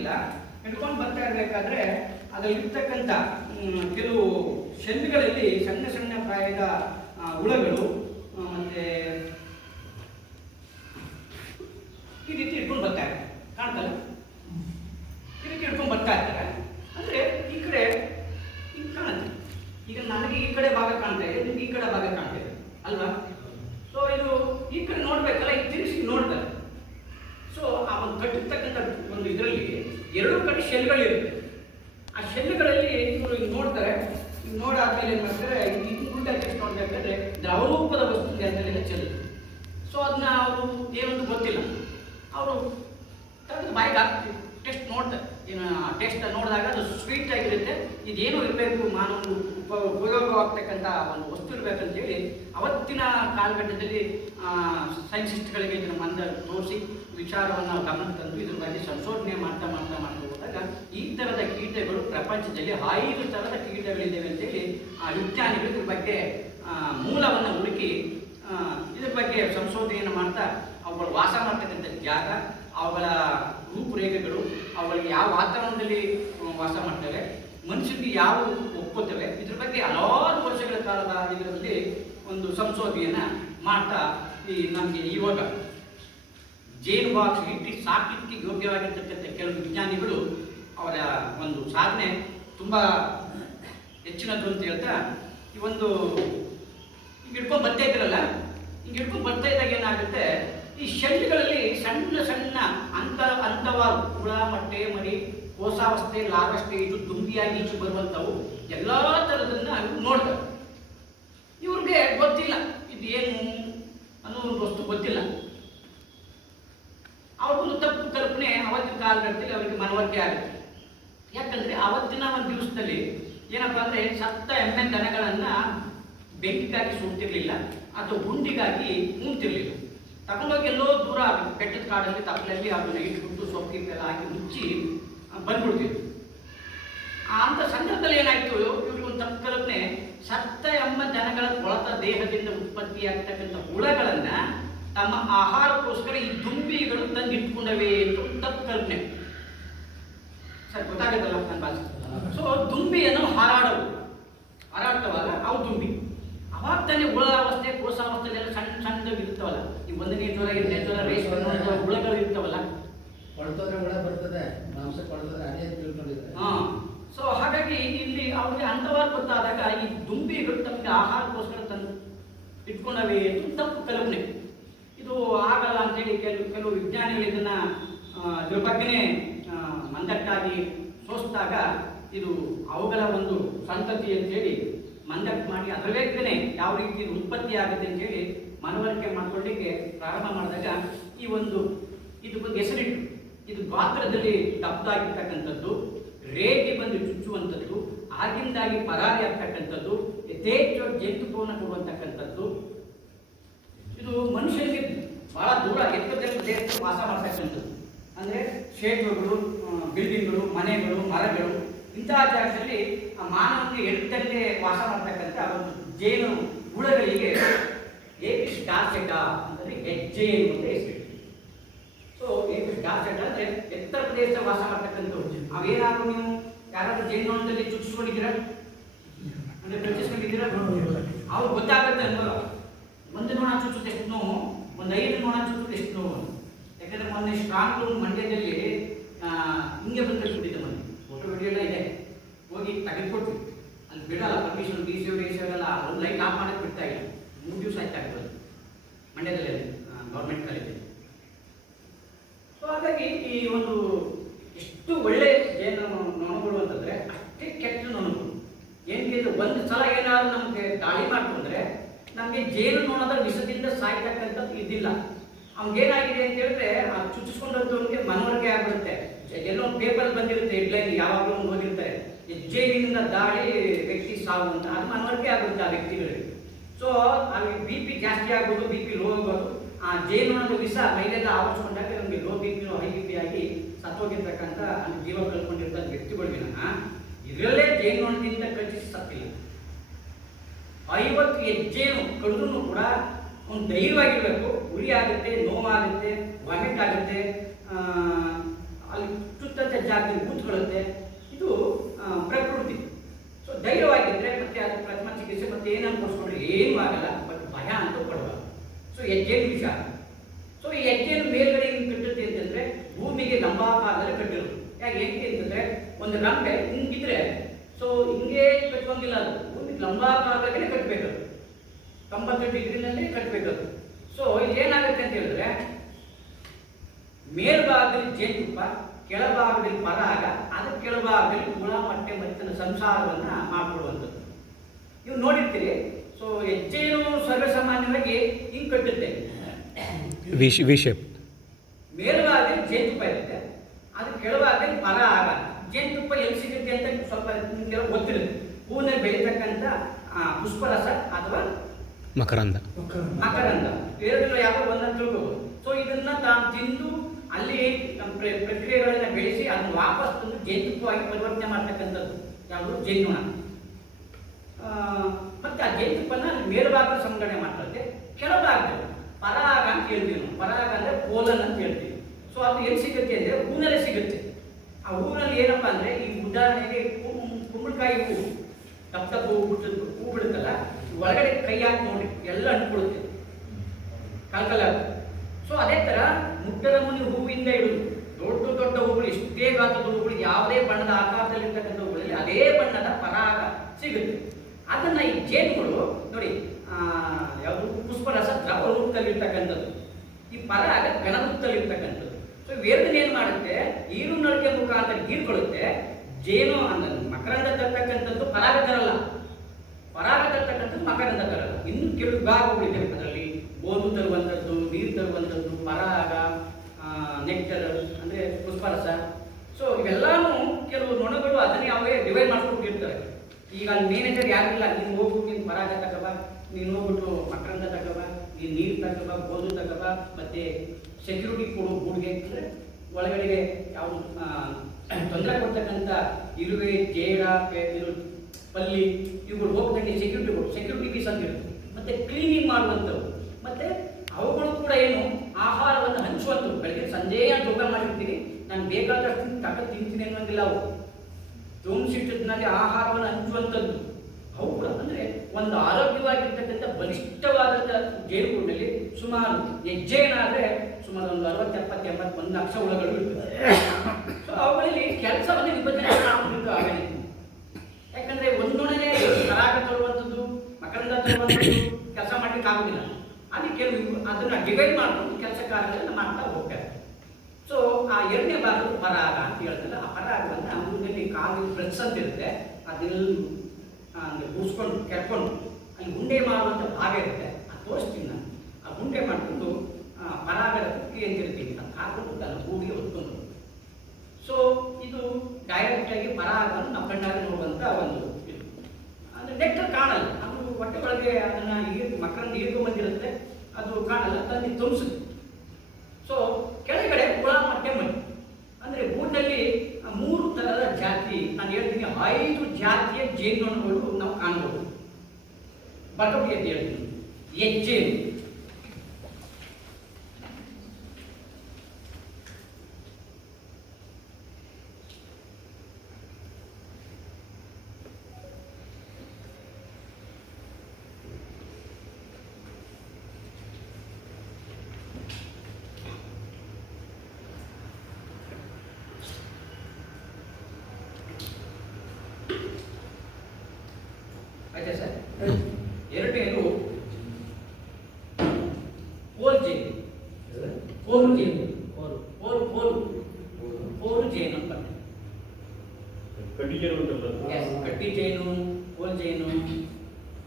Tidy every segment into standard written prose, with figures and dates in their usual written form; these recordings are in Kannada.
ಗೊತ್ತಿಲ್ಲ. ಹಿಡ್ಕೊಂಡು ಬರ್ತಾ ಇರಬೇಕಾದ್ರೆ ಅದರಲ್ಲಿರ್ತಕ್ಕಂಥ ಕೆಲವು ಶೆಲ್ಗಳಲ್ಲಿ ಸಣ್ಣ ಸಣ್ಣ ಪ್ರಾಯದ ಹುಳಗಳು ಮತ್ತೆ ಈ ರೀತಿ ಹಿಡ್ಕೊಂಡು ಬರ್ತಾ ಇರ್ತಾರೆ. ಕಾಣ್ತಲ್ಲ, ಈ ರೀತಿ ಹಿಡ್ಕೊಂಡು ಬರ್ತಾ ಇರ್ತಾರೆ. ಅಂದರೆ ಈ ಕಡೆ ಈಗ ಕಾಣುತ್ತೆ. ಈಗ ನನಗೆ ಈ ಕಡೆ ಭಾಗ ಕಾಣ್ತಾ ಇದೆ, ನಿಮ್ಗೆ ಈ ಕಡೆ ಭಾಗ ಕಾಣ್ತಾ ಇದೆ ಅಲ್ವಾ? ಸೊ ಇದು ಈ ಕಡೆ ನೋಡ್ಬೇಕಲ್ಲ, ಈಗ ತಿರುಗಿಸಿ ನೋಡ್ತಾರೆ. ಸೊ ಆ ಒಂದು ಕಟ್ಟಿರ್ತಕ್ಕಂಥ ಒಂದು ಇದರಲ್ಲಿ ಎರಡೂ ಕಡೆ ಶೆಲ್ಗಳಿರುತ್ತೆ. ಆ ಶೆಲ್ಗಳಲ್ಲಿ ಇವರು ಹಿಂಗೆ ನೋಡ್ತಾರೆ. ಹಿಂಗೆ ನೋಡಾದ್ಮೇಲೆ ಏನು ಮಾಡ್ತಾರೆ, ಇದು ಉಲ್ಟಾ ಟೆಸ್ಟ್ ನೋಡ್ಬೇಕಾದ್ರೆ ದ್ರವರೂಪದ ವಸ್ತು ಅಂತೇಳಿ ಚೆಲ್ಲುತ್ತೆ. ಸೊ ಅದನ್ನ ಅವರು ಏನಂತ ಗೊತ್ತಿಲ್ಲ, ಅವರು ತೆಗೆದು ಬಾಯಿಗೆ ಹಾಕ್ತೀವಿ ಟೆಸ್ಟ್ ನೋಡ್ತಾರೆ. ಏನು ಟೆಸ್ಟ್ ನೋಡಿದಾಗ ಅದು ಸ್ವೀಟ್ ಆಗಿರುತ್ತೆ, ಇದೇನು ಇರಬೇಕು, ಮಾನವನು ಉಪಯೋಗವಾಗ್ತಕ್ಕಂಥ ಒಂದು ವಸ್ತು ಇರಬೇಕಂತೇಳಿ ಅವತ್ತಿನ ಕಾಲಘಟ್ಟದಲ್ಲಿ ಸೈಂಟಿಸ್ಟ್ಗಳಿಗೆ ಇದನ್ನು ಮಂದ ತೋರಿಸಿ ವಿಚಾರವನ್ನು ಗಮನ ತಂದು ಇದ್ರ ಬಗ್ಗೆ ಸಂಶೋಧನೆ ಮಾಡ್ತಾ ಹೋದಾಗ ಈ ಥರದ ಕೀಟಗಳು ಪ್ರಪಂಚದಲ್ಲಿ 5 ಥರದ ಕೀಟಗಳಿದ್ದಾವೆ ಅಂತೇಳಿ ವಿಜ್ಞಾನಿಗಳು ಇದ್ರ ಬಗ್ಗೆ ಮೂಲವನ್ನು ಹುಡುಕಿ ಇದ್ರ ಬಗ್ಗೆ ಸಂಶೋಧನೆಯನ್ನು ಮಾಡ್ತಾ ಅವುಗಳು ವಾಸ ಮಾಡ್ತಕ್ಕಂಥ ಜಾಗ, ಅವುಗಳ ರೂಪುರೇಖೆಗಳು, ಅವುಗಳಿಗೆ ಯಾವ ವಾತಾವರಣದಲ್ಲಿ ವಾಸ ಮಾಡ್ತವೆ, ಮನುಷ್ಯನಿಗೆ ಯಾವ ಒಪ್ಕೋತವೆ, ಇದ್ರ ಬಗ್ಗೆ ಹಲವಾರು ವರ್ಷಗಳ ಕಾಲದ ಇದರಲ್ಲಿ ಒಂದು ಸಂಶೋಧನೆಯನ್ನು ಮಾಡ್ತಾ ನಮಗೆ ಇವಾಗ ಜೇನು ಬಾಕ್ಸ್ ಇಟ್ಟು ಸಾಕಲಿಕ್ಕೆ ಯೋಗ್ಯವಾಗಿರ್ತಕ್ಕಂಥ ಕೆಲವು ವಿಜ್ಞಾನಿಗಳು ಅವರ ಒಂದು ಸಾಧನೆ ತುಂಬ ಹೆಚ್ಚಿನದು ಅಂತ ಹೇಳ್ತಾ ಈ ಒಂದು ಈಗ ಹಿಡ್ಕೊಂಡು ಬರ್ತಾ ಇದ್ರಲ್ಲ, ಈಗ ಹಿಡ್ಕೊಂಡು ಬರ್ತಾ ಇದ್ದಾಗ ಏನಾಗುತ್ತೆ, ಈ ಶೆಲ್ಗಳಲ್ಲಿ ಸಣ್ಣ ಸಣ್ಣ ಹಂತವಾರು ಹುಳ, ಮೊಟ್ಟೆ, ಮರಿ, ಕೋಸಾವಸ್ಥೆ, ಲಾರ್ವಾ ಸ್ಟೇಜು, ದುಂಬಿಯಾಗಿ ಈಚು ಬರುವಂಥವು ಎಲ್ಲ ಥರದನ್ನ ನೋಡ್ತಾರೆ. ಇವ್ರಿಗೆ ಗೊತ್ತಿಲ್ಲ ಇದು ಏನು ಅನ್ನೋ ಒಂದು ವಸ್ತು ಗೊತ್ತಿಲ್ಲ. ಅವ್ರಿಗೊಂದು ತಪ್ಪು ಕಲ್ಪನೆ ಅವತ್ತಿನ ಕಾಲಘಟ್ಟದಲ್ಲಿ ಅವರಿಗೆ ಮನವರಿಕೆ ಆಗುತ್ತೆ. ಯಾಕಂದರೆ ಅವತ್ತಿನ ಒಂದು ದಿವಸದಲ್ಲಿ ಏನಪ್ಪ ಅಂದರೆ ಸತ್ತ ಎಮ್ಮೆ ದನಗಳನ್ನು ಬೆಂಕಿಗಾಗಿ ಸುಡ್ತಿರ್ಲಿಲ್ಲ ಅಥವಾ ಗುಂಡಿಗಾಗಿ ಉಣ್ತಿರ್ಲಿಲ್ಲ. ತಗೊಂಡೋಗಿ ಎಲ್ಲೋ ದೂರ ಬೆಟ್ಟದ ಕಾಡಲ್ಲಿ ತಪ್ಪಲಲ್ಲಿ ಅದನ್ನ ಇಟ್ಬಿಟ್ಟು ಸೊಪ್ಪಿಗೆಲ್ಲ ಹಾಕಿ ಮುಚ್ಚಿ ಬಂದ್ಬಿಡ್ತಿದ್ರು. ಅಂಥ ಸಂದರ್ಭದಲ್ಲಿ ಏನಾಯಿತು, ಇವ್ರಿಗೆ ಒಂದು ತಪ್ಪು ಕಲ್ಪನೆ, ಸತ್ತ ಎಮ್ಮ ದನಗಳ ಕೊಳತ ದೇಹದಿಂದ ಉತ್ಪತ್ತಿಯಾಗ್ತಕ್ಕಂಥ ಹುಳಗಳನ್ನು ತಮ್ಮ ಆಹಾರಕ್ಕೋಸ್ಕರ ಈ ದುಂಬಿಗಳು ತಂದು ಇಟ್ಕೊಂಡವೆ ಅಂತ ಒಂದು ತಪ್ಪು ಕಲ್ಪನೆ. ಸರ್ ಗೊತ್ತಾಗತ್ತಲ್ಲ ನನ್ನ ಭಾಷೆ. ಸೊ ದುಂಬಿಯನ್ನು ಹಾರಾಡ್ತವಲ್ಲ ಅವು ದುಂಬಿ. ಅವಾಗ ತಾನೇ ಹುಳಾವಸ್ಥೆ, ಕೋಸಾವಸ್ಥೆಲ್ಲ ಸಣ್ಣ ಸಣ್ಣದಾಗಿ ಇರ್ತಾವಲ್ಲ, ಈ 1ನೇ ಜ್ವರ, 2ನೇ ಜ್ವರ, ರೇಷ್ಮೆ ಹುಳಗಳು ಇರ್ತಾವಲ್ಲ, ಕೊಳ್ತೋದ್ರೆ ಹುಳ ಬರ್ತದೆ, ಮಾಂಸ ಕೊಳ್ತೋದ್ರೆ ಅದೇ ತಿಳ್ಕೊಂಡಿದ್ದಾರೆ. ಸೊ ಹಾಗಾಗಿ ಇಲ್ಲಿ ಅವ್ರಿಗೆ ಅಂಥವಾರು ಗೊತ್ತಾದಾಗ ಈ ದುಂಬಿಗಳು ತಮಗೆ ಆಹಾರಕ್ಕೋಸ್ಕರ ತಂದು ಇಟ್ಕೊಂಡವೆ ಅಂತ ತಪ್ಪು ಕಲ್ಪನೆ. ಇದು ಆಗಲ್ಲ ಅಂತೇಳಿ ಕೆಲವು ವಿಜ್ಞಾನಿಗಳು ಇದನ್ನ ಇದ್ರ ಬಗ್ಗೆನೇ ಮಂದಟ್ಟಾಗಿ ಸೋಸಿದಾಗ ಇದು ಅವುಗಳ ಒಂದು ಸಂತತಿ ಅಂತೇಳಿ ಮಂದಟ್ಟು ಮಾಡಿ ಅದರಲ್ಲೇ ಯಾವ ರೀತಿ ಉತ್ಪತ್ತಿ ಆಗುತ್ತೆ ಅಂತೇಳಿ ಮನವರಿಕೆ ಮಾಡ್ಕೊಳ್ಳಿಕ್ಕೆ ಪ್ರಾರಂಭ ಮಾಡಿದಾಗ ಈ ಒಂದು ಇದಕ್ಕೊಂದು ಹೆಸರಿಟ್ಟು, ಇದು ಗಾತ್ರದಲ್ಲಿ ದಪ್ಪದಾಗಿರ್ತಕ್ಕಂಥದ್ದು, ರೇಗಿ ಬಂದು ಚುಚ್ಚುವಂಥದ್ದು, ಆಗಿಂದಾಗಿ ಪರಾರಿ ಆಗ್ತಕ್ಕಂಥದ್ದು, ಯಥೇಚ್ಛವಾಗಿ ಜಂತುಕೋನ ಕೊಡುವಂತಕ್ಕಂಥದ್ದು, ಇದು ಮನುಷ್ಯನಿಗೆ ಬಹಳ ದೂರ ಎತ್ತರದ ಪ್ರದೇಶದಲ್ಲಿ ವಾಸ ಮಾಡ್ತಕ್ಕಂಥದ್ದು. ಅಂದರೆ ಕ್ಷೇತ್ರಗಳು, ಬಿಲ್ಡಿಂಗ್ಗಳು, ಮನೆಗಳು, ಮರಗಳು, ಇಂತಹ ಜಾಗದಲ್ಲಿ ಆ ಮಾನವನಿಗೆ ಎತ್ತರಲ್ಲೇ ವಾಸ ಮಾಡ್ತಕ್ಕಂಥ ಒಂದು ಜೇನು ಹುಳಗಳಿಗೆ ಏಪಿಸ್ ಡಾರ್ಸೆಟ ಅಂತಂದರೆ ಹೆಜ್ಜೆ ಅಂತ ಹೆಸರು. ಸೊ ಏಪಿಸ್ ಡಾರ್ಸೆಟ ಅಂದರೆ ಎತ್ತರ ಪ್ರದೇಶದಲ್ಲಿ ವಾಸ ಮಾಡ್ತಕ್ಕಂಥವು. ಅವೇನಾದ್ರು ನೀವು ಯಾರಾದ್ರೂ ಜೇನುನೊಣದಲ್ಲಿ ಚುಚ್ಚಿಸ್ಕೊಂಡಿದ್ದೀರಾ ಅಂದರೆ ಪ್ರಚರಿಸ್ಕೊಂಡಿದ್ದೀರಾ? ಅವ್ರು ಗೊತ್ತಾಗುತ್ತೆ ಅನ್ನೋಲ್ಲ. ಒಂದು ನೊಣ ಚುಚ್ಚುತ್ತೆ ಎಷ್ಟು ನೋವು, ಒಂದು 5 ನೊಣ ಚುಚ್ಚುತ್ತೆ ಎಷ್ಟು ನೋವು. ಯಾಕಂದರೆ ಮೊನ್ನೆ ಸ್ಟ್ರಾಂಗ್ ರೂಮ್ ಮಂಡ್ಯದಲ್ಲಿ ಹಿಂಗೆ ಬಂದು ಕಳಿಸ್ಬಿಟ್ಟಿದ್ದೆ. ಮೊನ್ನೆ ಫೋಟೋ ವಿಡಿಯೋ ಎಲ್ಲ ಇದೆ, ಹೋಗಿ ತೆಗೆದುಕೊಟ್ವಿ. ಅಲ್ಲಿ ಬಿಡಲ್ಲ ಪರ್ಮಿಷನ್, ಡಿ ಸಿ ಅವರೆಲ್ಲ ಒಂದು ಲೈಟ್ ಆಫ್ ಮಾಡೋಕ್ಕೆ ಬಿಡ್ತಾ ಇಲ್ಲ. 3 ದಿವಸ ಆಯ್ತು ಆಗ್ಬೋದು ಮಂಡ್ಯದಲ್ಲಿ ಗೌರ್ಮೆಂಟ್ ಕಾಲೇಜಲ್ಲಿ. ಸೊ ಹಾಗಾಗಿ ಈ ಒಂದು ಎಷ್ಟು ಒಳ್ಳೆ ಜೇನು ನೊಣಗಳು ಅಂತಂದರೆ ಅಷ್ಟೇ ಕೆಟ್ಟ ನೊಣಗಳು. ಏನಕ್ಕೆ ಅಂದರೆ ಒಂದು ಸಲ ಏನಾದರೂ ನಮಗೆ ದಾಳಿ ಮಾಡ್ಕೊಂಡ್ರೆ ನಮಗೆ ಜೇನು ನೊಣದ ವಿಷದಿಂದ ಸಾಯ್ತಕ್ಕಂಥದ್ದು ಇದ್ದಿಲ್ಲ. ಅವ್ನಿಗೇನಾಗಿದೆ ಅಂತ ಹೇಳಿದ್ರೆ ಆ ಚುಚ್ಚಿಸ್ಕೊಂಡವ್ರಿಗೆ ಮನವರಿಕೆ ಆಗ್ಬಿಡುತ್ತೆ. ಎಲ್ಲೋ ಒಂದು ಪೇಪರ್ ಬಂದಿರುತ್ತೆ, ಹೆಡ್ಲೈನ್ ಯಾವಾಗಲೂ ಒಂದು ಓದಿರ್ತಾರೆ, ಜೇನಿನಿಂದ ದಾಳಿ ವ್ಯಕ್ತಿ ಸಾವು ಅಂತ. ಅದು ಮನವರಿಕೆ ಆಗುತ್ತೆ ಆ ವ್ಯಕ್ತಿಗಳಿಗೆ. ಸೊ ಅಲ್ಲಿ BP ಜಾಸ್ತಿ ಆಗ್ಬೋದು, BP ಲೋ ಆಗ್ಬೋದು. ಆ ಜೇನುನೊಣದ ವಿಷ ಮೈಲೆಲ್ಲ ಆವರಿಸ್ಕೊಂಡಾಗ ನಮಗೆ ಲೋ BP ಹೈ BP ಆಗಿ ಸತ್ತೋಗಿರ್ತಕ್ಕಂಥ ಜೀವ ಕಳ್ಕೊಂಡಿರ್ತಕ್ಕಂಥ ವ್ಯಕ್ತಿಗಳು ವಿನಃ ಇದರಲ್ಲೇ ಜೇನುನೊಣದಿಂದ ಕಚ್ಚಿಸಿ ಸತ್ತಿಲ್ಲ. 50 ಹೆಜ್ಜೇನು ಕಡಿದ್ರೂ ಕೂಡ ಒಂದು ಧೈರ್ಯವಾಗಿರಬೇಕು. ಉರಿ ಆಗುತ್ತೆ, ನೋವಾಗುತ್ತೆ, ವಾಮಿಟ್ ಆಗುತ್ತೆ, ಅಲ್ಲಿ ಸುತ್ತದ ಜಾಗದಲ್ಲಿ ಕೂತ್ಕೊಳ್ಳುತ್ತೆ. ಇದು ಪ್ರಕೃತಿ. ಸೊ ಧೈರ್ಯವಾಗಿದ್ದರೆ ಮತ್ತೆ ಅದು ಪ್ರಥಮ ಚಿಕಿತ್ಸೆ ಮತ್ತೆ ಏನು ಅನ್ಕೋಸ್ಕೊಂಡ್ರೆ ಏನೂ ಆಗಲ್ಲ, ಬಟ್ ಭಯ ಅಂತ ಕೊಡಬಾರ್ದು. ಸೊ ಹೆಜ್ಜೆನು ವಿಷಯ. ಸೊ ಈ ಹೆಜ್ಜೆಯನ್ನು ಮೇಲ್ಗಡೆ ಹಿಂಗೆ ಕಟ್ಟುತ್ತೆ ಅಂತಂದರೆ ಭೂಮಿಗೆ ಲಂಬಾಕಾರದಲ್ಲಿ ಕಟ್ಟಿರೋದು. ಯಾಕೆ ಅಂತಂದರೆ ಒಂದು ರಂಪೆ ಹಿಂಗಿದ್ರೆ ಸೊ ಹಿಂಗೆ ಕಟ್ಟುವಂಗಿಲ್ಲ, ಅದು ಭೂಮಿಗೆ ಲಂಬಾಕಾರದಾಗೇ ಕಟ್ಟಬೇಕು, 90 ಡಿಗ್ರಿನಲ್ಲೇ ಕಟ್ಟಬೇಕದು. ಸೊ ಇಲ್ಲೇನಾಗುತ್ತೆ ಅಂತ ಹೇಳಿದ್ರೆ ಮೇಲ್ಭಾಗದಲ್ಲಿ ಜೇನುತುಪ್ಪ, ಕೆಳಭಾಗದಲ್ಲಿ ಪರಾಗ, ಅದರ ಕೆಳಭಾಗದಲ್ಲಿ ಹುಳ ಮೊಟ್ಟೆ ಮತ್ತಿನ ಸಂಸಾರವನ್ನು ಮಾಡಿಕೊಳ್ಳುವಂಥದ್ದು. ನೀವು ನೋಡಿರ್ತೀರಿ. ಸೊ ಹೆಜ್ಜೆಯನ್ನು ಸರ್ವಸಾಮಾನ್ಯವಾಗಿ ಹಿಂಗೆ ಕಟ್ಟುತ್ತೆ, ವಿ ಶೇಪ್. ಮೇಲ್ಭಾಗದಲ್ಲಿ ಜೇನುತುಪ್ಪ ಇರುತ್ತೆ, ಅದ್ರ ಕೆಳಭಾಗದಲ್ಲಿ ಪರಾಗ. ಜೇನುತುಪ್ಪ ಎಲ್ಲಿ ಸಿಗುತ್ತೆ ಅಂತ ಸ್ವಲ್ಪ ನಿಮಗೆ ಗೊತ್ತಿರುತ್ತೆ. ಹೂವಿನಲ್ಲಿ ಬೆಳೀತಕ್ಕಂಥ ಪುಷ್ಪರಸ ಅಥವಾ ಮಕರಂದ. ಎರಡಲ್ಲ ಯಾವ ಒಂದನ್ನು ತಿಳ್ಕೋಬಹುದು. ಸೊ ಇದನ್ನ ತಾನು ತಿಂದು ಅಲ್ಲಿ ಪ್ರಕ್ರಿಯೆಗಳನ್ನ ಬೆಳೆಸಿ ಅದನ್ನು ವಾಪಸ್ ತಂದು ಜೇನುತುಪ್ಪವಾಗಿ ಪರಿವರ್ತನೆ ಮಾಡ್ತಕ್ಕಂಥದ್ದು ಯಾವುದು ಜೇನುನೊಣ. ಮತ್ತೆ ಆ ಜೇನುತುಪ್ಪನ ಮೇಲ್ಭಾಗದ ಸಂಗ್ರಹಣೆ ಮಾಡ್ತದೆ, ಕೆಳಭಾಗದಲ್ಲಿ ಪರಾಗ ಅಂತ ಹೇಳ್ತೀವಿ ನಾವು. ಪರಾಗ ಅಂದರೆ ಪೋಲನ್ ಅಂತ ಹೇಳ್ತೀವಿ. ಸೊ ಅದು ಎಲ್ಲಿ ಸಿಗುತ್ತೆ ಅಂದರೆ ಹೂವಿನಲ್ಲೇ ಸಿಗುತ್ತೆ. ಆ ಹೂವಿನಲ್ಲಿ ಏನಪ್ಪ ಅಂದರೆ ಈ ಉದಾಹರಣೆಗೆ ಕುಂಬಳಕಾಯಿ ಹೂವು ದಪ್ಪ ಹೂ ಬಿಡುತ್ತಲ್ಲ, ಒಳಗಡೆ ಕೈ ಹಾಕಿ ನೋಡಿ ಎಲ್ಲ ಅಂಟ್ಕೊಳುತ್ತೆ, ಕಲ್ಕಲ. ಸೊ ಅದೇ ಥರ ಮುಟ್ಟದ ಮುನಿ ಹೂವಿಂದ ಹಿಡಿದು ದೊಡ್ಡ ದೊಡ್ಡ ಹೂಗಳು, ಎಷ್ಟೇ ಗಾತ್ರದ ಹೂಗಳು, ಯಾವುದೇ ಬಣ್ಣದ ಆಕಾರದಲ್ಲಿರ್ತಕ್ಕಂಥ ಹೂಗಳಲ್ಲಿ ಅದೇ ಬಣ್ಣದ ಪರಾಗ ಸಿಗುತ್ತೆ. ಅದನ್ನು ಈ ಜೇನುಗಳು ನೋಡಿ ಯಾವುದು ಪುಷ್ಪರಸ ದ್ರವ ರೂಪದಲ್ಲಿರ್ತಕ್ಕಂಥದ್ದು, ಈ ಪರಾಗ ಘನ ರೂಪದಲ್ಲಿರ್ತಕ್ಕಂಥದ್ದು. ಸೊ ಇವೆರಡನ್ನ ಏನು ಮಾಡುತ್ತೆ, ಈರುನಳಿಕೆ ಮುಖಾಂತರ ಹೀರ್ಕೊಳ್ಳುತ್ತೆ. ಜೇನು ಅಂದ್ರೆ ಮಕರಂದ ತರ್ತಕ್ಕಂಥದ್ದು ಪರಾಗ ತರಲ್ಲ, ಪರಾಗ ತರ್ತಕ್ಕಂಥದ್ದು ಮಕರಂದ ತರಲ್ಲ. ಇನ್ನು ಕೆಲವು ಭಾಗಗಳಿವೆ ಅದರಲ್ಲಿ, ಬೋನು ತರುವಂಥದ್ದು, ನೀರು ತರುವಂಥದ್ದು, ಪರಾಗ, ನೆಕ್ಟರ್ ಅಂದರೆ ಪುಷ್ಪರಸ. ಸೊ ಇವೆಲ್ಲನೂ ಕೆಲವು ನೊಣಗಳು ಅದನ್ನೇ ಅವೇ ಡಿವೈಡ್ ಮಾಡ್ಕೊಂಡಿರ್ತಾರೆ. ಈಗ ಅಲ್ಲಿ ಮ್ಯಾನೇಜರ್ ಯಾರಿಲ್ಲ, ನೀನು ಹೋಗ್ಬಿಟ್ಟು ನೀನು ಪರಾಗ ತಗೋಬ, ನೀನು ಹೋಗ್ಬಿಟ್ಟು ಮಕರಂದ ತಗೋಬ, ನೀನು ನೀರು ತಗೋಬ, ಬೋನು ತಗೋಬ, ಮತ್ತೆ ಸೆಕ್ಯೂರಿಟಿ ಕೊಡು ಗೂಡಿಗೆ ಅಂದರೆ ಒಳಗಡೆಗೆ ಯಾವುದು ತೊಂದರೆ ಕೊಡ್ತಕ್ಕಂಥ ಇರುವೆ, ಜೇಡ, ಪಲ್ಲಿ ಇವುಗಳು ಹೋಗ್ದಂಗೆ ಸೆಕ್ಯೂರಿಟಿ ಪೀಸ್ ಅಂತ ಇರುತ್ತೆ. ಮತ್ತೆ ಕ್ಲೀನಿಂಗ್ ಮಾಡುವಂಥವು, ಮತ್ತೆ ಅವುಗಳು ಕೂಡ ಏನು ಆಹಾರವನ್ನು ಹಂಚುವಂಥವು. ಬೆಳಗ್ಗೆ ಸಂಜೆ ಜೋಗ ಮಾಡಿರ್ತೀನಿ, ನಾನು ಬೇಕಾದಷ್ಟು ತಗೊಂಡು ತಿಂತೀನಿ ಅನ್ನೋಂಗಿಲ್ಲ. ಅವು ಜೋಮ್ಸಿಟ್ಟಲ್ಲಿ ಆಹಾರವನ್ನು ಹಂಚುವಂಥದ್ದು. ಅವು ಕೂಡ ಅಂದರೆ ಒಂದು ಆರೋಗ್ಯವಾಗಿರ್ತಕ್ಕಂಥ ಬಲಿಷ್ಠವಾದಂಥ ಜೇನುಗೂಡಿನಲ್ಲಿ ಸುಮಾರು ಹೆಜ್ಜೆನಾದರೆ ಸುಮಾರು ಒಂದು 60, 70, 80, 1 ಲಕ್ಷ ಹುಳಗಳು ಇರ್ತದೆ. ಸೊ ಅವುಗಳಲ್ಲಿ ಕೆಲಸವನ್ನು ವಿಭಜನೆ ಮಾಡಬೇಕು ಆಗಲಿ. ಯಾಕಂದರೆ ಒಂದೊಡನೆ ಪರಾಗ ತರುವಂಥದ್ದು, ಮಕರಂದ ತರುವಂಥದ್ದು ಕೆಲಸ ಮಾಡಲಿಕ್ಕೆ ಆಗೋದಿಲ್ಲ. ಅಲ್ಲಿ ಕೆಲವು ಅದನ್ನು ಡಿವೈಡ್ ಮಾಡಿಕೊಂಡು ಕೆಲಸ ಕಾರ್ಯಗಳನ್ನು ಮಾಡ್ತಾ ಹೋಗ್ತಾರೆ. ಸೊ ಆ ಎರಡನೇ ಭಾಗವು ಪರಾಗ ಅಂತ ಹೇಳ್ತಾರೆ. ಆ ಪರಾಗವನ್ನು ಹೂವಿನಲ್ಲಿ ಕಾಲು ಬ್ರಷ್ ಅಂತ ಇರುತ್ತೆ, ಅದೆಲ್ಲ ಕೂರಿಸ್ಕೊಂಡು ಕೆರ್ಕೊಂಡು ಅಲ್ಲಿ ಉಂಡೆ ಮಾಡುವಂಥ ಭಾಗ ಇರುತ್ತೆ, ಅದು ತೋರಿಸ್ತೀನಿ ನಾನು. ಆ ಉಂಡೆ ಮಾಡಿಕೊಂಡು ಪರಾಗದ ಕುಕ್ಕಿ ಅಂತ ಇರ್ತೀವಿ, ಅದು ಹಾಕೊಂಡು ತನ್ನ ಹೂವಿಗೆ ಹೊತ್ಕೊಂಡು. ಸೊ ಇದು ಡೈರೆಕ್ಟಾಗಿ ಪರಾಗವನ್ನು ನಮ್ಮ ಕಣ್ಣಾಗಿ ನೋಡುವಂಥ ಒಂದು ಇದು. ಅಂದರೆ ನೆಕ್ಟರ್ ಕಾಣಲ್ಲ, ಅದು ಹೊಟ್ಟೆ ಒಳಗೆ ಅದನ್ನು ಮಕ್ಕಳನ್ನು ಬಂದಿರುತ್ತೆ, ಅದು ಕಾಣಲ್ಲ, ತಂದು ತುಂಬಿಸುತ್ತೆ. ಸೊ ಕೆಳಗಡೆ ಹುಳ ಮೊಟ್ಟೆ ಮರಿ ಅಂದರೆ ಗೂಡಿನಲ್ಲಿ 3 ಥರದ ಜಾತಿ, ನಾನು ಹೇಳ್ತೀನಿ 5 ಜಾತಿಯ ಜೇನುನೊಣಗಳು ನಾವು ಕಾಣ್ಬೋದು. ಬಟುಕಿ ಅಂತ ಹೇಳ್ತೀನಿ, ಹೆಜ್ಜೇನು, ಆಯ್ತಾ ಸರ್. ಎರಡನೇದು ಕೋಲ್ ಜೇನು, ಕೋಲು ಜೇನು, ಕೋಲು ಜೇನು ಅಂತ ಕಡ್ಡಿ ಜೇನು, ಕೋಲ್ ಜೇನು,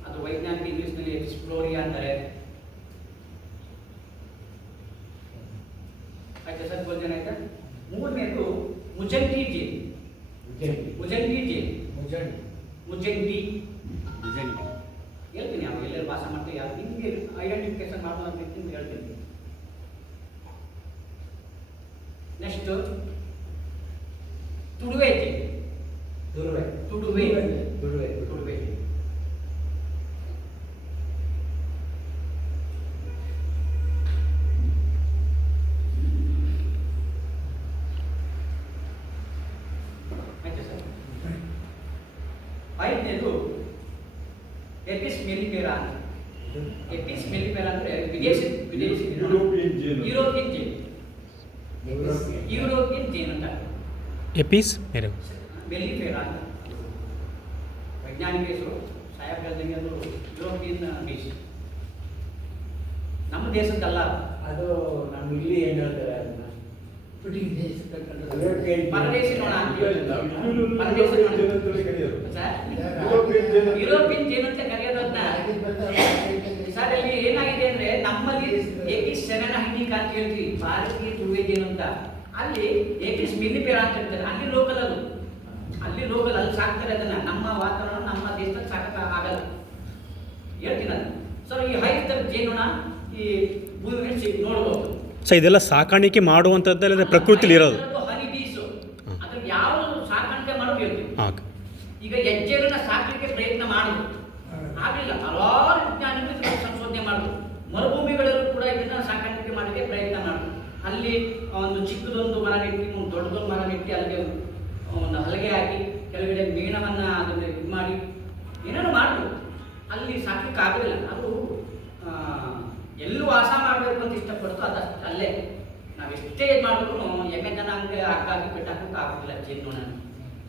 ಅದು ವೈಜ್ಞಾನಿಕ ಇಂಗ್ಲಿಷ್ನಲ್ಲಿ ಎಕ್ಸ್ಪ್ಲೋರಿಯಾ ಅಂತಾರೆ. ಆಯ್ತಾ ಸರ್, ಕೋಲ್ ಜೇನು ಆಯ್ತಾ. ಮೂರನೇದು ಮುಜಂಟಿ ಜೇನು, ಮುಜಂಟಿ ಹೇಳ್ತೀನಿ. ಅವ್ರು ಎಲ್ಲರೂ ಭಾಷೆ ಮಾಡ್ತೀವಿ, ಯಾರು ನಿಮಗೆ ಐಡೆಂಟಿಫಿಕೇಶನ್ ಮಾಡೋದು ಅಂತ ಹೇಳ್ತೀನಿ. ನೆಕ್ಸ್ಟ್ ತುಡುವೆ ಐದನೇದು ಎಪಿಸ್ ಮೆಲಿಫೆರಾ ಅಂತ. ಎಪಿಸ್ ಮೆಲಿಫೆರಾ ಅಂದರೆ ವಿದೇಶಿ ಯುರೋಪಿಯನ್ ಜೇನು. ಯುರೋಪಿಯನ್ ಜೇನು. ಯುರೋಪಿಯನ್ ಜೇನು ಅಂತ ಎಪೀಸ್ ಬೇರೆ. ಮೆಲಿಫೆರಾ ಅಂತ ವೈಜ್ಞಾನಿಕ ಹೆಸರು. ಸಾಹೇಬ್ ಹೇಳ್ದಂಗೆ ಅದು ಯುರೋಪಿಯನ್ ಡಿಶ್, ನಮ್ಮ ದೇಶದ್ದಲ್ಲ. ಅದು ನಮ್ಮ ಇಲ್ಲಿ ಏನು ಹೇಳ್ತಾರೆ ಅದನ್ನ ಪರದೇಶಿ ನೋಣ ಅಂತ ನಾವು ಹೇಳ್ತಾರೆ. ಇಲ್ಲೂ ಪರದೇಶಿ ನೋಣ. ಜೇನು ಅಂತಲೇ ಕರೆಯೋದು. ಸರ್, ಯುರೋಪಿಯನ್ ಜೇನು. ಯುರೋಪಿಯನ್ ಜೇನು ಅಂತ ಕರೆಯೋದು ಅದನ್ನ. ಸರ್, ಇಲ್ಲಿ ಏನಾಗಿದೆ ಅಂದ್ರೆ ನಮ್ಮಲ್ಲಿ ಏಪಿಸ್ ಸೆನೆನ ಹಿಂಡಿಕಾ ಅಂತ ಹೇಳ್ತೀವಿ, ಭಾರತೀಯ ತುಳುವೆ ಜೇನು ಅಂತ. ಅಲ್ಲಿ ಏಪಿಸ್ ಮಿಲಿಫೆರಾ ಅಂತ ಹೇಳ್ತಾರೆ. ಅಲ್ಲಿ ಲೋಕಲ್ ಅದು, ಅಲ್ಲಿ ಲೋಕಲ್, ಅಲ್ಲಿ ಸಾಕ್ತಾರೆ ಅದನ್ನ. ನಮ್ಮ ವಾತಾವರಣ ನಮ್ಮ ದೇಶದಲ್ಲಿ ಸಾಕಕ್ಕೆ ಆಗಲ್ಲ, ಹೇಳ್ತೀನಿ ನಾನು. ಸೊ ಈ ಹೈದರ ಜೇನುಣ ಈ ಭೂಮಿ ಮೇಲೆ ನೋಡ್ಬೋದು. ಸೊ ಇದೆಲ್ಲ ಸಾಕಾಣಿಕೆ ಮಾಡುವಂಥದ್ದಲ್ಲ ಪ್ರಕೃತಿಲಿ ಇರೋದು. ಹನಿ ಬೀಸು ಅದ್ರ ಯಾವ ಸಾಕಾಣಿಕೆ ಮಾಡೋದು ಹೇಳ್ತೀವಿ. ಹಾಂ. ಈಗ ಹೆಜ್ಜೆಗಳನ್ನ ಸಾಕಲಿಕ್ಕೆ ಪ್ರಯತ್ನ ಮಾಡುದು ಆಗಲಿಲ್ಲ. ಹಲವಾರು ವಿಜ್ಞಾನಿಗಳು ಇದನ್ನ ಸಂಶೋಧನೆ ಮಾಡುದು. ಮರುಭೂಮಿಗಳಲ್ಲೂ ಕೂಡ ಇದನ್ನ ಸಾಕಾಣಿಕೆ ಮಾಡಲಿಕ್ಕೆ ಪ್ರಯತ್ನ ಮಾಡುದು. ಅಲ್ಲಿ ಒಂದು ಚಿಕ್ಕದೊಂದು ಮರ ನೆಟ್ಟಿ, ಒಂದು ದೊಡ್ಡದೊಂದು ಮರ ನೆಟ್ಟಿ, ಅಲ್ಲಿಗೆ ಒಂದು ಹಲಗೆ ಹಾಕಿ ಕೆಳಗಡೆ ಮೇಣವನ್ನ ಅದನ್ನ ಇದು ಮಾಡಿ ಏನೇನು ಮಾಡುದು. ಅಲ್ಲಿ ಸಾಕ್ಲಿಕ್ಕೆ ಆಗಲಿಲ್ಲ. ಅದು ಎಲ್ಲೂ ವಾಸ ಮಾಡಬೇಕು ಅಂತ ಇಷ್ಟಪಡ್ತು, ಅದಷ್ಟು ಅಲ್ಲೇ ನಾವು ಎಷ್ಟೇ ಇದು ಮಾಡಿದ್ರು ಎಮ್ಮೆ ಜನಾಂಗ ಹಾಗಾಗಿ ಬಿಟ್ಟಾಕಕ್ಕೆ ಆಗೋದಿಲ್ಲ ಜೇನುನೊಣ.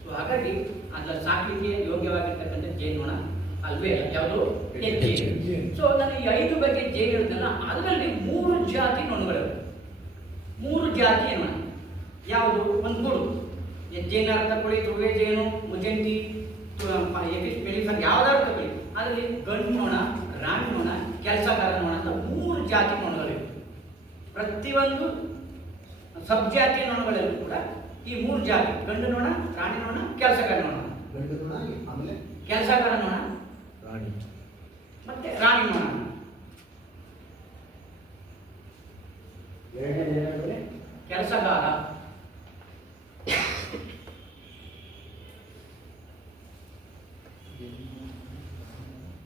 ಸೊ ಹಾಗಾಗಿ ಅದ್ರಲ್ಲಿ ಸಾಕಲಿಕ್ಕೆ ಯೋಗ್ಯವಾಗಿರ್ತಕ್ಕಂಥ ಜೇನುನೊಣ ಅಲ್ವೇ ಅಲ್ಲ, ಯಾವುದು ಹೆಜ್ಜೆ. ಸೊ ನಾನು ಈ 5 ಬಗೆ ಜೇನು ಹೇಳಿದ್ನಲ್ಲ, ಅದರಲ್ಲಿ 3 ಜಾತಿ ನೊಣಗಳಿವೆ. 3 ಜಾತಿ ನೊಣ ಯಾವುದು? ಒಂದು ಗೂಡು ಹೆಜ್ಜೆನ ತಗೊಳ್ಳಿ, ತುಳುವೆ ಜೇನು, ಮುಜಂಟಿ, ಎಪಿಸ್ ಮೆಲಿಫೆರಾ ಯಾವ್ದಾದ್ರು ತಗೊಳ್ಳಿ, ಅದರಲ್ಲಿ ಗಂಡು ನೊಣ, ರಾಣಿ ನೊಣ, ಕೆಲಸಗಾರ ನೊಣ ಅಂತ 3 ಜಾತಿ ನೊಣಗಳಿವೆ. ಪ್ರತಿಯೊಂದು ಸಬ್ಜಾತಿಯ ನೊಣಗಳಲ್ಲೂ ಕೂಡ ಈ 3 ಜಾತಿ, ಗಂಡು ನೊಣ, ರಾಣಿ ನೊಣ, ಕೆಲಸಗಾರ ನೊಣ. ಆಮೇಲೆ ಕೆಲಸಗಾರ ನೊಣ ರಾಣಿ ಮತ್ತೆ ರಾಣಿ ನೊಣ. ಎರಡನೇದು ಏನಂದ್ರೆ ಕೆಲಸಗಾರ,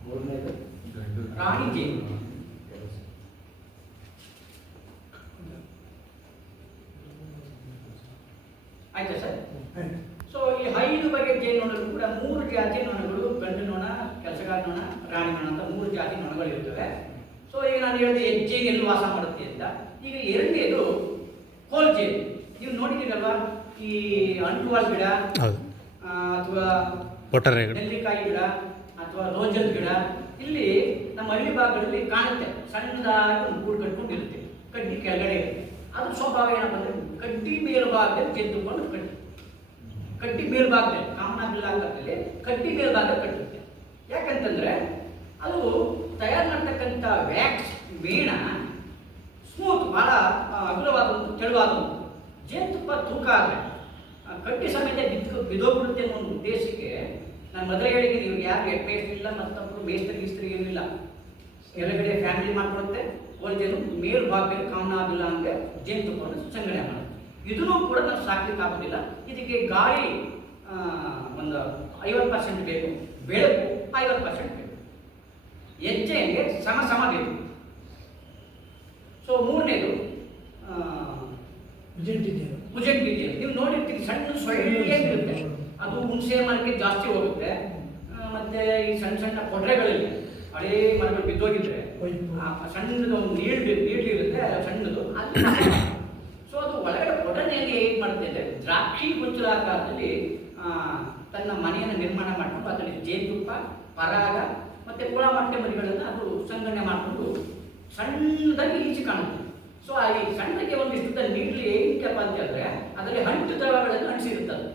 ಮೂರನೇದು ರಾಣಿ ಜೇನು. ಆಯ್ತಾ ಸರ್? ಸೊ ಈ 5 ಬಗೆ ಜೇನುನೊಣಗಳು ಕೂಡ 3 ಜಾತಿ ನೊಣಗಳು, ಗಂಡು ನೊಣ, ಕೆಲಸಗಾರ ನೊಣ, ರಾಣಿ ನೊಣ ಅಂತ 3 ಜಾತಿ ನೊಣಗಳು ಇರ್ತವೆ. ಸೊ ಈಗ ನಾನು ಹೇಳಿದೆ ಹೆಜ್ಜೆಗೆ ಎಲ್ಲಿ ವಾಸ ಮಾಡುತ್ತೆ ಅಂತ. ಈಗ ಎರಡನೇದು ಕೋಲ್ ಜೇನು. ನೀವು ನೋಡಿದ್ದೀರಲ್ವಾ, ಈ ಅಂಟುವಾಳ ಗಿಡ ಹೌದು. ಅಥವಾ ಒಟ್ಟಾರೆ ನೆಲ್ಲಿಕಾಯಿ ಗಿಡ ಅಥವಾ ರೋಜಲ್ ಗಿಡ, ಇಲ್ಲಿ ನಮ್ಮ ಹಳ್ಳಿ ಭಾಗಗಳಲ್ಲಿ ಕಾಣುತ್ತೆ. ಸಣ್ಣದಾಗಿ ಒಂದು ಗೂಡು ಕಟ್ಕೊಂಡಿರುತ್ತೆ, ಕಡ್ಡಿ ಕೆಳಗಡೆ ಇರುತ್ತೆ. ಅದ್ರ ಸ್ವಭಾವ ಏನಪ್ಪ ಅಂದ್ರೆ ಕಡ್ಡಿ ಮೇಲ್ಭಾಗದಲ್ಲಿ ಜೆದ್ದುಕೊಂಡು ಕಡ್ಡಿ ಮೇಲ್ಭಾಗದಲ್ಲಿ ಕಾಮನ ಬಿಲ್ಲಾಗದಲ್ಲಿ ಕಡ್ಡಿ ಮೇಲ್ಭಾಗದಲ್ಲಿ ಕಟ್ಟುತ್ತೆ. ಯಾಕಂತಂದ್ರೆ ಅದು ತಯಾರು ಮಾಡ್ತಕ್ಕಂಥ ವ್ಯಾಕ್ಸ್ ಮೇಣ ಸ್ಮೂತ್, ಬಹಳ ಅಗಲವಾದಂಥ, ತೆಳುವಾದಂಥ. ಜೇನುತುಪ್ಪ ತೂಕ ಆದರೆ ಕಡ್ಡಿ ಸಮೇತ ಬಿದ್ದೋಗ್ಬಿಡುತ್ತೆ ಅನ್ನೋ ಒಂದು ಉದ್ದೇಶಕ್ಕೆ ನಾನು ಮೊದಲೇ ಹೇಳಿದ್ದೀನಿ, ಇವ್ರು ಯಾರು ಹೆಡ್ ಮೇಸ್ತ್ರಿ ಇಲ್ಲ, ಮತ್ತೊಬ್ಬರು ಮೇಸ್ತ್ರಿ ಏನಿಲ್ಲ, ಕೆಳಗಡೆ ಫ್ಯಾಮಿಲಿ ಮಾಡ್ಕೊಡುತ್ತೆ. ಒಂದು ಜನ ಮೇಲ್ಭಾಗದಲ್ಲಿ ಕಾಮನಾಗಿಲ್ಲ ಹಂಗೆ ಜೇನುತುಪ್ಪವನ್ನು ಸಂಗ್ರಹಣೆ ಮಾಡುತ್ತೆ. ಇದನ್ನು ಕೂಡ ನಾವು ಸಾಕ್ಲಿಕ್ಕೆ ಆಗೋದಿಲ್ಲ. ಇದಕ್ಕೆ ಗಾಳಿ ಒಂದು 50% ಬೇಕು, ಬೆಳಕು 50% ಬೇಕು, ಹೆಜ್ಜೆಗೆ ಸಮ ಬೇಕು. ಸೊ ಮೂರನೇದು ಮುಜಂಟಿ ಜೇನು. ನೀವು ನೋಡಿರ್ತೀರಿ, ಸಣ್ಣ ಸೊಳ್ಳೆಗಿರುತ್ತೆ, ಅದು ಹುಣಸೆ ಮರಕ್ಕೆ ಜಾಸ್ತಿ ಹೋಗುತ್ತೆ. ಮತ್ತೆ ಈ ಸಣ್ಣ ಕೊಡ್ರೆಗಳಿವೆ, ಹಳೇ ಮರಗಳು ಬಿದ್ದೋಗಿದ್ರೆ ಸಣ್ಣದು ಒಂದು ನೀಡಿರುತ್ತೆ ಸಣ್ಣದು, ಅಲ್ಲಿ ಸೊ ಅದು ಒಳಗಡೆ ಕೊಡನೆಯಲ್ಲಿ ಏನು ಮಾಡುತ್ತೆ ಅಂದರೆ ದ್ರಾಕ್ಷಿ ಗೊಂಚಲಾಕಾರದಲ್ಲಿ ತನ್ನ ಮನೆಯನ್ನು ನಿರ್ಮಾಣ ಮಾಡಿಕೊಂಡು ಅದರಲ್ಲಿ ಜೇನುತುಪ್ಪ, ಪರಾಗ ಮತ್ತು ಹುಳಮಟ್ಟೆ ಮರಿಗಳನ್ನು ಅದು ಸಂಗ್ರಹಣೆ ಮಾಡಿಕೊಂಡು ಸಣ್ಣದಾಗಿ ಈಚೆ ಕಾಣುತ್ತೆ. ಸೊ ಆ ಈ ಸಣ್ಣಗೆ ಒಂದಿಷ್ಟು ನೀಡಲಿ ಏನಕ್ಕಪ್ಪ ಅಂತ ಹೇಳಿದ್ರೆ ಅದರಲ್ಲಿ ಅಂಟು ದ್ರವಗಳನ್ನು ಅಂಟಿಸಿರುತ್ತದೆ.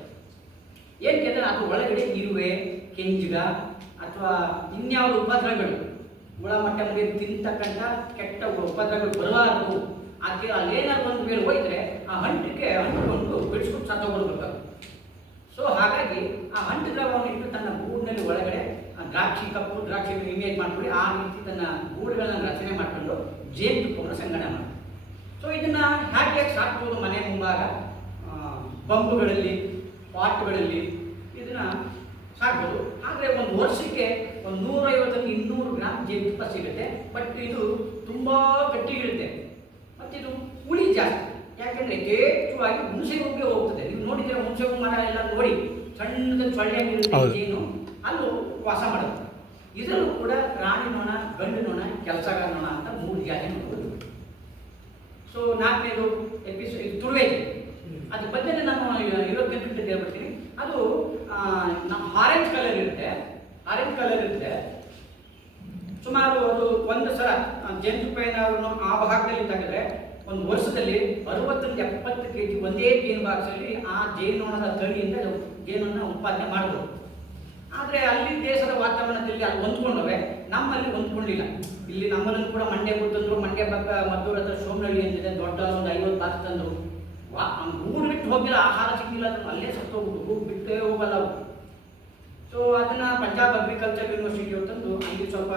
ಏನಕ್ಕೆ ಅಂದರೆ ಅದು ಒಳಗಡೆ ಇರುವೆ, ಕೆಂಜಿಗ ಅಥವಾ ಇನ್ಯಾವುದು ಉಪದ್ರವಗಳು, ಹುಳಮಟ್ಟೆ ಮರಿ ತಿಂತಕ್ಕಂಥ ಕೆಟ್ಟ ಉಪದ್ರವಗಳು ಬರಬಾರದು. ಅದಕ್ಕೆ ಅಲ್ಲೇನಾದ್ರು ಒಂದು ಮೇಲೆ ಹೋಯಿದ್ರೆ ಆ ಅಂಟಿಗೆ ಅಂಟಿಕೊಂಡು ಬಿಡಿಸ್ಕೊಂಡು ಸತ್ತೋಗ್ಬಿಡ್ಬೇಕು. ಸೊ ಹಾಗಾಗಿ ಆ ಅಂಟು ದ್ರವವನ್ನು ಇಟ್ಟು ತನ್ನ ಗೂಡಿನಲ್ಲಿ ಒಳಗಡೆ ದ್ರಾಕ್ಷಿ, ಕಪ್ಪು ದ್ರಾಕ್ಷಿ ಇಮೇಜ್ ಮಾಡ್ಕೊಂಡು ಆ ರೀತಿ ತನ್ನ ಗೂಡುಗಳನ್ನು ರಚನೆ ಮಾಡಿಕೊಂಡು ಜೇನುತುಪ್ಪವನ್ನು ಸಂಗ್ರಹಣೆ ಮಾಡಿ. ಸೊ ಇದನ್ನು ಹೇಗೆ ಸಾಕ್ಬೋದು? ಮನೆ ಮುಂಭಾಗ ಬಂಬುಗಳಲ್ಲಿ, ಪಾಟ್ಗಳಲ್ಲಿ ಇದನ್ನು ಸಾಕ್ಬೋದು. ಆದರೆ ಒಂದು ವರ್ಷಕ್ಕೆ ಒಂದು 150-200 ಗ್ರಾಮ್ ಜೇನುತುಪ್ಪ ಸಿಗುತ್ತೆ. ಬಟ್ ಇದು ತುಂಬ ಗಟ್ಟಿಗಿರುತ್ತೆ ಮತ್ತು ಇದು ಹುಳಿ ಜಾಸ್ತಿ. ಯಾಕೆಂದರೆ ಯಥೇಚ್ಛವಾಗಿ ಹುಣಸೆ ಹೂವಿಗೆ ಹೋಗ್ತದೆ. ನೀವು ನೋಡಿದರೆ ಹುಣಸೆ ಹೂ ಮರ ಎಲ್ಲ ನೋಡಿ ಸಣ್ಣದ ಸೊಳ್ಳೆಗಿರುತ್ತೆ ಹೌದು. ಜೇನು ಅಲ್ಲೂ ವಾಸ ಮಾಡುತ್ತೆ. ಇದರಲ್ಲೂ ಕೂಡ ರಾಣಿ ನೊಣ, ಗಂಡು ನೊಣ, ಕೆಲಸಗಾರ ನೊಣ ಅಂತ 3 ಜಾತಿ ನೋಡ್ಬೋದು. ಸೊ 4ನೇದು ತುಳುವೆ ಜೇನು. ಅದ್ರ ಬಗ್ಗೆ ನಾನು ಯುರೋಪಿಯನ್ ಕಂಟ್ರಿ ಹೇಳ್ಬಿಡ್ತೀನಿ. ಅದು ನಮ್ಮ ಆರೆಂಜ್ ಕಲರ್ ಇರುತ್ತೆ. ಸುಮಾರು ಅದು ಒಂದು ಸಲ ಜೇನುತುಪ್ಪ ಆ ಭಾಗದಲ್ಲಿ ತೆಗೆದ್ರೆ ಒಂದು ವರ್ಷದಲ್ಲಿ 60-70 kg ಒಂದೇ ಜೇನು ಬಾಕ್ಸಲ್ಲಿ ಆ ಜೇನುನೊಣದ ತಳಿಯಿಂದ ಜೇನನ್ನು ಉತ್ಪಾದನೆ ಮಾಡ್ಬೋದು. ಆದರೆ ಅಲ್ಲಿ ದೇಶದ ವಾತಾವರಣದಲ್ಲಿ ಅಲ್ಲಿ ಹೊಂದ್ಕೊಂಡವೆ, ನಮ್ಮಲ್ಲಿ ಹೊಂದ್ಕೊಂಡಿಲ್ಲ. ಇಲ್ಲಿ ನಮ್ಮಲ್ಲಿ ಕೂಡ ಮಂಡ್ಯ ತಂದರು, ಮಂಡ್ಯ ಪಕ್ಕ ಮದ್ದೂರ ಹತ್ರ ಸೋಮನಹಳ್ಳಿ ಅಂತಿದೆ, ದೊಡ್ಡ ಒಂದು 50 ಬಾಕ್ಸ್ ತಂದರು. ಊರು ಬಿಟ್ಟು ಹೋಗಿಲ್ಲ, ಆಹಾರ ಸಿಕ್ಕಿಲ್ಲ, ಅದನ್ನು ಅಲ್ಲೇ ಸತ್ತೋಗ್ಬಿಟ್ಟು ಊರು ಬಿಟ್ಟೇ ಹೋಗಲ್ಲ ಅವು. ಸೊ ಅದನ್ನು ಪಂಜಾಬ್ ಅಗ್ರಿಕಲ್ಚರ್ ಯೂನಿವರ್ಸಿಟಿ ತಂದು ಅಲ್ಲಿ ಸ್ವಲ್ಪ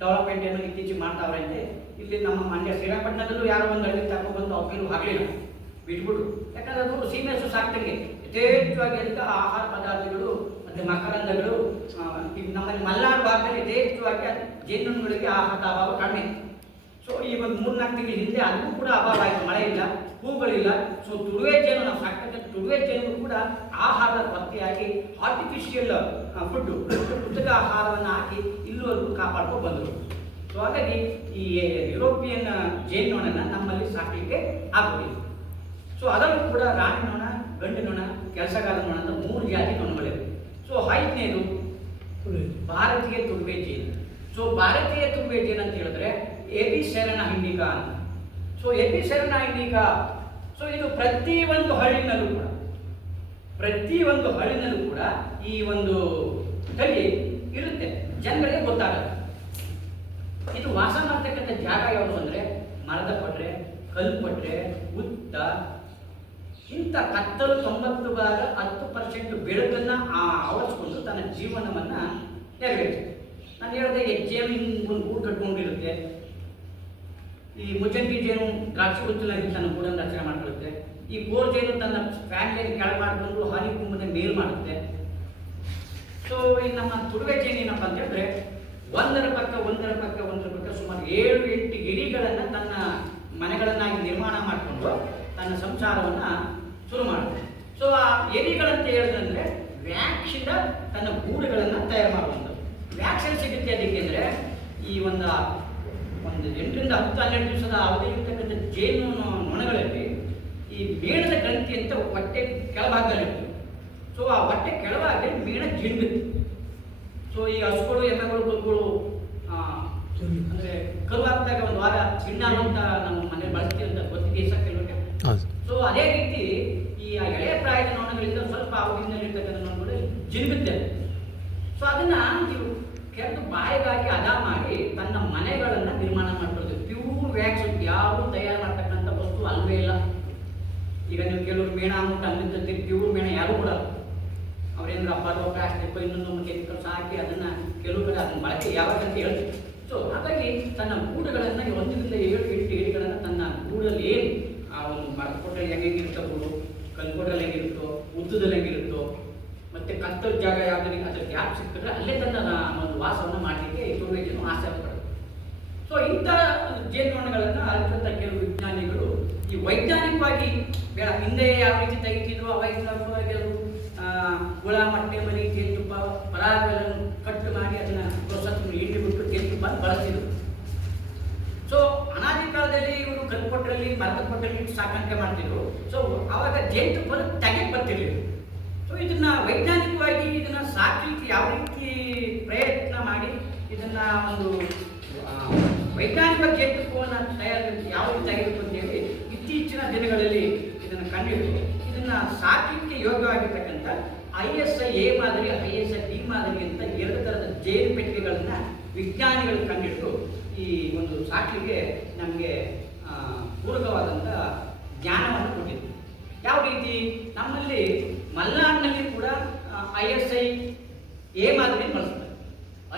ಡೆವಲಪ್ಮೆಂಟ್ ಏನೋ ಇತ್ತೀಚೆಗೆ ಮಾಡ್ತಾವ್ರೆ ಅಂತೆ. ಇಲ್ಲಿ ನಮ್ಮ ಮಂಡ್ಯ ಶ್ರೀರಂಗಪಟ್ಟಣದಲ್ಲೂ ಯಾರೋ ಒಂದು ಹಳ್ಳಿ ತಗೊಂಡ್ಬಂದು ಅವ್ರಿಗೂ ಆಗಲಿಲ್ಲ, ಬಿಟ್ಬಿಟ್ಟು. ಯಾಕಂದ್ರೆ ಅದು ಸೀಮೆಸು ಸಾಕ್ತಂಗೆ ಯಥೇಚ್ಛವಾಗಿ ಅದಕ್ಕೆ ಆಹಾರ ಪದಾರ್ಥಗಳು ಮತ್ತು ಮಕರಂದಗಳು ನಮ್ಮಲ್ಲಿ ಮಲೆನಾಡು ಭಾಗದಲ್ಲಿ ಯಥೇಚ್ಛವಾಗಿ ಜೇನುನೊಣಗಳಿಗೆ ಆಹಾರದ ಅಭಾವ ಕಡಿಮೆ. ಸೊ ಈ ಒಂದು 3-4 ತಿಂಗಳ ಹಿಂದೆ ಅದಕ್ಕೂ ಕೂಡ ಅಭಾವ ಆಯಿತು, ಮಳೆ ಇಲ್ಲ, ಹೂಗಳಿಲ್ಲ. ಸೊ ತುಳುವೆ ಜೇನು ನಾವು ಸಾಕ್ತಕ್ಕಂಥ ತುಳುವೆ ಜೇನು ಕೂಡ ಆಹಾರದ ಕೊರತೆಯಾಗಿ ಆರ್ಟಿಫಿಷಿಯಲ್ ಫುಡ್ಡು ಕೃತಕ ಆಹಾರವನ್ನು ಹಾಕಿ ಇಲ್ಲಿವರೆಗೂ ಕಾಪಾಡ್ಕೊಂಡು ಬಂದರು. ಸೊ ಹಾಗಾಗಿ ಈ ಯುರೋಪಿಯನ್ ಜೇನುನೊಣನ ನಮ್ಮಲ್ಲಿ ಸಾಕಲಿಕ್ಕೆ ಆಗೋದಿಲ್ಲ. ಸೊ ಅದರಲ್ಲೂ ಕೂಡ ರಾಣಿ ನೊಣ, ಗಂಡು ನೊಣ, ಕೆಲಸಗಾರ ನೊಣ ಅಂತ 3 ಜಾತಿ ನೊಣಗಳಿವೆ. ಸೊ 5ನೇದು ಭಾರತೀಯ ತುಳುವೆ ಜೇನು. ಸೊ ಭಾರತೀಯ ತುಳುವೆ ಜೇನು ಅಂತ ಹೇಳಿದ್ರೆ ಎಪಿಸ್ ಸೆರೆನಾ ಇಂಡಿಕಾ ಅಂತ. So Apis Serena Indica, so ಇದು ಪ್ರತಿಯೊಂದು ಹಳ್ಳಿನಲ್ಲೂ ಕೂಡ ಈ ಒಂದು ತಳಿ ಇರುತ್ತೆ, ಜನಗಳಿಗೆ ಗೊತ್ತಾಗಲ್ಲ. ಇದು ವಾಸ ಮಾಡ್ತಕ್ಕಂಥ ಜಾಗ ಯಾವುದು ಅಂದರೆ ಮರದ ಪಟ್ರೆ, ಕಲ್ಲು ಪಟ್ರೆ, ಉತ್ತ, ಇಂಥ ಕತ್ತಲು 90 ಭಾಗ 10% ಬೆಳಕನ್ನು ಆವರಿಸ್ಕೊಂಡು ತನ್ನ ಜೀವನವನ್ನು ನೆರವೇರಿಸುತ್ತೆ. ನಾನು ಹೇಳಿದೆ ಹೆಜ್ಜೆಯನ್ನು ಹಿಂಗೆ ಒಂದು ಗೂಡು ಕಟ್ಕೊಂಡಿರುತ್ತೆ. ಈ ಮುಚ್ಚಂಗಿ ಜೇನು ದ್ರಾಕ್ಷಿ ಹುಚ್ಚಲಾಗಿ ತನ್ನ ಗೂಡನ್ನು ರಚನೆ ಮಾಡ್ಕೊಳ್ಳುತ್ತೆ. ಈ ಕೋರ್ ಜೇನು ತನ್ನ ಫ್ಯಾಮಿಲಿಯನ್ನು ಕೆಳಗೆ ಮಾಡಿಕೊಂಡು ಹಾನಿ ಕುಂಬದ ಮೇಲ್ ಮಾಡುತ್ತೆ. ಸೊ ಈ ನಮ್ಮ ತುಳುವೆ ಜೇನು ಏನಪ್ಪ ಅಂತ ಹೇಳಿದ್ರೆ ಒಂದರ ಪಕ್ಕ ಸುಮಾರು 7-8 ಗಿರಿಗಳನ್ನು ತನ್ನ ಮನೆಗಳನ್ನಾಗಿ ನಿರ್ಮಾಣ ಮಾಡಿಕೊಂಡು ತನ್ನ ಸಂಸಾರವನ್ನು ಶುರು ಮಾಡುತ್ತೆ. ಸೊ ಆ ಎಲಿಗಳಂತ ಹೇಳಿದ್ರೆ ವ್ಯಾಕ್ಸಿಂದ ತನ್ನ ಗೂಡುಗಳನ್ನು ತಯಾರು ಮಾಡುವಂಥದ್ದು. ವ್ಯಾಕ್ಸಿನ್ ಸಿಗುತ್ತೆ ಅದಕ್ಕೆ ಅಂದರೆ ಈ ಒಂದು 8-10-12 ದಿವಸದ ಅವಧಿಯಿರ್ತಕ್ಕಂಥ ಜೇನು ನೊಣಗಳಲ್ಲಿ ಈ ಮೇಣದ ಗ್ರಂಥಿ ಅಂತ ಹೊಟ್ಟೆ ಕೆಳಭಾಗದಲ್ಲಿರ್ತದೆ. ಸೊ ಆ ಹೊಟ್ಟೆ ಕೆಳಭಾಗ ಮೇಣ ಜಿಂಡುತ್ತೆ. ಸೊ ಈ ಹಸುಗಳು, ಎಮ್ಮೆಗಳು, ಕರುಗಳು ಅಂದರೆ ಕರುವಾಗ್ದಾಗ ಒಂದು ವಾರ ಪಿಂಡ ಅಂತ ನಮ್ಮ ಮನೇಲಿ ಬಳಸ್ತೀವಿ ಅಂತ ಗೊತ್ತಿಗೆ ಕೆಲವಕ್ಕೆ. ಸೊ ಅದೇ ರೀತಿ ಈ ಎಳೆಯ ಪ್ರಾಯದ ನೊಣಗಳಿಂದ ಸ್ವಲ್ಪ ಅವಧಿನಲ್ಲಿರ್ತಕ್ಕಂಥ ನೊಣಗಳು ಜಿನುಗುತ್ತೆ. ಸೊ ಅದನ್ನು ನೀವು ಕೆರೆದು ಬಾಯಿಗಾಗಿ ಹದ ಮಾಡಿ ತನ್ನ ಮನೆಗಳನ್ನು ನಿರ್ಮಾಣ ಮಾಡ್ಕೊಳ್ತೀವಿ. ಪ್ಯೂರ್ ವ್ಯಾಕ್ಸ್ ಯಾವುದು ತಯಾರು ಮಾಡ್ತಕ್ಕಂಥ ವಸ್ತು ಅಲ್ವೇ ಇಲ್ಲ. ಈಗ ನೀವು ಕೆಲವರು ಮೇಣ ಅಂದ್ಬಿಟ್ಟು ಅಲ್ಲಿಂದ ಪ್ಯೂರ್ ಮೇಣ ಯಾರು ಕೂಡ ಅವ್ರೇನಾದ್ರು ಅಪ್ಪರೋ ಪ್ಲಾಸ್ಟಿಕ್ ಇನ್ನೊಂದು ಕೆಮಿಕಲ್ಸ್ ಹಾಕಿ ಅದನ್ನು ಕೆಲವು ಕಡೆ ಅದನ್ನು ಬಳಕೆ ಯಾವಾಗ ಅಂತ ಹೇಳ್ತೀವಿ. ಸೊ ಹಾಗಾಗಿ ತನ್ನ ಗೂಡುಗಳನ್ನು 1-7-8 ಏಡಿಗಳನ್ನು ತನ್ನ ಗೂಡಲ್ಲಿ ಏನು ಆ ಒಂದು ಮರದ ಕೊಟ್ಟಲ್ಲಿ ಹೆಂಗಿರುತ್ತೋ ಗೂಡು, ಕಲ್ಲು ಕೊಟ್ಟಲ್ಲಿ ಹೆಂಗಿರುತ್ತೋ, ಉದ್ದದಲ್ಲಿ ಹೆಂಗಿರುತ್ತೋ, ಮತ್ತು ಕತ್ತಲು ಜಾಗ ಯಾವುದಕ್ಕೆ ಅದ್ರ ಗ್ಯಾಪ್ ಸಿಕ್ಕಿದ್ರೆ ಅಲ್ಲೇ ತನ್ನ ಒಂದು ವಾಸವನ್ನು ಮಾಡಲಿಕ್ಕೆ ಈ ತುಳುವೆ ಜೇನು ಆಸೆ ಪಡುತ್ತೆ. ಸೊ ಇಂಥ ಜೇನುನೊಣಗಳನ್ನು ಅಲ್ಲಿಂದ ಕೆಲವು ವಿಜ್ಞಾನಿಗಳು ಈ ವೈಜ್ಞಾನಿಕವಾಗಿ ಹಿಂದೆ ಯಾವ ರೀತಿ ತೆಗಿತಿದ್ರು ಅವೈಜ್ಞಾನಿಕವಾಗಿ ಹುಳ, ಮೊಟ್ಟೆ, ಮರಿ, ಜೇನುತುಪ್ಪ, ಪರಾಗಗಳನ್ನು ಕಟ್ಟು ಮಾಡಿ ಅದನ್ನು ಪ್ರೋಸೆಸ್ ಹಿಂಡಿ ಬಿಟ್ಟು ಜೇನುತುಪ್ಪ ಬಳಸ್ತಿದ್ರು. ಸೊ ಅನಾದಿ ಕಾಲದಲ್ಲಿ ಇವರು ಕಲ್ಪಟ್ಟರಲ್ಲಿ, ಮರದ ಕೊಟ್ಟರಲ್ಲಿ ಸಾಕಾಣಿಕೆ ಮಾಡ್ತಿದ್ರು. ಸೊ ಆವಾಗ ಜೇನುತುಪ್ಪನ ತೆಗೆದು ಬರ್ತಿರ್ಲಿಲ್ಲ. ಸೊ ಇದನ್ನ ವೈಜ್ಞಾನಿಕವಾಗಿ ಇದನ್ನ ಸಾಕಲಿಕ್ಕೆ ಯಾವ ರೀತಿ ಪ್ರಯತ್ನ ಮಾಡಿ ಇದನ್ನ ಒಂದು ವೈಜ್ಞಾನಿಕ ಜೇನುತುಪ್ಪವನ್ನು ತಯಾರು ಯಾವ ರೀತಿ ಆಗಿರುತ್ತೆ ಅಂತೇಳಿ ಇತ್ತೀಚಿನ ದಿನಗಳಲ್ಲಿ ಇದನ್ನು ಕಂಡುಹಿಡಿದು ಇದನ್ನ ಸಾಕಲಿಕ್ಕೆ ಯೋಗ್ಯವಾಗಿರ್ತಕ್ಕಂಥ ISI A ಮಾದರಿ, ISI B ಮಾದರಿ ಅಂತ 2 ಥರದ ಜೇನು ಪೆಟ್ಟಿಗೆಗಳನ್ನು ವಿಜ್ಞಾನಿಗಳು ಕಂಡುಹಿಡಿದು ಈ ಒಂದು ಸಾಕಲಿಗೆ ನಮಗೆ ಪೂರಕವಾದಂಥ ಜ್ಞಾನವನ್ನು ಕೊಟ್ಟಿದ್ದು. ಯಾವ ರೀತಿ ನಮ್ಮಲ್ಲಿ ಮಲೆನಾಡಿನಲ್ಲಿ ಕೂಡ ISI A ಮಾದರಿ ಬಳಸ್ತಾರೆ.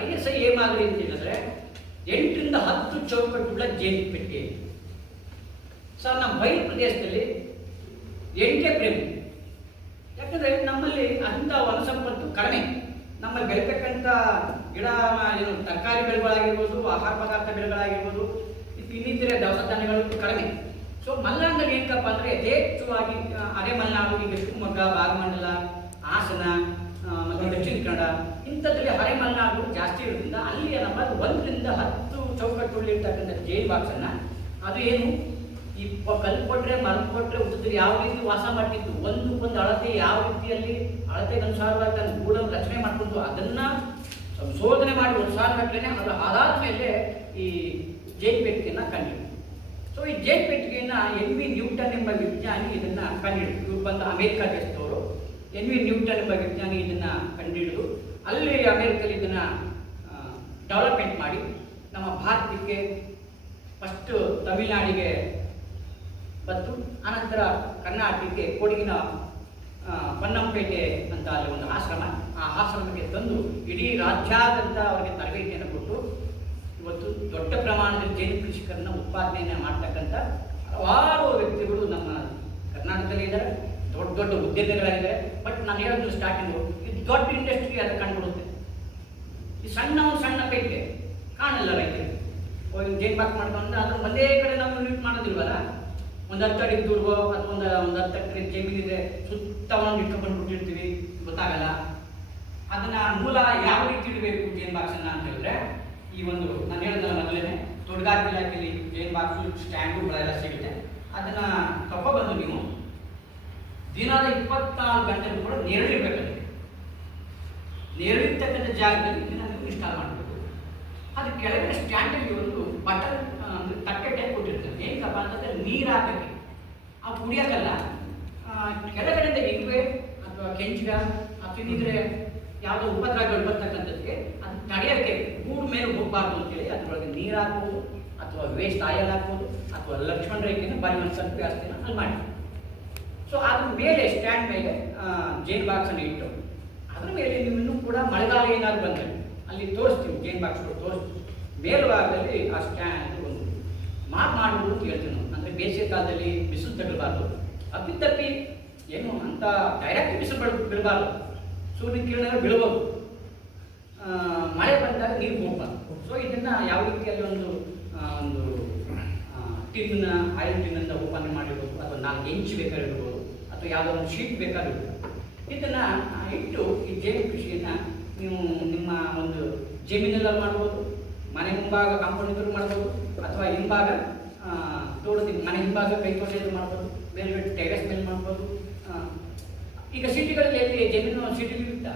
ISI A ಮಾದರಿ ಅಂತ ಹೇಳಿದ್ರೆ 8-10 ಚೌಕಟ್ಟುಗಳ ಜೇನು ಪೆಟ್ಟಿಗೆ. ಸರ್ ನಮ್ಮ ಬಯಲು ಪ್ರದೇಶದಲ್ಲಿ 8 ಪ್ರೇಮಿ. ಯಾಕಂದರೆ ನಮ್ಮಲ್ಲಿ ಅಂಥ ವನಸಂಪತ್ತು ಕಡಿಮೆ. ನಮ್ಮಲ್ಲಿ ಬೆಳೀತಕ್ಕಂಥ ಗಿಡ ಏನು ತರಕಾರಿ ಬೆಳೆಗಳಾಗಿರ್ಬೋದು, ಆಹಾರ ಪದಾರ್ಥ ಬೆಳೆಗಳಾಗಿರ್ಬೋದು, ಇನ್ನಿತರೆ ದವಸ ಧಾನ್ಯಗಳು ಕಡಿಮೆ. ಸೊ ಮಲೆನಾಡಿನಲ್ಲಿ ಏನಕ್ಕಪ್ಪ ಅಂದರೆ ಯಥೇಚ್ಛವಾಗಿ ಅರೆ ಮಲೆನಾಡು, ಈಗ ಶಿವಮೊಗ್ಗ, ಭಾಗಮಂಡಲ, ಹಾಸನ, ಇಂಥದ್ರಲ್ಲಿ ಹಳೆ ಮಲೆನಾಡು ಜಾಸ್ತಿ ಇರೋದ್ರಿಂದ ಅಲ್ಲಿ ಏನಪ್ಪ 1ರಿಂದ 10 ಚೌಕಟ್ಟುಗಳಿರ್ತಕ್ಕಂಥ ಜೈಲ್ ಬಾಕ್ಸನ್ನು ಅದು ಏನು ಈ ಕಲ್ಲು ಕೊಟ್ಟರೆ ಮರದ ಕೊಟ್ಟರೆ ಉದ್ದಿದ್ರೆ ಯಾವ ರೀತಿ ವಾಸ ಮಾಡ್ತಿತ್ತು, ಒಂದಕ್ಕೊಂದು ಅಳತೆ ಯಾವ ರೀತಿಯಲ್ಲಿ ಅಳತೆಗೆ ಅನುಸಾರವಾಗಿ ತನ್ನ ಗೂಡನ್ನು ರಚನೆ ಮಾಡ್ಕೊಂಡು ಅದನ್ನು ಸಂಶೋಧನೆ ಮಾಡಿ 1 ಸಾಲ ಗಟ್ಟಲೆ ಅದು ಅದಾದ ಮೇಲೆ ಈ ಜೈಲ್ ಪೆಟ್ಟಿಗೆಯನ್ನು ಕಂಡಿಡಿದ್ರು. ಸೊ ಈ ಜೈಲ್ ಪೆಟ್ಟಿಗೆಯನ್ನು NV ನ್ಯೂಟನ್ ಎಂಬ ವಿಜ್ಞಾನಿ ಇದನ್ನು ಕಂಡುಹಿಡಿದ್ರು. ಇವ್ರು ಬಂದು ಅಮೇರಿಕಾ ದೇಶದವರು. NV ನ್ಯೂಟನ್ ಎಂಬ ವಿಜ್ಞಾನಿ ಇದನ್ನು ಕಂಡುಹಿಡಿದು ಅಲ್ಲಿ ಅಮೇರಿಕಲ್ಲಿ ಇದನ್ನು ಡೆವಲಪ್ಮೆಂಟ್ ಮಾಡಿ ನಮ್ಮ ಭಾರತಕ್ಕೆ ಫಸ್ಟು ತಮಿಳುನಾಡಿಗೆ ಬಂತು. ಆನಂತರ ಕರ್ನಾಟಕಕ್ಕೆ ಕೊಡಗಿನ ಪೊನ್ನಂಪೇಟೆ ಅಂತ ಅಲ್ಲಿ ಒಂದು ಆಶ್ರಮ, ಆ ಆಶ್ರಮಕ್ಕೆ ತಂದು ಇಡೀ ರಾಜ್ಯಾದ್ಯಂತ ಅವರಿಗೆ ತರಬೇತಿಯನ್ನು ಕೊಟ್ಟು ಇವತ್ತು ದೊಡ್ಡ ಪ್ರಮಾಣದಲ್ಲಿ ಜೇನು ಕೃಷಿಕರನ್ನ ಉತ್ಪಾದನೆಯನ್ನು ಮಾಡ್ತಕ್ಕಂಥ ಹಲವಾರು ವ್ಯಕ್ತಿಗಳು ನಮ್ಮ ಕರ್ನಾಟಕದಲ್ಲಿ ಇದ್ದಾರೆ, ದೊಡ್ಡ ದೊಡ್ಡ ಉದ್ಯಮಿಗಳಾಗಿದ್ದಾರೆ. ಬಟ್ ನಾನು ಹೇಳೋದು ಸ್ಟಾರ್ಟಿಂಗು ಇದು ದೊಡ್ಡ ಇಂಡಸ್ಟ್ರಿ ಅದು ಕಂಡುಬಿಡುತ್ತೆ. ಈ ಸಣ್ಣ ಪೇಟೆ ಕಾಣಲ್ಲ ರೈತರಿಗೆ. ಜೇನು ಬಾಕ್ ಮಾಡ್ಕೊಂಡು ಅದ್ರ ಒಂದೇ ಕಡೆ ನಾವು ಯೂನಿಟ್ ಮಾಡೋದಿಲ್ವಲ್ಲ, ಒಂದು 10 ಅಡಿ ದೂರವೋ ಅಥವಾ ಒಂದು 10 ಎಕರೆ ಜಮೀನಿದೆ ಸುತ್ತವನ್ನು ಇಟ್ಕೊಂಡ್ಬಿಟ್ಟಿರ್ತೀವಿ, ಗೊತ್ತಾಗಲ್ಲ. ಅದನ್ನು ಮೂಲ ಯಾವ ರೀತಿ ಇಡಬೇಕು ಜೇನು ಬಾಕ್ಸನ್ನು ಅಂತ ಹೇಳಿದ್ರೆ, ಈ ಒಂದು ನಾನು ಹೇಳಿದ್ನಲ್ಲ ಮೊದಲೇ ತೋಟಗಾರಿಕೆ ಇಲಾಖೆಯಲ್ಲಿ ಜೇನು ಬಾಕ್ಸು ಸ್ಟ್ಯಾಂಡುಗಳೆಲ್ಲ ಸಿಗುತ್ತೆ. ಅದನ್ನು ತಗೊಬಂದು ನೀವು ದಿನದ 24 ಗಂಟೆಗೂ ಕೂಡ ನೆರಳಿರ್ಬೇಕಂತೆ. ನೆರಳಿರ್ತಕ್ಕಂಥ ಜಾಗದಲ್ಲಿ ಇದನ್ನು ನೀವು ಇನ್ಸ್ಟಾಲ್ ಮಾಡಬೇಕು. ಅದು ಕೆಳಗಡೆ ಸ್ಟ್ಯಾಂಡಲ್ಲಿ ಒಂದು ಬಟನ್ ಅಂದರೆ ತಟ್ಟೆ ಟೈಪ್ ಕೊಟ್ಟಿರ್ತಾರೆ. ಏನಪ್ಪ ಅಂತಂದರೆ ನೀರು ಹಾಕಕ್ಕೆ, ಅವು ಕುಡಿಯೋಕ್ಕಲ್ಲ. ಕೆಳಗಡೆಯಿಂದ ಇರುವೆ ಅಥವಾ ಕೆಂಚಿಗ ಅಥವಾ ಇನ್ನಿದ್ರೆ ಯಾವುದೋ ಉಪದ್ರವಗಳು ಬರ್ತಕ್ಕಂಥದ್ದಕ್ಕೆ ಅದು ತಡೆಯೋಕ್ಕೆ ಗೂಡು ಮೇಲೆ ಹೋಗಬಾರ್ದು ಅಂತೇಳಿ ಅದರೊಳಗೆ ನೀರು ಹಾಕ್ಬೋದು ಅಥವಾ ವೇಸ್ಟ್ ಆಯಲ್ ಹಾಕ್ಬೋದು ಅಥವಾ ಲಕ್ಷ್ಮಣ ರೇಖೆಯನ್ನು ಬರೀ ಒಂದು ಸ್ವಲ್ಪ ವ್ಯವಸ್ಥೆನ ಅಲ್ಲಿ ಮಾಡಿ. ಸೊ ಅದ್ರ ಮೇಲೆ ಸ್ಟ್ಯಾಂಡ್ ಮೇಲೆ ಜೇನು ಬಾಕ್ಸನ್ನು ಇಟ್ಟು ಅದ್ರ ಮೇಲೆ ನೀವು ಇನ್ನೂ ಕೂಡ ಮಳೆಗಾಲ ಏನಾದ್ರು ಬಂದರೆ ಅಲ್ಲಿ ತೋರಿಸ್ತೀವಿ, ಜೇನು ಬಾಕ್ಸ್ಗಳು ತೋರಿಸ್ತೀವಿ. ಮೇಲ್ಭಾಗದಲ್ಲಿ ಆ ಸ್ಟ್ಯಾಂಡ್ ಒಂದು ಮಾಡ್ಬೋದು ಅಂತ ಹೇಳ್ತೀವಿ ನಾವು. ಅಂದರೆ ಬೇಸಿಗೆ ಕಾಲದಲ್ಲಿ ಬಿಸಿಲು ತಗಲಬಾರ್ದು, ಅಪ್ಪಿತಪ್ಪಿ ಏನು ಅಂತ ಡೈರೆಕ್ಟ್ ಬಿಸಿಲು ಬಿಡಬಾರ್ದು, ಸೂರ್ಯನ ಕಿರಣಗಳು ಬೀಳ್ಬೋದು, ಮಳೆ ಬಂದಾಗ ನೀರು ಹೋಗ್ಬಾರ್ದು. ಸೊ ಇದನ್ನು ಯಾವ ರೀತಿಯಲ್ಲಿ ಒಂದು ಟಿನ್ನ ಆಯಿಲ್ ಟಿನ್ನಿಂದ ಓಪನ್ ಮಾಡಿರ್ಬೋದು ಅಥವಾ 4 ಇಂಚ್ ಬೇಕಾಗಿರ್ಬೋದು ಅಥವಾ ಯಾವುದೋ ಒಂದು ಶೀಟ್ ಬೇಕಾಗಿರ್ಬೋದು. ಇದನ್ನು ಇಟ್ಟು ಈ ಜೇನು ಕೃಷಿಯನ್ನು ನೀವು ನಿಮ್ಮ ಒಂದು ಜಮೀನಲ್ಲಿ ಮಾಡ್ಬೋದು, ಮನೆ ಮುಂಭಾಗ ಕಾಂಪೌಂಡ್ ಇದ್ರೂ ಮಾಡ್ಬೋದು, ಅಥವಾ ಹಿಂಭಾಗ ತೋಟದ ಮನೆ ಹಿಂಭಾಗ ಕೈ ತೋಟದಲ್ಲಿ ಮಾಡ್ಬೋದು, ಬೇರೆ ಬೇರೆ ಟೆರೆಸ್ ಮೇಲೆ ಮಾಡ್ಬೋದು. ಈಗ ಸಿಟಿಗಳಲ್ಲಿ ಎಲ್ಲಿ ಜಮೀನು ಸಿಟಿಲಿ ಇರ್ತಾ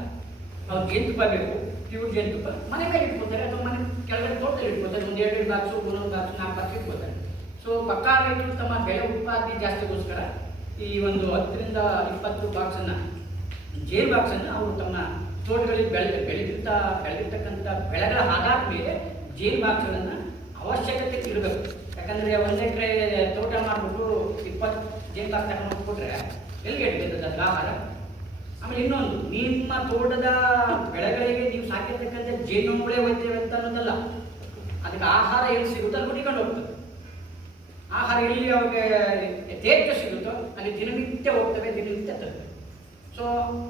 ಅವ್ರು ಜೇನುತುಪ್ಪ ಬೇಕು, ಪ್ಯೂರ್ ಜೇನುತುಪ್ಪ ಮನೆ ಮೇಲೆ ಇಟ್ಕೋತಾರೆ ಅಥವಾ ಮನೆ ಕೆಳಗಡೆ ತೋಟದಲ್ಲಿ ಇಟ್ಕೋತಾರೆ. ಒಂದು 2 ಬಾಕ್ಸು 3 ಬಾಕ್ಸು 4 ಬಾಕ್ಸ್ ಇಟ್ಕೋತಾರೆ. ಸೊ ಪಕ್ಕಾ ರೈತರು ತಮ್ಮ ಬೆಳೆ ಉತ್ಪಾದನೆ ಜಾಸ್ತಿಗೋಸ್ಕರ ಈ ಒಂದು 10ರಿಂದ 20 ಬಾಕ್ಸನ್ನು ಜೇನು ಬಾಕ್ಸನ್ನು ಅವರು ತಮ್ಮ ತೋಟಗಳಲ್ಲಿ ಬೆಳೆದಿರ್ತಕ್ಕಂಥ ಬೆಳೆಗಳ ಆಧಾರದ ಮೇಲೆ ಜೇನು ಬಾಕ್ಸ್ಗಳನ್ನು ಅವಶ್ಯಕತೆ ಇರಬೇಕು. ಯಾಕಂದರೆ 1 ಎಕರೆ ತೋಟ ಮಾಡಿಬಿಟ್ಟು 20 ಜೇನು ಬಾಕ್ಸ್ ತಗೊಂಡು ಹೋಗ್ಬಿಟ್ರೆ ಎಲ್ಲಿಗೆ ಇಡ್ಬೇಕು ಅದರ ಆಹಾರ. ಆಮೇಲೆ ಇನ್ನೊಂದು, ನಿಮ್ಮ ತೋಟದ ಬೆಳೆಗಳಿಗೆ ನೀವು ಸಾಕಿರ್ತಕ್ಕಂಥ ಜೇನುಹುಳೆ ಹೋಯ್ತೇವೆ ಅಂತ ಅನ್ನೋದಲ್ಲ, ಅದಕ್ಕೆ ಆಹಾರ ಎಲ್ಲಿ ಸಿಗುತ್ತೋ ಅಲ್ಲಿ ಹುಡಿಕೊಂಡು ಹೋಗ್ತದೆ. ಆಹಾರ ಎಲ್ಲಿ ಅವ್ರಿಗೆ ಯಥೇಚ್ಛ ಸಿಗುತ್ತೋ ಅಲ್ಲಿ ದಿನನಿತ್ಯ ಹೋಗ್ತವೆ, ದಿನನಿತ್ಯ ತರ್ತವೆ. ಸೊ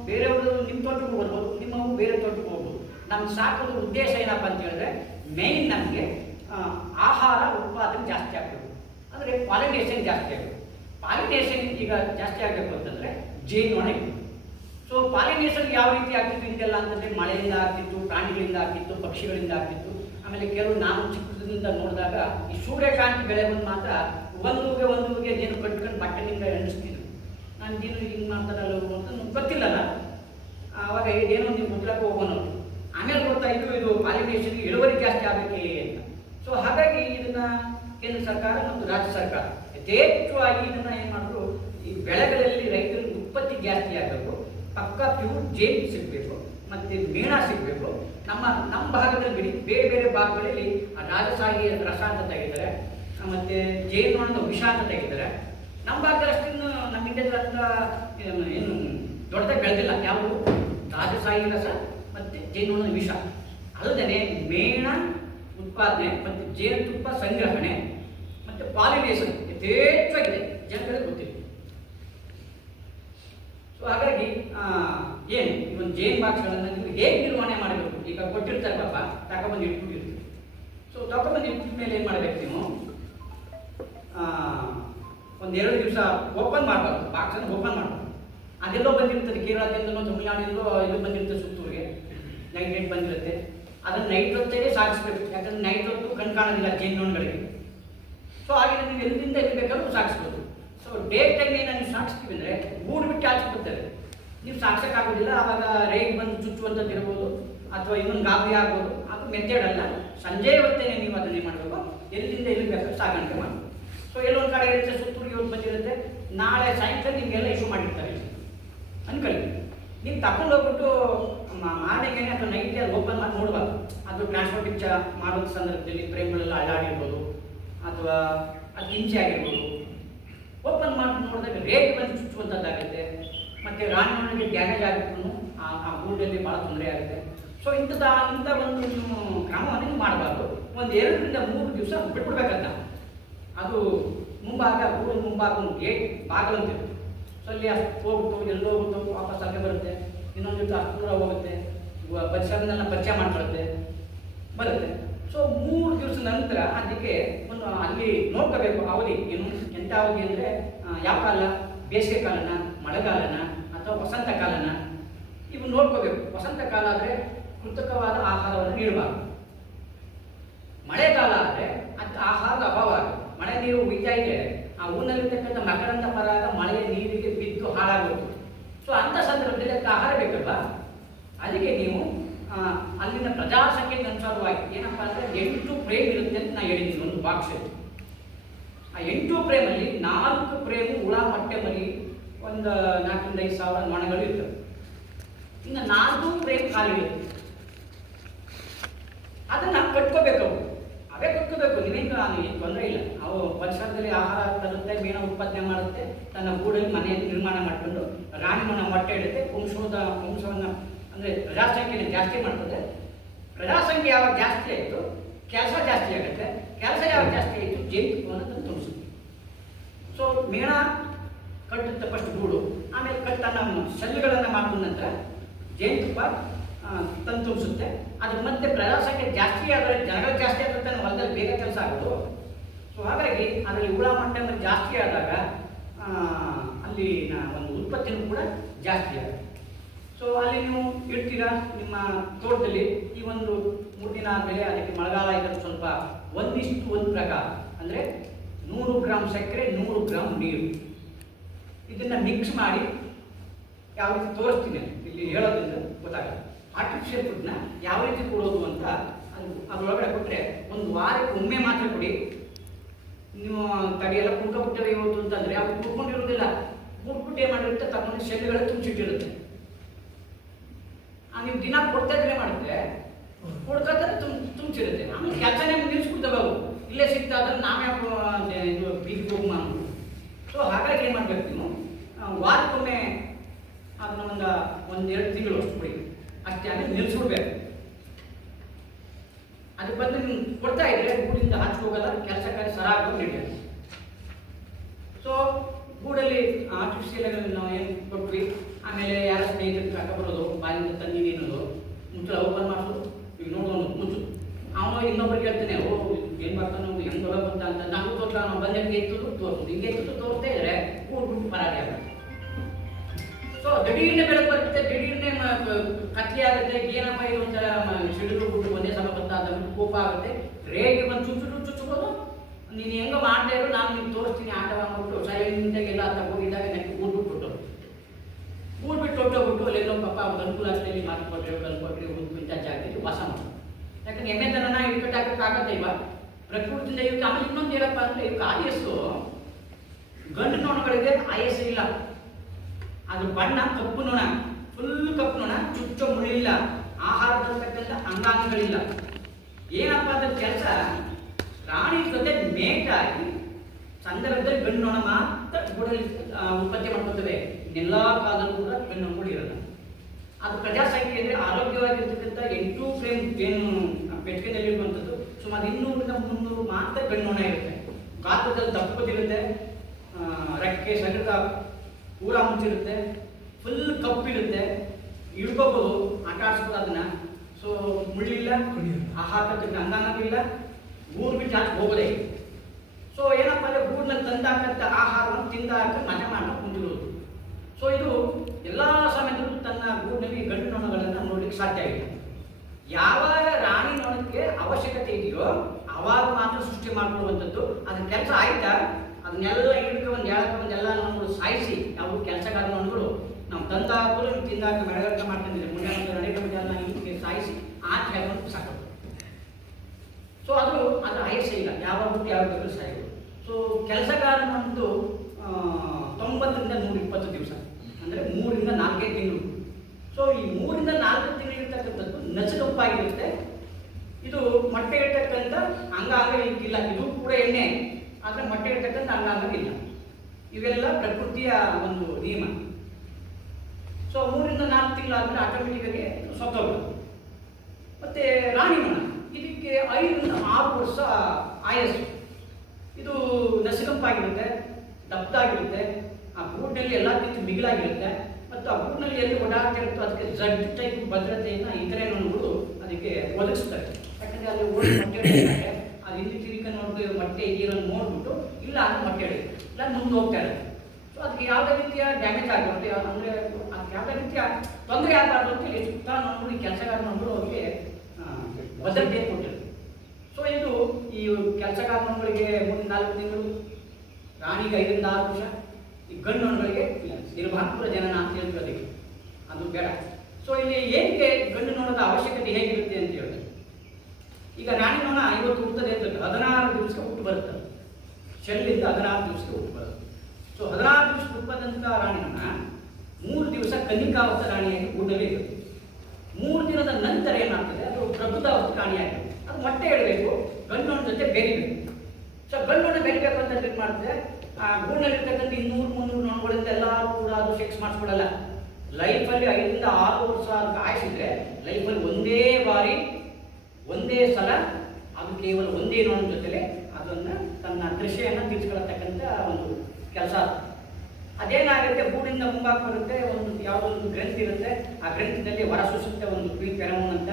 ಬೇರೆಯವರು ನಿಮ್ಮ ತೋಟಕ್ಕೆ ಬರ್ಬೋದು, ನಿಮ್ಮವು ಬೇರೆ ತೋಟಕ್ಕೆ ಹೋಗ್ಬೋದು. ನಮ್ಮ ಸಾಕೋದು ಉದ್ದೇಶ ಏನಪ್ಪ ಅಂತ ಹೇಳಿದ್ರೆ ಮೇಯ್ನ್ ನಮಗೆ ಆಹಾರ ಉತ್ಪಾದನೆ ಜಾಸ್ತಿ ಆಗಬೇಕು, ಅಂದರೆ ಪಾಲಿನೇಷನ್ ಜಾಸ್ತಿ ಆಗಬೇಕು. ಪಾಲಿನೇಷನ್ ಈಗ ಜಾಸ್ತಿ ಆಗಬೇಕು ಅಂತಂದರೆ ಜೇನುನೊಣ ಇತ್ತು. ಸೊ ಪಾಲಿನೇಷನ್ ಯಾವ ರೀತಿ ಆಗ್ತಿತ್ತು ಇದೆಲ್ಲ ಅಂತಂದರೆ ಮಳೆಯಿಂದ ಆಗ್ತಿತ್ತು, ಪ್ರಾಣಿಗಳಿಂದ ಆಗ್ತಿತ್ತು, ಪಕ್ಷಿಗಳಿಂದ ಆಗ್ತಿತ್ತು. ಆಮೇಲೆ ಕೆಲವು ನಾವು ಚಿಕ್ಕದಿಂದ ನೋಡಿದಾಗ ಈ ಸೂರ್ಯಕಾಂತಿ ಬೆಳೆ ಬಂದು ಮಾತ್ರ ಒಂದೂಗೆ ಜೇನು ಕಟ್ಕೊಂಡು ಬಟ್ಟೆನಿಂದ ಎಣಿಸ್ತಿದ್ರು. ನಾನು ಜೇನು ಹಿಂಗೆ ಮಾಡ್ತಾರಲ್ಲ ಅಂತ ಗೊತ್ತಿಲ್ಲಲ್ಲ, ಆವಾಗ ಏನೋ ನೀವು ಮುದ್ರಕ್ಕೆ ಹೋಗೋಣ. ಆಮೇಲೆ ನೋಡ್ತಾ ಇದು ಪಾಲಿನೇಷನ್ಗೆ ಇಳುವರಿ ಜಾಸ್ತಿ ಆಗಬೇಕೆ ಅಂತ. ಸೊ ಹಾಗಾಗಿ ಇದನ್ನು ಕೇಂದ್ರ ಸರ್ಕಾರ ಮತ್ತು ರಾಜ್ಯ ಸರ್ಕಾರ ಯಥೇಚ್ಛವಾಗಿ ಇದನ್ನು ಏನು ಮಾಡಿದ್ರು, ಈ ಬೆಳೆಗಳಲ್ಲಿ ರೈತರಿಗೆ ಉತ್ಪತ್ತಿ ಜಾಸ್ತಿ ಆಗಬೇಕು, ಪಕ್ಕ ಪ್ಯೂರ್ ಜೇನು ಸಿಗಬೇಕು ಮತ್ತು ಮೇಣ ಸಿಗಬೇಕು. ನಮ್ಮ ಭಾಗದಲ್ಲಿ ಬಿಡಿ, ಬೇರೆ ಬೇರೆ ಭಾಗಗಳಲ್ಲಿ ರಾಜಸಾಹಿ ರಸ ಅಂತ ತೆಗಿತಾರೆ, ಮತ್ತು ಜೇನುನೊಣದ ವಿಷ ಅಂತ ತೆಗಿತಾರೆ. ನಮ್ಮ ಭಾಗದಲ್ಲಿ ಅಷ್ಟೇನು ನಮ್ಮ ಇಂಡಿಯಾದಲ್ಲಿ ಅಂತ ಏನು ದೊಡ್ಡದಾಗಿ ಬೆಳೆದಿಲ್ಲ. ಯಾವುದು ರಾಜಸಾಹಿ ರಸ ಮತ್ತು ಜೇನುನೊಣದ ವಿಷ ಅಲ್ಲದೆ ಮೇಣ ಉತ್ಪಾದನೆ ಮತ್ತು ಜೇನುತುಪ್ಪ ಸಂಗ್ರಹಣೆ ಮತ್ತು ಪಾಲಿನೇಷನ್ ಯಥೇಚ್ಛವಾಗಿದೆ, ಜನಗಳಿಗೆ ಗೊತ್ತಿಲ್ಲ. ಸೊ ಹಾಗಾಗಿ ಏನು ಈ ಒಂದು ಜೇನು ಬಾಕ್ಸ್ಗಳನ್ನು ನೀವು ಹೇಗೆ ನಿರ್ವಹಣೆ ಮಾಡಬೇಕು? ಈಗ ಕೊಟ್ಟಿರ್ತಾರೆ ಪಾಪ, ತಗೊಬಂದು ಇಟ್ಬಿಟ್ಟಿರ್ತೀವಿ. ಸೊ ತಗೊಬಂದು ಇಟ್ಬಿಟ್ಟ ಮೇಲೆ ಏನು ಮಾಡಬೇಕು ನೀವು? 1-2 ದಿವಸ ಓಪನ್ ಮಾಡಬಾರ್ದು, ಬಾಕ್ಸನ್ನು ಓಪನ್ ಮಾಡಬಾರ್ದು. ಅದೆಲ್ಲೋ ಬಂದಿರ್ತದೆ, ಕೇರಳದಿಂದಲೋ ತಮಿಳುನಾಡಿಂದಲೋ ಎಲ್ಲೋ ಬಂದಿರ್ತದೆ ಸುತ್ತೂರಿಗೆ. ನೈಟ್ ಬಂದಿರುತ್ತೆ, ಅದನ್ನು ನೈಟ್ ಹೊತ್ತೇ ಸಾಗಿಸ್ಬೇಕು. ಯಾಕಂದ್ರೆ ನೈಟ್ ಹೊತ್ತು ಕಣ್ ಕಾಣೋದಿಲ್ಲ ಜೇನುನೊಣಗಳಿಗೆ. ಸೊ ಹಾಗೆ ನೀವು ಎಲ್ಲಿಂದ ಎಲ್ಲಿ ಬೇಕಾದ್ರೂ ಸಾಗಿಸ್ಬೋದು. ಸೊ ಡೇ ಟೈಮ್ ಏನು ನೀವು ಸಾಗಿಸ್ತೀವಿ ಅಂದರೆ ಗೂಡು ಬಿಟ್ಟು ಆಚೆ ಬರ್ತಾರೆ, ನೀವು ಸಾಗಿಸೋಕ್ಕಾಗೋದಿಲ್ಲ. ಆವಾಗ ರೇಗ್ ಬಂದು ಚುಚ್ಚುವಂಥದ್ದು ಇರ್ಬೋದು, ಅಥವಾ ಇನ್ನೊಂದು ಗಾಬರಿ ಆಗ್ಬೋದು. ಅದು ಮೆಥಡ್ ಅಲ್ಲ. ಸಂಜೆ ಹೊತ್ತೇನೆ ನೀವು ಅದನ್ನೇ ಮಾಡಬೇಕು, ಎಲ್ಲಿಂದ ಎಲ್ಲಿ ಬೇಕಾದ್ರೂ ಸಾಗಾಣಿಕೆ ಮಾಡಬೇಕು. ಸೊ ಎಲ್ಲೊಂದು ಕಡೆ ಇರುತ್ತೆ, ಸುತ್ತೂರು ಇವತ್ತು ಬಂದಿರುತ್ತೆ, ನಾಳೆ ಸಾಯಂಕಾಲ ನಿಮಗೆಲ್ಲ ಇಶ್ಯೂ ಮಾಡಿರ್ತಾರೆ ಅನ್ಕೊಳ್ಳಿ. ನೀವು ತಗೊಂಡು ಹೋಗ್ಬಿಟ್ಟು ಮಾರ್ನಿಂಗೇನೆ ಅಥವಾ ನೈಟ್ ಅದು ಓಪನ್ ಮಾಡಿ ನೋಡಬಾರ್ದು. ಅದು ಟ್ರಾನ್ಸ್ಪೋರ್ಟಿಂಗ್ ಮಾಡೋ ಸಂದರ್ಭದಲ್ಲಿ ಫ್ರೇಮ್ಗಳೆಲ್ಲ ಅಳ್ಳಾಡಿರ್ಬೋದು, ಅಥವಾ ಅದು ಹಿಂಚೆ ಆಗಿರ್ಬೋದು. ಓಪನ್ ಮಾಡಿ ನೋಡಿದಾಗ ರೇಟ್ ಬಂದು ಚುಚ್ಚುವಂಥದ್ದಾಗುತ್ತೆ, ಮತ್ತು ರಾಣಿಗೆ ಡ್ಯಾಮೇಜ್ ಆಗಿಬಿಟ್ಟು ಆ ಗೂಡಲ್ಲಿ ಭಾಳ ತೊಂದರೆ ಆಗುತ್ತೆ. ಸೊ ಇಂಥ ಒಂದು ಕ್ರಮವನ್ನು ನೀವು ಮಾಡಬಾರ್ದು. ಒಂದು 2 ರಿಂದ 3 ದಿವಸ ಬಿಟ್ಬಿಡ್ಬೇಕಂತ. ಅದು ಮುಂಭಾಗ ಗೂಡು ಮುಂಭಾಗ ಒಂದು ಗೇಟ್ ಬಾಗಲಂತಿರುತ್ತೆ. ಸೊ ಅಲ್ಲಿ ಅಷ್ಟು ಹೋಗ್ಬಿಟ್ಟು ಎಲ್ಲೋ ಹೋಗ್ಬಿಟ್ಟು ವಾಪಸ್ ಅಲ್ಲೇ ಬರುತ್ತೆ, ಇನ್ನೊಂದು ದಿವಸ ಅಷ್ಟು ದೂರ ಹೋಗುತ್ತೆ, ಪರಿಸರನೆಲ್ಲ ಪರಿಚಯ ಮಾಡ್ಕೊಳುತ್ತೆ ಬರುತ್ತೆ. ಸೊ 3 ದಿವಸ ನಂತರ ಅದಕ್ಕೆ ಒಂದು ಅಲ್ಲಿ ನೋಡ್ಕೋಬೇಕು ಅವಧಿ ಏನು, ಎಂಥ ಅವಧಿ ಅಂದರೆ ಯಾವ ಕಾಲ, ಬೇಸಿಗೆ ಕಾಲನ, ಮಳೆಗಾಲನ ಅಥವಾ ವಸಂತ ಕಾಲನ, ಇವು ನೋಡ್ಕೋಬೇಕು. ವಸಂತ ಕಾಲ ಆದರೆ ಕೃತಕವಾದ ಆಹಾರವನ್ನು ನೀಡಬಾರ್ದು. ಮಳೆಗಾಲ ಆದರೆ ಅದು ಆಹಾರದ ಅಭಾವ ಆಗುತ್ತೆ. ಮಳೆ ನೀರು ಹುಯ್ತಾ ಇದ್ದರೆ ಆ ಊರಿನಲ್ಲಿರ್ತಕ್ಕಂಥ ಮಕರಂದ ಪರಾಗ ಮಳೆಯ ನೀರಿಗೆ ಬಿದ್ದು ಹಾಳಾಗೋಗ್ತದೆ. ಸೊ ಅಂಥ ಸಂದರ್ಭದಲ್ಲಿ ಅದಕ್ಕೆ ಆಹಾರ ಬೇಕಲ್ವಾ. ಅದಕ್ಕೆ ನೀವು ಅಲ್ಲಿನ ಪ್ರಜಾಸಂಖ್ಯೆಗೆ ಅನುಸಾರವಾಗಿ ಏನಪ್ಪ ಅಂದರೆ 8 ಫ್ರೇಮ್ ಇರುತ್ತೆ ಅಂತ ನಾನು ಹೇಳಿದ್ದೀನಿ ಒಂದು ಬಾಕ್ಸ್. ಆ 8 ಫ್ರೇಮಲ್ಲಿ 4 ಫ್ರೇಮು ಹುಳ ಮೊಟ್ಟೆ ಮರಿ ಒಂದು 4 ರಿಂದ 5 ಸಾವಿರ ನೊಣಗಳು ಇರ್ತವೆ. ಇನ್ನು 4 ಫ್ರೇಮ್ ಖಾಲಿ ಇರುತ್ತೆ. ಅದನ್ನು ಕಟ್ಕೋಬೇಕು, ಅವೇ ಕಟ್ಕೋಬೇಕು. ನೀವೇನು ತೊಂದರೆ ಇಲ್ಲ. ಅವು ಪರಿಸರದಲ್ಲಿ ಆಹಾರ ತರುತ್ತೆ, ಮೀನ ಉತ್ಪಾದನೆ ಮಾಡುತ್ತೆ, ತನ್ನ ಗೂಡಲ್ಲಿ ಮನೆಯನ್ನು ನಿರ್ಮಾಣ ಮಾಡಿಕೊಂಡು ರಾಣಿ ನೊಣ ಮೊಟ್ಟೆ ಇಡುತ್ತೆ, ವಂಶವನ್ನು ಅಂದರೆ ಪ್ರಜಾಸಂಖ್ಯೆನ ಜಾಸ್ತಿ ಮಾಡ್ತದೆ. ಪ್ರಜಾಸಂಖ್ಯೆ ಯಾವಾಗ ಜಾಸ್ತಿ ಆಯಿತು ಕೆಲಸ ಜಾಸ್ತಿ ಆಗುತ್ತೆ, ಕೆಲಸ ಯಾವಾಗ ಜಾಸ್ತಿ ಆಯಿತು ಜೇನುತುಪ್ಪವನ್ನು ತಂದು ತುಂಬಿಸುತ್ತೆ. ಸೊ ಮೇಣ ಕಟ್ಟುತ್ತೆ ಫಸ್ಟ್ ಗೂಡು, ಆಮೇಲೆ ತನ್ನ ಶೆಲ್ಗಳನ್ನು ಮಾಡಿದ ನಂತರ ಜೇನುತುಪ್ಪ ತಂದು ತುಂಬಿಸುತ್ತೆ. ಅದ್ರ ಮತ್ತೆ ಪ್ರಜಾಸಂಖ್ಯೆ ಜಾಸ್ತಿ ಆದರೆ ಜನಗಳು ಜಾಸ್ತಿ ಆಗುತ್ತೆ, ನಮ್ಮ ಹೊಲದಲ್ಲಿ ಬೇಗ ಕೆಲಸ ಆಗೋದು. ಸೊ ಹಾಗಾಗಿ ಅದರಲ್ಲಿ ಹುಳ ಮೊಟ್ಟೆ ಮೇಲೆ ಜಾಸ್ತಿ ಆದಾಗ ಅಲ್ಲಿ ಒಂದು ಉತ್ಪತ್ತಿನೂ ಕೂಡ ಜಾಸ್ತಿ ಆಗುತ್ತೆ. ಸೊ ಅಲ್ಲಿ ನೀವು ಇಡ್ತೀರಾ ನಿಮ್ಮ ತೋಟದಲ್ಲಿ. ಈ ಒಂದು 3 ದಿನ ಆದಮೇಲೆ ಅದಕ್ಕೆ ಮಳೆಗಾಲ ಇದ್ದರೆ ಸ್ವಲ್ಪ 1:1 ಪ್ರಕಾರ, ಅಂದರೆ 100 ಗ್ರಾಮ್ ಸಕ್ಕರೆ 100 ಗ್ರಾಮ್ ನೀರು, ಇದನ್ನು ಮಿಕ್ಸ್ ಮಾಡಿ ಯಾವ ರೀತಿ ತೋರಿಸ್ತೀನಿ ಇಲ್ಲಿ ಹೇಳೋದ್ರಿಂದ ಗೊತ್ತಾಗುತ್ತೆ. ಆರ್ಟಿಫಿಷಿಯಲ್ ಫುಡ್ನ ಯಾವ ರೀತಿ ಕೊಡೋದು ಅಂತ ಅದರೊಳಗಡೆ ಕೊಟ್ಟರೆ 1 ವಾರಕ್ಕೆ ಒಮ್ಮೆ ಮಾತ್ರ ಕೊಡಿ. ನೀವು ತಡಿಯೆಲ್ಲ ಕುಡ್ಕೊಬಿಟ್ಟರೆ ಇವತ್ತು ಅಂತಂದರೆ ಅವ್ರು ಕುಡ್ಕೊಂಡಿರೋದಿಲ್ಲ, ಕುಡ್ಬಿಟ್ಟು ಏನು ಮಾಡಿರುತ್ತೆ ತಗೊಂಡು ಶೆಲ್ಗಳು ತುಂಬಿಸಿಟ್ಟಿರುತ್ತೆ. ನೀವು ದಿನ ಕೊಡ್ತಾ ಇದ್ರೆ ಮಾಡಿದ್ರೆ ಕೊಡ್ತಾರೆ ತುಂಬಿಸಿರುತ್ತೆ. ಆಮೇಲೆ ಕೆಲಸನೇ ನಿಲ್ಲಿಸ್ಬಿಡ್ತವೆ ಅವು. ಇಲ್ಲೇ ಸಿಗ್ತಾ ಅದ್ರೆ ನಾವೇ ಇದು ಬೀದಿಗೆ ಹೋಗಿ ಮಾಡ್ಬೋದು. ಸೊ ಹಾಗಾಗಿ ಏನು ಮಾಡಬೇಕು, ನೀವು ವಾರಕ್ಕೊಮ್ಮೆ ಅದನ್ನ ಒಂದು 2 ತಿಂಗಳು ಅಷ್ಟು ಕೊಡಿ ಅಷ್ಟೇ. ಆಮೇಲೆ ನಿಲ್ಲಿಸ್ಬಿಡ್ಬೇಕು. ಅದಕ್ಕೆ ಬಂದು ನೀವು ಕೊಡ್ತಾ ಇದ್ರೆ ಗೂಡಿಂದ ಹಚ್ಚಿ ಹೋಗಲ್ಲ, ಕೆಲಸ ಕಾರ್ಯ ಸರಾಗವಾಗಿ ನಡೆಯುತ್ತೆ. ಸೊ ಗೂಡಲ್ಲಿ ಆರ್ಟಿಫಿಷಿಯಲ್ ನಾವು ಏನು ಕೊಟ್ವಿ, ಆಮೇಲೆ ಯಾರ ಸ್ನೇಹಿತರು ಕರ್ಕೊಬರೋದು, ಬಾಯಿಂದ ತಂದಿ ಏನೋದು, ಮುಂಚೆ ಓಪನ್ ಮಾಡೋದು, ಈಗ ನೋಡೋದು ಮುಚ್ಚು. ಅವನು ಇನ್ನೊಬ್ಬರಿಗೆ ಹೇಳ್ತಾನೆ, ಓ ಏನು ಬರ್ತಾನೆ ಅವ್ನು ಹೆಂಗೆ ಒಳಗೆ ಬಂತ ಅಂತ. ನಾವು ತೋರಿಸ ನಾವು ಬಂದಾಗ ಎತ್ತುದು ತೋರಿಸೋದು, ಹಿಂಗೆ ಎತ್ತುದು ತೋರಿಸ್ತಾ ಇದ್ರೆ ಗೂಡು ಬಿಟ್ಟು ಪರಾರಿ ಆಗುತ್ತೆ. ಸೊ ದಿಢೀರ್ನೆ ಬೆಳಕು ಬರುತ್ತೆ, ದಿಢೀರ್ನೆ ಕತ್ಲೆ ಆಗುತ್ತೆ, ಏನಪ್ಪ ಇದು ಒಂಥರ ಸಿಡಿಲು ಬಿಟ್ಟು ಒಂದೇ ಸಲ ಬರ್ತಾ ಅಂತ ಕೋಪ ಆಗುತ್ತೆ. ರೇಗೆ ಬಂದು ಚುಚ್ಚುಬೋದು. ನೀನು ಹೆಂಗೆ ಮಾಡ್ತಾ ಇರೋ ನಾನು ನಿಮ್ಗೆ ತೋರಿಸ್ತೀನಿ ಆಟ ಮಾಡ್ಬಿಟ್ಟು ಸೈಲೆಂಟಾಗಿ ಎಲ್ಲ ತಗೋಗಿದ್ದಾಗ ನನಗೆ ಊದ್ಬಿಟ್ಟು ಹೊಟ್ಟೋಗ್ಬಿಟ್ಟು ಅಲ್ಲೆಲ್ಲೋ ಪಾಪ ಅವ್ರು ಅನುಕೂಲ ಆಗ್ತದೆ ಮಾತುಕೊಟ್ರೆ ಕಲ್ಕೊಟ್ರೆ ಉಂಟು ಇಂಥ ಜಾಗದಲ್ಲಿ ವಾಸ ಮಾಡೋದು. ಯಾಕಂದ್ರೆ ಎಮ್ಮೆತನ ಇಟ್ಕಟ್ಟಾಗತ್ತೆ ಇವಾಗ ಪ್ರಕೃತಿಯಿಂದ ಇವಕ್ಕೆ. ಆಮೇಲೆ ಇನ್ನೊಂದು ಏನಪ್ಪ ಅಂದರೆ ಇವಕ್ಕೆ ಆಯಸ್ಸು, ಗಂಡು ನೊಣಗಳಿಗೆ ಆಯಸ್ಸು ಇಲ್ಲ. ಅದ್ರ ಬಣ್ಣ ಕಪ್ಪು ನೊಣ, ಫುಲ್ ಕಪ್ಪು ನೊಣ, ಚುಚ್ಚೋ ಮುಳ್ಳಿಲ್ಲ, ಆಹಾರದಲ್ಲಿರ್ತಕ್ಕಂಥ ಅಂಗಾಂಗಗಳಿಲ್ಲ. ಏನಪ್ಪ ಅಂದ್ರೆ ಕೆಲಸ ರಾಣಿ ಜೊತೆ ಮೇಟ್ ಆಗಿ ಸಂದರ್ಭದಲ್ಲಿ ಗಂಡು ನೊಣ ಮಾತ್ರ ಗೂಡಲ್ಲಿ ಉತ್ಪತ್ತಿ ಮಾಡ್ಕೊತವೆ. ಎಲ್ಲ ಕಾಲದಲ್ಲೂ ಕೂಡ ಗಂಡು ನೊಣಗಳು ಇರಲ್ಲ. ಅದು ಪ್ರಜಾಸಂಖ್ಯೆ ಅಂದರೆ ಆರೋಗ್ಯವಾಗಿರ್ತಕ್ಕಂಥ 8 ಫ್ರೇಮ್ ಜೇನು ಪೆಟ್ಟಿಗೆದಲ್ಲಿರುವಂಥದ್ದು ಸುಮಾರು 200 ರಿಂದ 300 ಮಾತ್ರ ಗಂಡು ನೊಣ ಇರುತ್ತೆ. ಗಾತ್ರದಲ್ಲಿ ದಪ್ಪದಿರುತ್ತೆ, ರೆಕ್ಕೆ ಸಗದ ಪೂರ ಮುಚ್ಚಿರುತ್ತೆ, ಫುಲ್ ಕಪ್ಪಿರುತ್ತೆ, ಇಳ್ಕೋಬೋದು, ಆಟ ಆಡಿಸ್ಬೋದು ಅದನ್ನು. ಸೊ ಮುಳ್ಳಿಲ್ಲ, ಆಹಾರಕ್ಕೆ ಅಂಗಾಂಗವಿಲ್ಲ, ಗೂಡು ಬಿಟ್ಟು ಹಾಕಿ ಹೋಗೋದೇ. ಸೊ ಏನಪ್ಪ ಅಂದರೆ ಗೂಡಿನಲ್ಲಿ ತಂದಾಕಂಥ ಆಹಾರವನ್ನು ತಿಂದಾಕ ಮನೆ ಮಾಡೋ ಕುಂತಿರೋದು. ಸೊ ಇದು ಎಲ್ಲ ಸಮಯದಲ್ಲೂ ತನ್ನ ಗೂಡಿನಲ್ಲಿ ಗಂಡು ನೊಣಗಳನ್ನು ನೋಡಲಿಕ್ಕೆ ಸಾಧ್ಯ ಇಲ್ಲ. ಯಾವಾಗ ರಾಣಿ ನೊಣಕ್ಕೆ ಅವಶ್ಯಕತೆ ಇದೆಯೋ ಅವಾಗ ಮಾತ್ರ ಸೃಷ್ಟಿ ಮಾಡ್ಕೊಳ್ಳುವಂಥದ್ದು. ಅದ್ರ ಕೆಲಸ ಆಯ್ತಾ ಅದನ್ನೆಲ್ಲ ಒಂದೆಲ್ಲ ನೊಣಗಳು ಸಾಯಿಸಿ ನಾವು ಕೆಲಸಗಾರ ನೊಣಗಳು ನಾವು ತಂದಾಕಲು ತಿಂದಾಕ ಮೆಳಗಟ್ಟ ಮಾಡ್ಕೊಂಡಿದ್ದೀವಿ ಮುಂದೆ ನಡೆಯಲ್ಲ ಹೀಗೆ ಸಾಯಿಸಿ ಆ ಕೆಲವನ್ನು ಸಾಕೋದು. ಸೊ ಅದ್ರ ಆಯಸ್ಸ ಇಲ್ಲ, ಯಾವಾಗ ಹುಟ್ಟು ಯಾವಾಗ ಬೇಕಾದ್ರೂ ಸಾಯೋದು. ಸೊ ಕೆಲಸಗಾರನೊಂದು 90ರಿಂದ 120 ದಿವಸ ಅಂದರೆ 3 ರಿಂದ 4 ತಿಂಗಳು. ಸೊ ಈ 3 ರಿಂದ 4 ತಿಂಗಳು ಇರ್ತಕ್ಕಂಥದ್ದು ನಚಕಪ್ಪಾಗಿರುತ್ತೆ. ಇದು ಮೊಟ್ಟೆ ಇರ್ತಕ್ಕಂಥ ಅಂಗಾಂಗ ಇಲ್ಲ, ಇದು ಕೂಡ ಎಣ್ಣೆ, ಆದರೆ ಮೊಟ್ಟೆ ಇರ್ತಕ್ಕಂಥ ಅಂಗಾಂಗ ಇಲ್ಲ. ಇವೆಲ್ಲ ಪ್ರಕೃತಿಯ ಒಂದು ನಿಯಮ. ಸೊ 3 ರಿಂದ 4 ತಿಂಗಳಾದ್ಮೇಲೆ ಆಟೋಮೆಟಿಕ್ಕಾಗಿ ಸತ್ತೋಗ್ತದೆ. ಮತ್ತೆ ರಾಣಿ ನೊಣ ಇದಕ್ಕೆ 5 ರಿಂದ 6 ವರ್ಷ ಆಯಸ್ಸು. ಇದು ನಸಿಕಂಪಾಗಿರುತ್ತೆ, ದಪ್ಪದಾಗಿರುತ್ತೆ, ಆ ಗೂಡಿನಲ್ಲಿ ಎಲ್ಲ ರೀತಿ ಮಿಗಿಲಾಗಿರುತ್ತೆ ಮತ್ತು ಆ ಗೂಡಿನಲ್ಲಿ ಎಲ್ಲಿ ಓಡಾಡ್ತಿರುತ್ತೋ ಅದಕ್ಕೆ ಜಡ್ ಟೈಪ್ ಭದ್ರತೆಯನ್ನು ಇತರೆ ನೊಣಗಳು ಅದಕ್ಕೆ ಒದಗಿಸ್ತಾರೆ. ಯಾಕಂದರೆ ಅಲ್ಲಿ ಓಡಿ ಮೊಟ್ಟೆ ಇಡ್ತಾರೆ, ಅದು ಹಿಂದೆ ತಿರುಗಿ ನೋಡಿ ಮೊಟ್ಟೆ ಇದೀರನ್ನು ನೋಡ್ಬಿಟ್ಟು ಇಲ್ಲ ಅದು ಮೊಟ್ಟೆ ಇಡುತ್ತೆ, ಇಲ್ಲ ಮುಂದೆ ಹೋಗ್ತಾ ಇರುತ್ತೆ. ಸೊ ಅದಕ್ಕೆ ಯಾವುದೇ ರೀತಿಯ ಡ್ಯಾಮೇಜ್ ಆಗಿರುತ್ತೆ, ಅಂದರೆ ಅದಕ್ಕೆ ಯಾವುದೇ ರೀತಿಯ ತೊಂದರೆ ಆಗಬಾರ್ದು ಅಂತೇಳಿ ಸುತ್ತ ನೊಣಗಳು ಕೆಲಸಗಾರ ನೊಣಗಳು ಅವರಿಗೆ ಭದ್ರತೆ ಕೊಟ್ಟಿರುತ್ತೆ. ಸೊ ಇದು ಈ ಕೆಲಸಗಾರ ನೊಣಗಳಿಗೆ 3-4 ತಿಂಗಳು, ರಾಣಿಗೆ 5 ರಿಂದ 6 ವರ್ಷ, ಈ ಗಂಡು ನೊಣಗಳಿಗೆ ನಿರ್ಭಾಗ್ಪುರ ಜನನ ಅಂತ ಹೇಳ್ಕೊಳ್ಳೋದಕ್ಕೆ ಅದು ಬೇಡ. ಸೊ ಇಲ್ಲಿ ಏನಕ್ಕೆ ಗಂಡು ನೊಣದ ಅವಶ್ಯಕತೆ ಹೇಗಿರುತ್ತೆ ಅಂತ ಹೇಳಿದ್ರೆ, ಈಗ ರಾಣಿ ನೊಣ 50 ಹುಟ್ಟುತ್ತದೆ ಅಂತ 16 ದಿವಸಕ್ಕೆ ಹುಟ್ಟು ಬರುತ್ತೆ, ಶೆಲ್ಲಿಂದ 16 ದಿವಸಕ್ಕೆ ಹುಟ್ಟು ಬರುತ್ತೆ. ಸೊ 16 ದಿವಸ ಹುಟ್ಟದಂಥ ರಾಣಿ ನೊಣ 3 ದಿವಸ ಕನ್ನಿಕಾವಸ್ಥ ರಾಣಿಯಾಗಿ ಗೂಡಲ್ಲಿ ಇರುತ್ತೆ. 3 ದಿನದ ನಂತರ ಏನಾಗ್ತದೆ, ಅದು ಪ್ರಬುದ್ಧಾವಸ್ಥ ರಾಣಿಯಾಗಿರುತ್ತೆ. ಅದು ಮೊಟ್ಟೆ ಇಡಬೇಕು, ಗಂಡು ನೊಣ ಜೊತೆ ಬೆರಿಬೇಕು. ಸೊ ಗಂಡು ನೊಣ ಬೆರಿಬೇಕು ಅಂತ ಏನು ಮಾಡ್ತದೆ, ಆ ಗೂಡಿನಲ್ಲಿರ್ತಕ್ಕಂಥ 200-300 ನೊಣಗಳಿಂದ ಎಲ್ಲರೂ ಕೂಡ ಅದು ಸೆಕ್ಸ್ ಮಾಡಿಸ್ಕೊಡಲ್ಲ. ಲೈಫಲ್ಲಿ 5 ರಿಂದ 6 ವರ್ಷ ಅದಕ್ಕೆ ಆಯಿಸಿದ್ರೆ ಲೈಫಲ್ಲಿ ಒಂದೇ ಬಾರಿ ಒಂದೇ ಸಲ ಅದು ಕೇವಲ ಒಂದೇ ನೊಣದ ಜೊತೆಲೆ ಅದನ್ನು ತನ್ನ ಕೃಷಿಯನ್ನು ತೀರಿಸ್ಕೊಳ್ತಕ್ಕಂಥ ಒಂದು ಕೆಲಸ. ಅದೇನಾಗುತ್ತೆ, ಗೂಡಿಂದ ಮುಂಭಾಗ ಬರುತ್ತೆ, ಯಾವುದೋ ಒಂದು ಗ್ರಂಥಿ ಇರುತ್ತೆ, ಆ ಗ್ರಂಥಿನಲ್ಲಿ ಹೊರಸೂಸುತ್ತೆ ಒಂದು ಕ್ವೀನ್ ಫೆರಮೋನ್ ಅಂತ.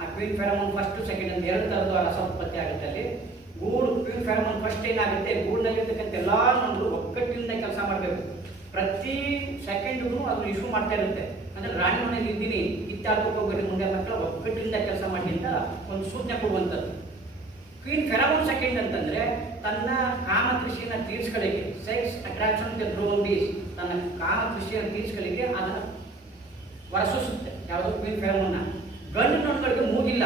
ಆ ಕ್ವೀನ್ ಫೆರಮೋನ್ ಫಸ್ಟ್ ಸೆಕೆಂಡ್ ಅಂತ 2 ಥರದ ರಸ ಉತ್ಪತ್ತಿ ಆಗುತ್ತೆ ಅಲ್ಲಿ. ಗೂಡು ಕ್ವೀನ್ ಫೆರಮೋನ್ ಫಸ್ಟ್ ಏನಾಗುತ್ತೆ, ಗೂಡಿನಲ್ಲಿರ್ತಕ್ಕಂಥ ಎಲ್ಲ ನೊಣಗಳು ಒಗ್ಗಟ್ಟಿನಿಂದ ಕೆಲಸ ಮಾಡಬೇಕು. ಪ್ರತಿ ಸೆಕೆಂಡ್ಗೂ ಅದನ್ನು ಇಶ್ಯೂ ಮಾಡ್ತಾ ಇರುತ್ತೆ. ಅಂದರೆ ರಾಣಿ ಮನೆಯಲ್ಲಿ ಇದ್ದೀನಿ, ಕಿತ್ತಾಡ್ಕೊಂಡು ಹೋಗ್ಬೇಕು, ಮುಂದೆ ಮಕ್ಕಳು ಒಗ್ಗಟ್ಟಿನಿಂದ ಕೆಲಸ ಮಾಡಿ ಅಂತ ಒಂದು ಸೂಚನೆ ಕೊಡುವಂಥದ್ದು. ಕ್ವೀನ್ ಫೆರಮೋನ್ ಸೆಕೆಂಡ್ ಅಂತಂದರೆ ತನ್ನ ಕಾಮ ಕೃಷಿಯನ್ನು ತೀರಿಸ್ಕೊಳ್ಳಿಕ್ಕೆ, ಸೆಕ್ಸ್ ಅಟ್ರಾಕ್ಷನ್ ವಿತ್ ಡ್ರೋನ್ ಬೀಸ್, ತನ್ನ ಕಾಮ ಕೃಷಿಯನ್ನು ತೀರಿಸ್ಕೊಳ್ಳಿಕ್ಕೆ ಅದನ್ನು ಹೊರಸೂಸುತ್ತೆ. ಯಾವುದು ಕ್ವೀನ್ ಫೆರಮೋನ್ನ. ಗಂಡು ನೊಣಗಳಿಗೆ ಮೂಗಿಲ್ಲ,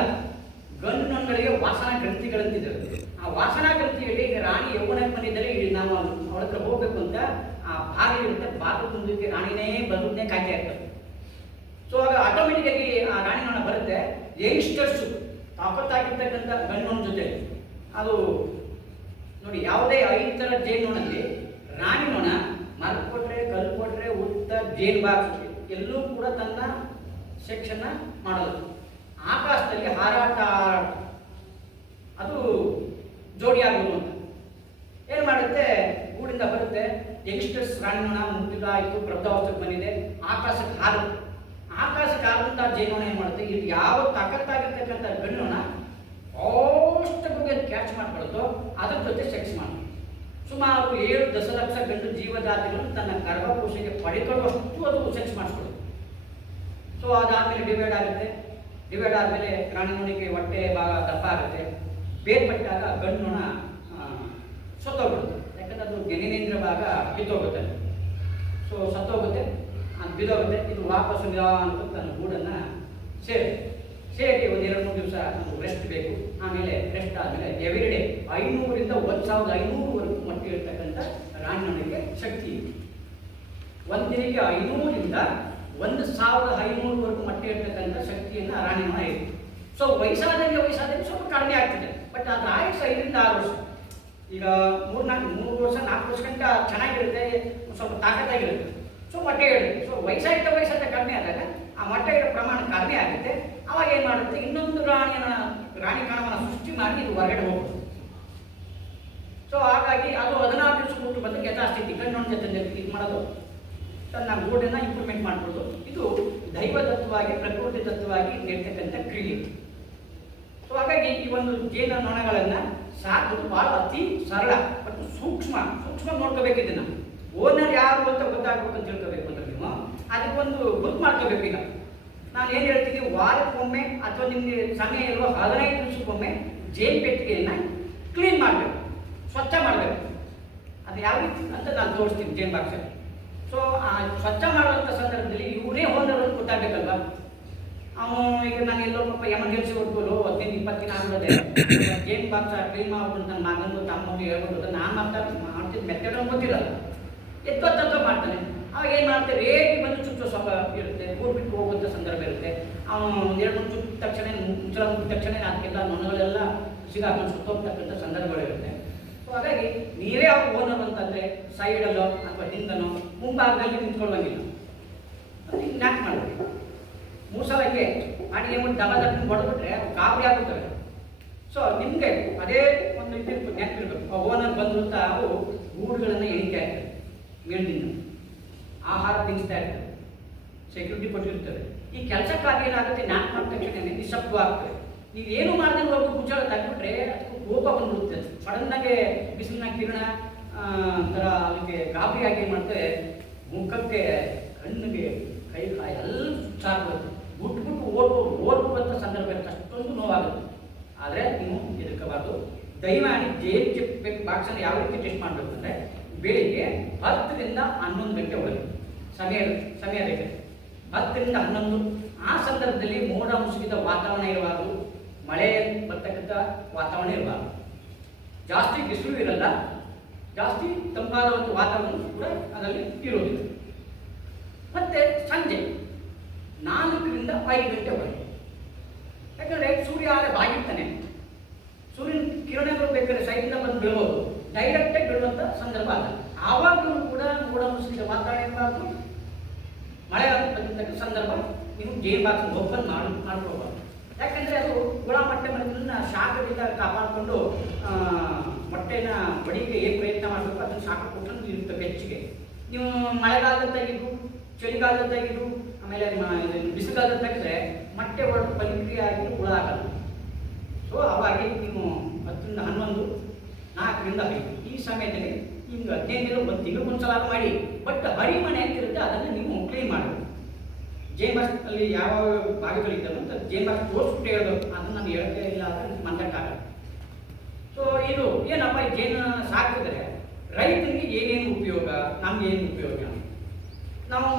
ಗಂಡು ನೊಣಗಳಿಗೆ ವಾಸನಾ ಗ್ರಂಥಿಗಳಂತಿದ್ದಾವೆ. ಆ ವಾಸನಾ ಗ್ರಂಥಿಯಲ್ಲಿ ಈಗ ರಾಣಿ ಯೌವನಕ್ಕೆ ಬಂದಿದ್ದರೆ ಇಲ್ಲಿ ನಾವು ಅವಳ ಹತ್ರ ಹೋಗಬೇಕು ಅಂತ ಆ ಬಾಗಿಲಿರುತ್ತೆ, ಬಾಗಿಲು ಮುಂದಕ್ಕೆ ರಾಣಿನೇ ಬರೋದನ್ನೇ ಕಾಯ್ತಾ ಇರ್ತದೆ. ಸೊ ಆಗ ಆಟೋಮೆಟಿಕ್ಕಾಗಿ ಆ ರಾಣಿ ನೊಣ ಬರುತ್ತೆ. ಯಂಗ್ಸ್ಟರ್ಸು ತಾಕತ್ತಾಗಿರ್ತಕ್ಕಂಥ ಗಂಡು ನೊಣ ಜೊತೆ ಅದು ನೋಡಿ, ಯಾವುದೇ 5 ಥರ ಜೇನುನೊಣದಲ್ಲಿ ರಾಣಿ ನೊಣ ಮರ ಕೊಟ್ಟರೆ, ಕಲ್ಲು ಕೊಟ್ಟರೆ, ಉತ್ತ ಜೇನು ಬಾಕ್ಸ್ ಎಲ್ಲೂ ಕೂಡ ತನ್ನ ಸೆಕ್ಷನ್ನ ಮಾಡೋದು. ಆಕಾಶದಲ್ಲಿ ಹಾರಾಟ ಅದು ಜೋಡಿ ಆಗೋದು ಅಂತ ಏನು ಮಾಡುತ್ತೆ, ಗೂಡಿಂದ ಬರುತ್ತೆ. ಯಂಗ್ಸ್ಟರ್ಸ್ ರಾಣಿ ನೊಣ ಮುಟ್ಟಿದ ಆಯಿತು, ಪ್ರಬುದ್ಧಾವಸ್ಥೆಗೆ ಬಂದಿದೆ, ಆಕಾಶಕ್ಕೆ ಹಾರುತ್ತೆ. ಆಕಾಶಕ್ಕೆ ಹಾರುವಂಥ ಜೇನುನೊಣ ಏನು ಮಾಡುತ್ತೆ, ಇದು ಯಾವ ತಾಕತ್ತಾಗಿರ್ತಕ್ಕಂಥ ಗಂಡು ನೊಣ ಅಷ್ಟಕ್ಕೆ ಅದು ಕ್ಯಾಚ್ ಮಾಡ್ಕೊಳ್ಳುತ್ತೋ ಅದ್ರ ಜೊತೆ ಸೆಕ್ಸ್ ಮಾಡುತ್ತೆ. ಸುಮಾರು 7 ದಶಲಕ್ಷ ಗಂಡು ಜೀವಜಾತಿಗಳನ್ನು ತನ್ನ ಗರ್ಭಕೋಶಕ್ಕೆ ಪಡೆಕೊಳ್ಳುವಷ್ಟು ಅದು ಸೆಕ್ಸ್ ಮಾಡಿಸ್ಕೊಳ್ಳುತ್ತೆ. ಸೊ ಅದಾದಮೇಲೆ ಡಿವೈಡ್ ಆಗುತ್ತೆ. ಡಿವೈಡ್ ಆದಮೇಲೆ ರಾಣಿ ನೊಣಕ್ಕೆ ಹೊಟ್ಟೆ ಭಾಗ ದಪ್ಪ ಆಗುತ್ತೆ. ಬೇರ್ಪಟ್ಟಾಗ ಗಂಡು ನೊಣ ಸತ್ತೋಗ್ಬಿಡುತ್ತೆ, ಯಾಕಂದರೆ ಅದು ಜನನೇಂದ್ರ ಭಾಗ ಕಿತ್ತೋಗುತ್ತೆ. ಸೊ ಸತ್ತೋಗುತ್ತೆ, ಅದು ಬಿದ್ದೋಗುತ್ತೆ. ಇದು ವಾಪಸ್ಸು ಅಂತ ತನ್ನ ಗೂಡನ್ನು ಸೇರಿ ಒಂದು 2-3 ದಿವಸ ನಮಗೆ ರೆಸ್ಟ್ ಬೇಕು. ಆಮೇಲೆ ರೆಸ್ಟ್ ಆದಮೇಲೆ ಎವ್ರಿಡೇ 500 ರಿಂದ 1500ವರೆಗೂ ಮೊಟ್ಟೆ ಇರ್ತಕ್ಕಂಥ ರಾಣಿ ನೊಣಕ್ಕೆ ಶಕ್ತಿ ಇದೆ. ಒಂದು ದಿನಕ್ಕೆ 500 ರಿಂದ 1500ವರೆಗೂ ಮೊಟ್ಟೆ ಇರ್ತಕ್ಕಂಥ ಶಕ್ತಿಯನ್ನು ರಾಣಿ ನೊಣ ಇದೆ. ಸೊ ವಯಸ್ಸಾದಂಗೆ ಸ್ವಲ್ಪ ಕಡಿಮೆ ಆಗ್ತಿದೆ, ಬಟ್ ಅದರ ಆಯುಷ್ 5 ರಿಂದ 6 ವರ್ಷ. ಈಗ 3 ವರ್ಷ 4 ವರ್ಷ ಗಂಟ ಚೆನ್ನಾಗಿರುತ್ತೆ, ಸ್ವಲ್ಪ ತಾಕತ್ತಾಗಿರುತ್ತೆ. ಸೊ ಮೊಟ್ಟೆ ಇಡುತ್ತೆ. ಸೊ ವಯಸ್ಸಾದ ಕಡಿಮೆ ಆದಾಗ ಆ ಮೊಟ್ಟೆ ಇಡೋ ಪ್ರಮಾಣ ಕಡಿಮೆ ಆಗುತ್ತೆ. ಅವಾಗ ಏನು ಮಾಡುತ್ತೆ, ಇನ್ನೊಂದು ರಾಣಿ ಕಣವನ್ನು ಸೃಷ್ಟಿ ಮಾಡಿ ಇದು ಹೊರಗಡೆ ಹೋಗುತ್ತೆ. ಸೊ ಹಾಗಾಗಿ ಅದು 16 ದಿವಸ ಹುಟ್ಟು ಬಂದು ಯಥಾಸ್ಥಿತಿ ಗಂಡು ನೊಣ ಜೊತೆ ಇದು ಮಾಡೋದು, ತನ್ನ ಗೂಡನ್ನು ಇಂಪ್ರೂವ್ಮೆಂಟ್ ಮಾಡ್ಬೋದು. ಇದು ದೈವದತ್ತವಾಗಿ, ಪ್ರಕೃತಿ ದತ್ತವಾಗಿ ನೀಡ್ತಕ್ಕಂಥ ಕ್ರಿಯೆ. ಸೊ ಹಾಗಾಗಿ ಈ ಒಂದು ಜೇನು ನೊಣಗಳನ್ನು ಸಾಕೋದು ಭಾಳ ಅತಿ ಸರಳ ಮತ್ತು ಸೂಕ್ಷ್ಮ ನೋಡ್ಕೋಬೇಕು. ಇದನ್ನು ಓನರ್ ಯಾರು ಅಂತ ಗೊತ್ತಾಗಬೇಕು ಅಂತ ತಿಳ್ಕೋಬೇಕು ಅಂದ್ರೆ ನೀವು ಅದಕ್ಕೊಂದು ಗುರುತು ಮಾಡ್ಕೋಬೇಕು. ಈಗ ನಾನು ಏನು ಹೇಳ್ತೀನಿ, ವಾರಕ್ಕೊಮ್ಮೆ ಅಥವಾ ನಿಮಗೆ ಸಮಯ ಇರುವ 15 ದಿವಸಕ್ಕೊಮ್ಮೆ ಜೇನು ಪೆಟ್ಟಿಗೆಯನ್ನು ಕ್ಲೀನ್ ಮಾಡಬೇಕು, ಸ್ವಚ್ಛ ಮಾಡಬೇಕು. ಅದು ಯಾವ ರೀತಿ ಅಂತ ನಾನು ತೋರಿಸ್ತೀನಿ ಜೇನು ಬಾಕ್ಸಲ್ಲಿ. ಸೊ ಆ ಸ್ವಚ್ಛ ಮಾಡುವಂಥ ಸಂದರ್ಭದಲ್ಲಿ ಇವರೇ ಓನರ್ ಅಂತ ಗೊತ್ತಾಗಬೇಕಲ್ವಾ. ಅವನು ಈಗ ನಾನು ಎಲ್ಲೋ ಪಾಪ ಎಮರ್ಜೆನ್ಸಿ ಹೊಡ್ಬೋದು 15-20 ದಿನ ಆಗಿರೋದೆ ಜೇನು ಬಾಕ್ಸ ಕ್ಲೀನ್ ಮಾಡ್ಬಿಟ್ಟು ನನ್ನ ಮಗನಿಗೆ ತಮ್ಮನಿಗೆ ಹೇಳ್ಬಿಟ್ಟು ನಾನು ಮಾಡ್ತೀನಿ ಮೆತ್ತಡ ಗೊತ್ತಿರಲ್ಲ, ಎತ್ತೊತ್ತ ಮಾಡ್ತಾನೆ. ಅವಾಗ ಏನು ಮಾಡ್ತಾರೆ, ರೇಟಿ ಬಂದು ಚುಚ್ಚೋ ಸ್ವಲ್ಪ ಇರುತ್ತೆ, ಬಿಟ್ಟು ಹೋಗುವಂಥ ಸಂದರ್ಭ ಇರುತ್ತೆ. ಅವನು 2-3 ಚುಟ್ಟ ತಕ್ಷಣ ಮುಚ್ಚಳ ಮುಟ್ಟಿದ ತಕ್ಷಣ ಅದಕ್ಕೆಲ್ಲ ನೊಣಗಳೆಲ್ಲ ಸಿಗಾಕೊಂಡು ಸುತ್ತೋಗ್ತಕ್ಕಂಥ ಸಂದರ್ಭಗಳಿರುತ್ತೆ. ಸೊ ಹಾಗಾಗಿ ನೀವೇ ಅವ್ರು ಓನರ್ ಅಂತಂದರೆ ಸೈಡಲ್ಲೋ ಅಥವಾ ಹಿಂದನೋ ಮುಂಭಾಗದಲ್ಲಿ ನಿಂತ್ಕೊಳ್ಳೋಂಗಿಲ್ಲ. ಅದು ಹಿಂಗೆ ಯಾಕೆ ಮಾಡಬೇಕು, 3 ಸಲ ಹೀಗೆ ಅಡಿಗೆ ಮಾಡಿ ಡಬ ಹೊಡೆದ್ಬಿಟ್ರೆ ಅದು ಗಾಬರಿ ಆಗುತ್ತವೆ. ಸೊ ನಿಮಗೆ ಅದೇ ಒಂದು ಇದು ನೆನಪಿರ್ಬೇಕು, ಓನರ್ ಬಂದು ಅಂತ ಅವು ಗೂಡುಗಳನ್ನು ಎಣಿತಾ ಇರ್ತಾರೆ, ಮೇಲ್ದಿಂದ ಆಹಾರ ತಿನ್ನಿಸ್ತಾ ಇರ್ತಾರೆ, ಸೆಕ್ಯೂರಿಟಿ ಕೊಟ್ಟಿರ್ತಾರೆ. ಈ ಕೆಲಸಕ್ಕಾಗಿ ಏನಾಗುತ್ತೆ, ನಾಲ್ಕು ಮಾಡಿದ ತಕ್ಷಣ ನಿಶಬ್ದವಾಗ್ತದೆ. ನೀವೇನು ಮಾಡಿದ್ರೆ ಹೋಗಿ ಮುಚ್ಚಳ ತಗ್ಬಿಟ್ರೆ ಅದಕ್ಕೆ ಕೋಪ ಬಂದ್ಬಿಡುತ್ತೆ. ಸಡನ್ನಾಗೆ ಬಿಸಿಲಿನ ಕಿರಣ ಥರ ಅದಕ್ಕೆ ಗಾಬರಿಯಾಗಿ ಏನು ಮಾಡ್ತಾರೆ, ಮುಖಕ್ಕೆ ಕಣ್ಣಿಗೆ ಕೈ ಕಾಯಿ ಎಲ್ಲ ಸುಚ್ಚಾಗ್ಬಿಡುತ್ತೆ, ಬಿಟ್ಬಿಟ್ಟು ಓಡ್ಬಿಡುವಂಥ ಸಂದರ್ಭ ಇರುತ್ತೆ, ಅಷ್ಟೊಂದು ನೋವಾಗುತ್ತೆ. ಆದರೆ ನೀವು ಎದುರ್ಕೋಬಾರ್ದು. ದಯಮಾಡಿ ಜೇನು ಬಾಕ್ಸನ್ನು ಯಾವ ರೀತಿ ಟೆಸ್ಟ್ ಮಾಡಬೇಕು ಅಂದರೆ, ಬೆಳಿಗ್ಗೆ 10ರಿಂದ 11 ಗಂಟೆ ಒಳಗೆ ಸಮಯ ರೇಖೆ 10ರಿಂದ 11. ಆ ಸಂದರ್ಭದಲ್ಲಿ ಮೋಡ ಮುಸುಕಿದ ವಾತಾವರಣ ಇರಬಾರ್ದು, ಮಳೆ ಬರ್ತಕ್ಕಂಥ ವಾತಾವರಣ ಇರಬಾರ್ದು, ಜಾಸ್ತಿ ಬಿಸಿಲು ಇರಲ್ಲ, ಜಾಸ್ತಿ ತಂಪಾದ ಒಂದು ವಾತಾವರಣ ಕೂಡ ಅದರಲ್ಲಿ ಇರೋದಿಲ್ಲ. ಮತ್ತು ಸಂಜೆ 4ರಿಂದ 5 ಗಂಟೆ ಒಳಗೆ, ಯಾಕಂದರೆ ಸೂರ್ಯ ಆಗ ಬಾಗಿರ್ತಾನೆ, ಸೂರ್ಯನ ಕಿರಣಗಳು ಬೇಕಾದ್ರೆ ಸೈಡಿಂದ ಬಂದು ಬೀಳ್ಬೋದು, ಡೈರೆಕ್ಟಾಗಿ ಬೀಳುವಂಥ ಸಂದರ್ಭ ಅಲ್ಲ. ಆವಾಗಲೂ ಕೂಡ ಮೋಡ ಮುಸುಕಿದ ವಾತಾವರಣ ಇರಬಾರ್ದು, ಮಳೆ ಬಂದಿರ್ತಕ್ಕಂಥ ಸಂದರ್ಭ ನೀವು ಜೇನು ಬಾಕ್ಸ್ ಓಪನ್ ಮಾಡ್ಕೊಳ್ಬಾರ್ದು. ಯಾಕಂದರೆ ಅದು ಹುಳ ಮೊಟ್ಟೆ ಮರಿಗಳನ್ನ ಶಾಖದಿಂದ ಕಾಪಾಡಿಕೊಂಡು ಮೊಟ್ಟೆನ ಬಡಿಗೆ ಏನು ಪ್ರಯತ್ನ ಮಾಡಬೇಕು ಅದನ್ನು ಶಾಖ ಕೊಟ್ಟು ಇರುತ್ತೆ ಬೆಚ್ಚಗೆ. ನೀವು ಮಳೆಗಾಲದ ತೆಗೆದು ಚಳಿಗಾಲದ ತೆಗೆದು ಆಮೇಲೆ ಬಿಸಿಗಾಲದ ತೆಗೆದ್ರೆ ಮೊಟ್ಟೆ ಹೊಡೆದು ಪ್ರತಿಕ್ರಿಯೆ ಆಗಿ ಹುಳ ಆಗಲ್ಲ. ಸೊ ಅವಾಗಿ ನೀವು 10ರಿಂದ 11, 4ರಿಂದ 5 ಈ ಸಮಯದಲ್ಲಿ ನಿಮ್ಗೆ 15 1 ತಿಂಗಳು ಒಂದ್ಸಲ ಮಾಡಿ. ಬಟ್ ಹರಿಮನೆ ಅಂತಿರುತ್ತೆ, ಅದನ್ನು ನೀವು ಕ್ಲೀನ್ ಮಾಡಬೇಕು. ಜೇನು ಬಾಕ್ಸ್ ಅಲ್ಲಿ ಯಾವ ಭಾಗಗಳಿದ್ದಾವೆ ಅಂತ ಜೇನು ಬಾಕ್ಸ್ ತೋರಿಸ್ಬಿಟ್ಟು ಹೇಳಬೇಕು, ಅದನ್ನು ನಾನು ಹೇಳ್ತಾ ಇಲ್ಲ ಅಂದರೆ ಮಾತಾಡಕ್ಕಾಗಲ್ಲ. ಸೊ ಇದು ಏನಪ್ಪ, ಈ ಜೇನು ಸಾಕಿದ್ರೆ ರೈತರಿಗೆ ಏನೇನು ಉಪಯೋಗ, ನಮ್ಗೆ ಏನು ಉಪಯೋಗ? ನಾವು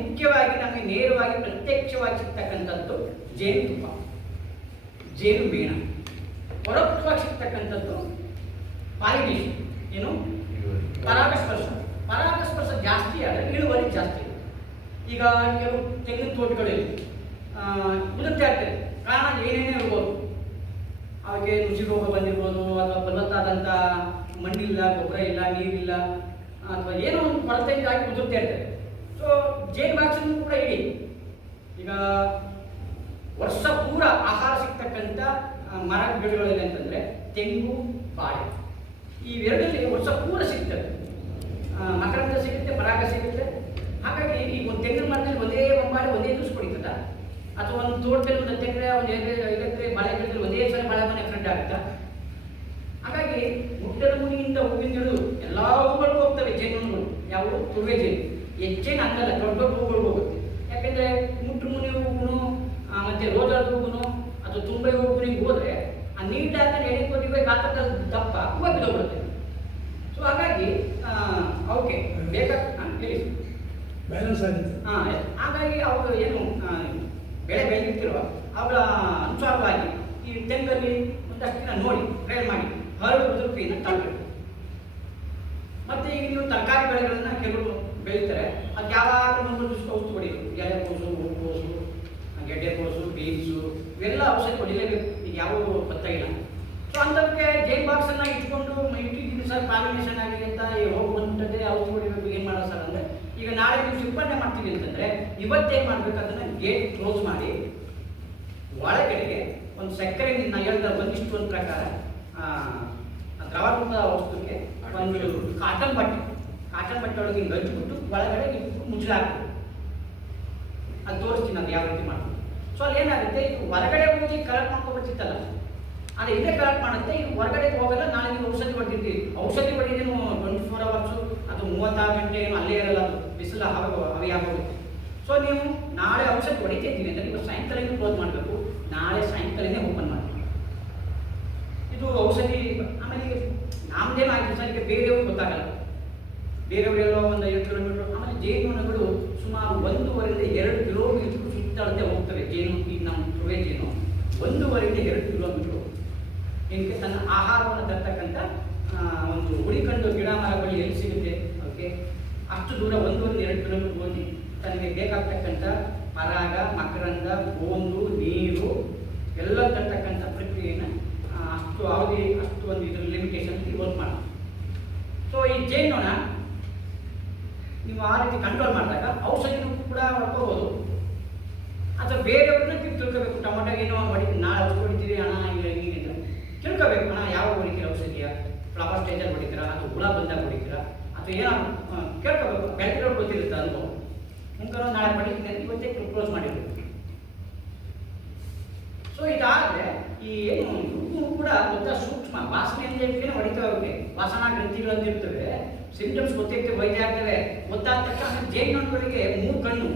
ಮುಖ್ಯವಾಗಿ ನಮಗೆ ನೇರವಾಗಿ ಪ್ರತ್ಯಕ್ಷವಾಗಿ ಸಿಗ್ತಕ್ಕಂಥದ್ದು ಜೇನುತುಪ್ಪ, ಜೇನು ಮೇಣ. ಪರೋಕ್ಷವಾಗಿ ಸಿಗ್ತಕ್ಕಂಥದ್ದು ಪಾಲಿನೇಷನ್, ಏನು ಪರಾಗಸ್ಪರ್ಶ ಜಾಸ್ತಿ ಆದರೆ ಇಳುವರಿ ಜಾಸ್ತಿ. ಈಗ ಕೆಲವು ತೆಂಗಿನ ತೋಟಗಳಲ್ಲಿ ಉದುರ್ತಾ ಇರ್ತದೆ, ಕಾರಣ ಏನೇನೇ ಇರ್ಬೋದು, ಅವಾಗೆ ನುಸಿ ರೋಗ ಬಂದಿರ್ಬೋದು, ಅಥವಾ ಫಲವತ್ತಾದಂಥ ಮಣ್ಣಿಲ್ಲ, ಗೊಬ್ಬರ ಇಲ್ಲ, ನೀರಿಲ್ಲ, ಅಥವಾ ಏನೋ ಒಂದು ಕೊರತೆಯಿಂದಾಗಿ ಉದುರ್ತಾ ಇರ್ತದೆ. ಸೊ ಜೇನು ಬಾಕ್ಸನ್ನು ಕೂಡ ಇಡಿ. ಈಗ ವರ್ಷ ಪೂರ ಆಹಾರ ಸಿಗ್ತಕ್ಕಂಥ ಮರ ಗಿಡಗಳಿದೆ ಅಂತಂದರೆ ತೆಂಗು, ಬಾಳೆ, ಇವೆರಡಲ್ಲಿ ವರ್ಷ ಪೂರ ಸಿಗ್ತದೆ. ಮಕರಂದ ಸಿಗುತ್ತೆ, ಪರಾಗ ಸಿಗುತ್ತೆ. ಹಾಗಾಗಿ ಈ ಒಂದು ತೆಂಗಿನ ಮರದಲ್ಲಿ ಒಂದೇ ಬಾಳೆ ಒಂದೇ ದಿವಸ ಕೊಡಿತದ, ಅಥವಾ ಒಂದು ತೋಟದಲ್ಲಿ ಒಂದು 10 ಎಕರೆ, ಒಂದು 5 ಎಕರೆ ಬಾಳೆ ಗಿಡದಲ್ಲಿ ಒಂದೇ ಸಲ ಬಾಳೆ ಮನೆ ಫ್ರೆಂಡ್ ಆಗುತ್ತಾ. ಹಾಗಾಗಿ ಮುಟ್ಟದ ಮುನಿಯಿಂದ ಹೂವಿನ ಗಿಡಗಳು ಎಲ್ಲ ಹೂಗಳಿಗೂ ಹೋಗ್ತವೆ ಜೇನುಗಳು. ಯಾವ ತುರುವೆ ಜೇನು, ಹೆಚ್ಚೇನು ಹಂಗಲ್ಲ, ದೊಡ್ಡ ದೊಡ್ಡ ಹೂಗಳಿಗೂ ಹೋಗುತ್ತೆ. ಯಾಕೆಂದರೆ ಮುಟ್ಟು ಮುನಿ ಹೂವು ಮತ್ತು ರೋಜಾದ ಹೂವು ಅಥವಾ ತುಂಬೆ ಹೂವಿಗೆ ಹೋದರೆ ಆ ನೀಟಾಗಿ ಎಣಿಕೋದಿವೆ ಗಾತ್ರದ ದಪ್ಪ ಹೂವು ಬಿದ್ದೋಗ್ಬಿಡುತ್ತೆ. ಸೊ ಹಾಗಾಗಿ ಅವಕ್ಕೆ ಹೇಳಿ ಬ್ಯಾಲೆನ್ಸ್ ಆಗುತ್ತೆ. ಹಾಗಾಗಿ ಅವರು ಏನು ಬೆಳೆ ಬೆಳೆಯುತ್ತಿರುವ ಅವುಗಳ ಅನುಸಾರವಾಗಿ ಈ ತೆಂಗಲ್ಲಿ ಒಂದಷ್ಟು ದಿನ ನೋಡಿ ಟ್ರಯಲ್ ಮಾಡಿ ಹರಳು ಉದುರುಪಿಯನ್ನು ತಳ್ಳಬೇಕು. ಮತ್ತು ಈಗ ನೀವು ತರಕಾರಿ ಬೆಳೆಗಳನ್ನ ಕೆಲವರು ಬೆಳೀತಾರೆ, ಅದು ಯಾವಾಗ ಒಂದು ಔಷಧಿ ಹೊಡಿಬೇಕು. ಎಲೆಕೋಸು, ಹೂಕೋಸು, ಗೆಡ್ಡೆಕೋಸು, ಬೀನ್ಸು ಇವೆಲ್ಲ ಔಷಧಿ ಹೊಡಿಲೇಬೇಕು. ಈಗ ಯಾವ ಗೊತ್ತಾಗಿಲ್ಲ. ಸೊ ಅಂಥಕ್ಕೆ ಜೇನು ಬಾಕ್ಸನ್ನು ಇಟ್ಕೊಂಡು ಇಟ್ಟಿದ್ದೀನಿ ಸರ್ ಪಾಲಿನೇಷನ್ ಆಗಿದೆ ಅಂತ ಹೋಗಿ ಬಂದಿದೆ ಔಷಧಿ ಹೊಡಿಬೇಕು, ಏನು ಮಾಡೋ ಸರ್ ಅಂದರೆ, ಈಗ ನಾಳೆ ನೀವು ಸಿಂಪಡಣೆ ಮಾಡ್ತೀವಿ ಅಂತಂದರೆ ಇವತ್ತೇನು ಮಾಡಬೇಕು, ಅದನ್ನು ಗೇಟ್ ಕ್ಲೋಸ್ ಮಾಡಿ ಒಳಗಡೆಗೆ ಒಂದು ಸಕ್ಕರೆ ನಿನ್ನ ಹೇಳಿದ ಒಂದಿಷ್ಟು ಒಂದು ಪ್ರಕಾರ ದ್ರವರೂಪದ ವಸ್ತುಗೆ ಒಂದು ಕಾಟನ್ ಬಟ್ಟೆ ಒಳಗೆ ಹಿಂಗೆ ಹಚ್ಚಿಬಿಟ್ಟು ಒಳಗಡೆ ಮುಚ್ಚಲಾಗ್ತದೆ. ಅದು ತೋರಿಸ್ತೀನಿ ಅದು ಯಾವ ರೀತಿ ಮಾಡ್ಬೋದು. ಸೊ ಅಲ್ಲಿ ಏನಾಗುತ್ತೆ, ಇದು ಹೊರಗಡೆ ಹೋಗಿ ಕಲೆಕ್ಟ್ ಮಾಡ್ಕೊಬಿಡ್ತಿತ್ತಲ್ಲ, ಆದರೆ ಇಲ್ಲೇ ಕಲೆಕ್ಟ್ ಮಾಡುತ್ತೆ. ಇದು ಹೊರಗಡೆ ಹೋಗಲ್ಲ. ನಾಳೆ ನೀವು ಔಷಧಿ ಹೊಡಿತೀವಿ, ಔಷಧಿ ಹೊಡಿದೇನು 24 hours ಅಥವಾ 36 ಗಂಟೆ ಏನು ಅಲ್ಲೇ ಇರಲ್ಲ, ಅದು ಬಿಸಿಲು ಹವೆ ಆಗೋಗುತ್ತೆ. ಸೊ ನೀವು ನಾಳೆ ಔಷಧಿ ಹೊಡಿತಾ ಇದ್ದೀವಿ ಅಂದರೆ ನೀವು ಸಾಯಂಕಾಲನೇ ಕ್ಲೋಸ್ ಮಾಡಬೇಕು, ನಾಳೆ ಸಾಯಂಕಾಲನೇ ಓಪನ್ ಮಾಡಿ. ಇದು ಔಷಧಿ. ಆಮೇಲೆ ನಮ್ದೇನು ಆಗಿದೆ ಸರ್, ಈಗ ಬೇರೆಯವ್ರಿಗೆ ಗೊತ್ತಾಗಲ್ಲ, ಬೇರೆಯವರೆಲ್ಲೋ ಒಂದು 5 ಕಿಲೋಮೀಟರ್. ಆಮೇಲೆ ಜೇನುನೊಣಗಳು ಸುಮಾರು 1.5 ರಿಂದ 2 ಕಿಲೋಮೀಟರ್ ಸುತ್ತಾಡದೆ ಹೋಗ್ತವೆ. ಜೇನು ಈ ನಮ್ಮ ತುವೆ ಜೇನು 1.5 ರಿಂದ 2 ಕಿಲೋಮೀಟರ್ ಏನಕ್ಕೆ ತನ್ನ ಆಹಾರವನ್ನು ತರ್ತಕ್ಕಂಥ ಒಂದು ಹುಡಿಕೊಂಡು ಗಿಡ ಮರಗಳು ಎಲ್ಲಿ ಸಿಗುತ್ತೆ ಓಕೆ, ಅಷ್ಟು ದೂರ 1.5 ರಿಂದ 2 ಕಿಲೋಮೀಟರ್ ಹೋಗಿ ತನಗೆ ಬೇಕಾಗ್ತಕ್ಕಂಥ ಪರಾಗ, ಮಕರಂದ, ಗೋಂದು, ನೀರು ಎಲ್ಲ ತರ್ತಕ್ಕಂಥ ಪ್ರಕ್ರಿಯೆಯನ್ನು ಅಷ್ಟು ಅವಧಿ, ಅಷ್ಟು ಒಂದು ಇದ್ರ ಲಿಮಿಟೇಷನ್ ವರ್ಕ್ ಮಾಡಿ. ಸೊ ಈ ಜೇನುನೊಣ ನೀವು ಆ ರೀತಿ ಕಂಟ್ರೋಲ್ ಮಾಡಿದಾಗ ಔಷಧಿನೂ ಕೂಡ ಹೊಡ್ಕೋಬೋದು. ಅಥವಾ ಬೇರೆಯವ್ರನ್ನ ತಿಳ್ಕೋಬೇಕು. ಟೊಮೊಟೊ ಏನೋ ಹೊಡಿ, ನಾಳೆ ಔಷಧಿ ಹೊಡಿತೀರಿ ಹಣ ಹೀಗಿದ್ರೆ ತಿಳ್ಕೋಬೇಕು. ಹಣ ಯಾವ ಹೊಡಿತೀರ ಔಷಧಿಯ, ಫ್ಲವರ್ ಸ್ಟೇಜಲ್ಲಿ ಹೊಡಿತೀರಾ ಅಥವಾ ಹುಳ ಬಂದಾಗ ಹೊಡಿತೀರಾ ಅಥವಾ ಏನೋ ಕೇಳ್ಕೋಬೇಕು. ಬೆಳೆದಿರೋರು ಗೊತ್ತಿರುತ್ತೆ ಅನುಭವ. ಮುಂಕರ ನಾಳೆ ಪಡಿತೀನಿ ಅಂತ ಇವತ್ತೇ ಕ್ಲೋಸ್ ಮಾಡಿರ್ಬೇಕು. ಸೊ ಇದಾದರೆ ಈ ಏನು ಇವು ಕೂಡ ಗೊತ್ತಾ ಸೂಕ್ಷ್ಮ ವಾಸನೆಯಿಂದ ಇರ್ತೇನೆ ಹೊಡಿತಾ ಹೋಗುತ್ತೆ. ವಾಸನಾ ಗ್ರಂಥಿಗಳು ಅಂತ ಇರ್ತವೆ, ಸಿಂಪ್ಟಮ್ಸ್ ಗೊತ್ತಿರ್ತವೆ, ವೈದ್ಯ ಆಗ್ತವೆ. ಗೊತ್ತಾದ ತಕ್ಷಣ ಜೇನುನೊಣಗಳಿಗೆ 3 ಕಣ್ಣು,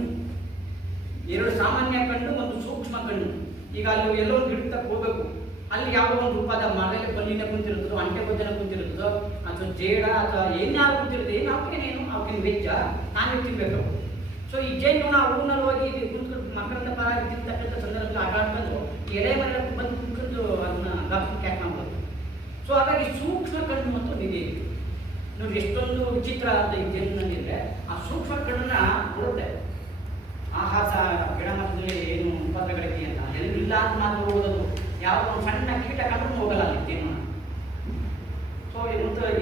2 ಸಾಮಾನ್ಯ ಕಣ್ಣು, 1 ಸೂಕ್ಷ್ಮ ಕಣ್ಣು. ಈಗ ಅಲ್ಲಿ ಎಲ್ಲೋ ಒಂದು ಗಿಡ ಹೋಗಬೇಕು, ಅಲ್ಲಿ ಯಾವುದೋ ಒಂದು ರೂಪದ ಮರದಲ್ಲಿ ಬಲ್ಲಿನ ಕುಂತಿರುತ್ತದೋ, ಅಂಟೆ ಗೊಜ್ಜನ ಕುಂತಿರುತ್ತದೋ ಅಥವಾ ಜೇಡ ಅಥವಾ ಏನಾದ್ರು ಕುಂತಿರುತ್ತೆ, ಏನು ಅವಕ್ಕೇನು ವೆಚ್ಚ ನಾನು ತಿನ್ಬೇಕು. ಸೊ ಈ ಜೇನುನೊಣ ಹೂನಲ್ಲಿ ಹೋಗಿ ಕುಂತ್ಕೊಂಡು ಮಕ್ಕಳನ್ನ ಪರಾಗಿ ತಿಂತಕ್ಕಂಥ ಸಂದರ್ಭದಲ್ಲಿ ಆಟ ಆಡ್ಕೊಂಡು ಎಲೆ ಮರ ಬಂದು ಕುಂತ್ಕೊಂಡು ಅದನ್ನ ಗಾಪಿ ಕ್ಯಾಕ್ ಮಾಡ್ಬೋದು. ಸೊ ಹಾಗಾಗಿ ಸೂಕ್ಷ್ಮ ಕಣ್ಣು ಮತ್ತು ನಿಧಿ ನೋಡಿ ಎಷ್ಟೊಂದು ವಿಚಿತ್ರ ಅಂತ ಈ ಜೇನುನೊಣದಲ್ಲಿ ಆ ಸೂಕ್ಷ್ಮ ಕಣ್ಣನ್ನ ಕೊಡುತ್ತೆ. ಆಹಾರ ಗಿಡ ಮರದಲ್ಲಿ ಏನು ಉಪದ್ರವಗಳಿಗೆ ಅಂತ ಎಲ್ಲಿಲ್ಲ ಅಂತ ಮಾತ್ರ ಹೋಗೋದು, ಯಾವುದೋ ಒಂದು ಸಣ್ಣ ಕೀಟ ಕಂಡು ಹೋಗಲ್ಲ ಅಲ್ಲಿ ಜೇನುನೊಣ. ಸೊ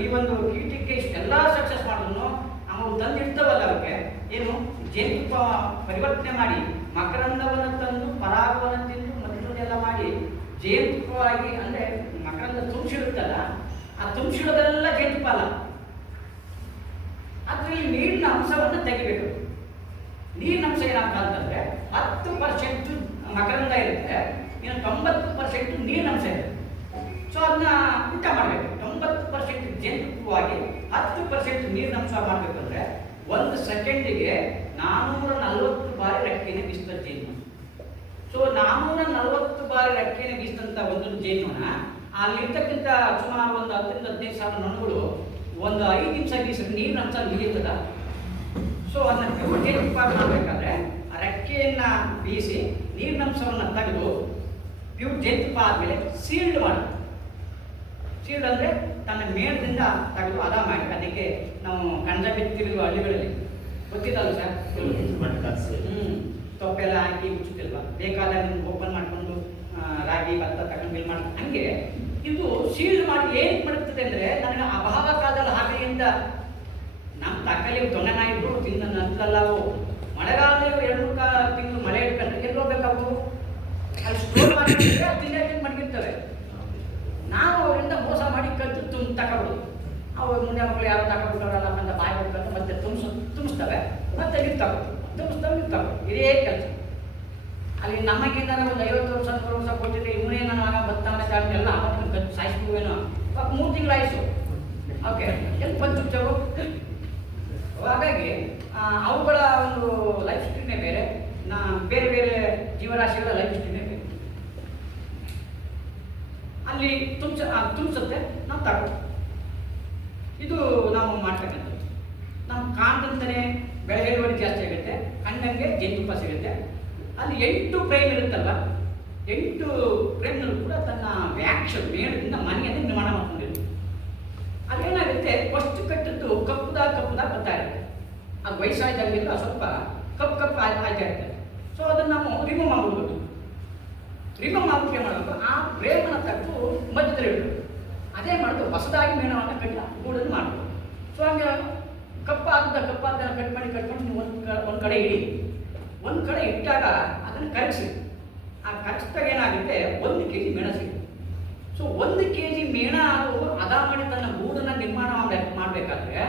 ಈ ಒಂದು ಕೀಟಕ್ಕೆ ಇಷ್ಟೆಲ್ಲ ಸಕ್ಸಸ್ ಮಾಡಿದ್ರು ನಾವು ತಂದಿರ್ತವಲ್ಲ ಅವಕ್ಕೆ ಏನು ಜೇನುತುಪ್ಪ ಪರಿವರ್ತನೆ ಮಾಡಿ ಮಕರಂದವನ್ನು ತಂದು ಪರಾಗವನ್ನು ತಿಂದು ಮತ್ತೊಂದೆಲ್ಲ ಮಾಡಿ ಜೇನುತುಪ್ಪವಾಗಿ, ಅಂದರೆ ಮಕರಂದ ತುಂಬಿಸಿಡುತ್ತಲ್ಲ, ಆ ತುಂಬಿಸಿಡೋದೆಲ್ಲ ಜೇನುತುಪ್ಪ ಅಲ್ಲ, ಅದರಲ್ಲಿ ನೀರಿನ ಅಂಶವನ್ನು ತೆಗಿಬೇಕು. ನೀರಿನ ಅಂಶ ಏನಪ್ಪ ಅಂತಂದರೆ 10% ಮಕರಂದ ಇರುತ್ತೆ, ಇನ್ನು 90% ನೀರಿನ ಅಂಶ ಇರುತ್ತೆ. ಸೊ ಅದನ್ನ ಊಟ ಮಾಡಬೇಕು. 90% ಜೇನುತುಪ್ಪವಾಗಿ 10% ನೀರಿನ ಅಂಶ ಮಾಡಬೇಕು ಅಂದರೆ 1 ಸೆಕೆಂಡಿಗೆ 440 ಬಾರಿ ರೆಕ್ಕೆಯನ್ನು ಬೀಸ್ತದೆ ಜೇನುನೊಣ. ಸೊ 440 ಬಾರಿ ರೆಕ್ಕೆಯನ್ನು ಬೀಸಿದಂಥ ಒಂದು ಜೇನುನೊಣ ಅಲ್ಲಿರ್ತಕ್ಕಂಥ ಸುಮಾರು ಒಂದು 10 ರಿಂದ 15 ಸಾವಿರ ನೊಣಗಳು ಒಂದು 5 ನಿಮಿಷ ಬೀಸಿದ್ರೆ ನೀರಿನ ಅಂಶ ಮುಗಿಯುತ್ತದ. ಸೊ ಅದನ್ನ ಪ್ಯೂರ್ ಜೇನುತುಪ್ಪ ಮಾಡಬೇಕಾದ್ರೆ ಆ ರೆಕ್ಕೆಯನ್ನು ಬೀಸಿ ನೀರಿನ ಅಂಶವನ್ನು ತೆಗೆದು ಪ್ಯೂರ್ ಜೇನುತುಪ್ಪ ಆದಮೇಲೆ ಸೀಲ್ಡ್ ಮಾಡೋದು. ಸೀಲ್ಡ್ ಅಂದರೆ ತನ್ನ ಮೇಣದಿಂದ ತೆಗೆದು ಹದ ಮಾಡಿ ಅದಕ್ಕೆ ನಾವು ಕಣಜ ಬಿತ್ತಿರುವ ಹಳ್ಳಿಗಳಲ್ಲಿ ಗೊತ್ತಿದ್ದಲ್ಲ ಸರ್, ತೊಪ್ಪೆಲ್ಲ ಹಾಕಿ ಮುಚ್ಚುತ್ತಿಲ್ವ, ಬೇಕಾದಾಗ ಓಪನ್ ಮಾಡಿಕೊಂಡು ರಾಗಿ ಭತ್ತ ತಗೊಂಡು ಬಿಲ್ ಮಾಡಿ ಹಂಗೆ ಇದು ಸೀಲ್ಡ್ ಮಾಡಿ ಏನು ಮಾಡುತ್ತದೆ ಅಂದರೆ ನನಗೆ ಅಭಾವ ಕಾಲದಲ್ಲಿ ಹಾಗೆ ಅಂತ ನಮ್ಮ ತಕ್ಕಲ್ಲಿ ತೊಂದನಾಯಿದ್ರು ತಿಂದ ನಂತರಲ್ಲ ಅವು ಮಳೆಗಾಲದಲ್ಲಿ 2-3 ತಿಂಗಳು ಮಳೆ ಇಟ್ಕೊಂಡ್ರೆ ಎಲ್ಲಿ ಹೋಗ್ಬೇಕಾವು ಅಲ್ಲಿ ಸ್ಟೋರ್ ಮಾಡಿದ್ರೆ ತಿಂಡಿ ಮಡಗಿರ್ತವೆ. ನಾವು ಅವರಿಂದ ಮೋಸ ಮಾಡಿ ಕದ್ದು ತಗೊಬಿಡೋದು. ಅವು ಮುಂದೆ ಮಕ್ಕಳು ಯಾರು ತಗೊಬಿಟ್ಟವರಲ್ಲ ಅಂತ ಬಾಯಿ ಬಿಟ್ಕೊಂಡು ಮತ್ತೆ ತುಂಬಿಸ್ತವೆ, ಮತ್ತೆ ನೀವು ತಗೊಳ್ಳಿ, ತುಂಬಿಸ್ತವೆ, ನೀವು ತಗೊಳ್ಳಿ. ಇದೇ ಕೆಲಸ. ಅಲ್ಲಿ ನಮಗಿಂತ ಒಂದು 50 ವರ್ಷ 100 ವರ್ಷ ಕೊಟ್ಟಿದ್ರೆ ಇವನೇ ನಾನು ಆಗ ಬತ್ತಾವನೆ ಚಾರ್ಜ್ ಎಲ್ಲ ಸಾಯಿಸ್ತೀವೇನೋ 3 ತಿಂಗಳು ಆಯಿತು. ಓಕೆ, ಎಲ್ಲಿ ಬಂದು ಹಾಗಾಗಿ ಅವುಗಳ ಒಂದು ಲೈಫ್ ಸ್ಟೈಲ್ನೇ ಬೇರೆ, ಬೇರೆ ಬೇರೆ ಜೀವರಾಶಿಗಳ ಲೈಫ್ ಸ್ಟೈಲ್ನೇ ಬೇರೆ. ಅಲ್ಲಿ ತುಂಬಿಸುತ್ತೆ, ನಾವು ತಗೊಳ್ಳಿ. ಇದು ನಾವು ಮಾಡ್ತಕ್ಕಂಥದ್ದು. ನಾವು ಕಾಣ್ದಂತಲೇ ಬೆಳೆ ಇಳುವರಿ ಜಾಸ್ತಿ ಆಗುತ್ತೆ, ಕಂಡಂಗೆ ಜೇನುತುಪ್ಪ ಸಿಗುತ್ತೆ. ಅಲ್ಲಿ 8 ಪ್ರೈಮ್ ಇರುತ್ತಲ್ವ, 8 ಪ್ರೈಮ್ನಲ್ಲೂ ಕೂಡ ತನ್ನ ವ್ಯಾಕ್ಷನ್ ಮೇಣದಿಂದ ಮನೆಯನ್ನು ನಿರ್ಮಾಣ ಮಾಡ್ಕೊಂಡಿರುತ್ತೆ. ಅದೇನಾಗುತ್ತೆ, ಫಸ್ಟ್ ಕಟ್ಟದ್ದು ಕಪ್ಪುದಾಗ ಬರ್ತಾ ಇರುತ್ತೆ. ಅದು ವಯಸ್ಸಾಯ್ದಾಗಿಲ್ಲ ಸ್ವಲ್ಪ ಕಪ್ಪು ಆಯ್ತಾ ಇರ್ತದೆ. ಸೊ ಅದನ್ನು ನಾವು ರಿಮೂವ್ ಮಾಡ್ಬಿಡ್ಬೋದು. ರಿಮೂವ್ ಮಾಡ್ಬಿಟ್ಟು ಏನು ಮಾಡಬೇಕು, ಆ ಫ್ರೇಮನ್ನು ತೆಗೆದು ಮಧ್ಯದಲ್ಲಿ ಇಡಬೇಕು. ಅದೇ ಮಾಡೋದು ಹೊಸದಾಗಿ ಮೇಣವನ್ನು ಕಟ್ಟಿ ಗೂಡನ್ನು ಮಾಡಬೇಕು. ಸೊ ಹಂಗೆ ಕಪ್ಪಾದ ಕಟ್ ಮಾಡಿ ಒಂದು ಕಡೆ ಇಡಿ. ಒಂದು ಕಡೆ ಇಟ್ಟಾಗ ಅದನ್ನು ಕರಗಿಸಿ. ಆ ಕರಗಿಸಿದಾಗ ಏನಾಗುತ್ತೆ, 1 kg ಮೇಣ ಸಿಗುತ್ತೆ. ಸೊ 1 kg ಮೇಣ ಅದು ಹದ ಮಾಡಿ ತನ್ನ ಗೂಡನ್ನು ನಿರ್ಮಾಣ ಮಾಡಬೇಕಾದ್ರೆ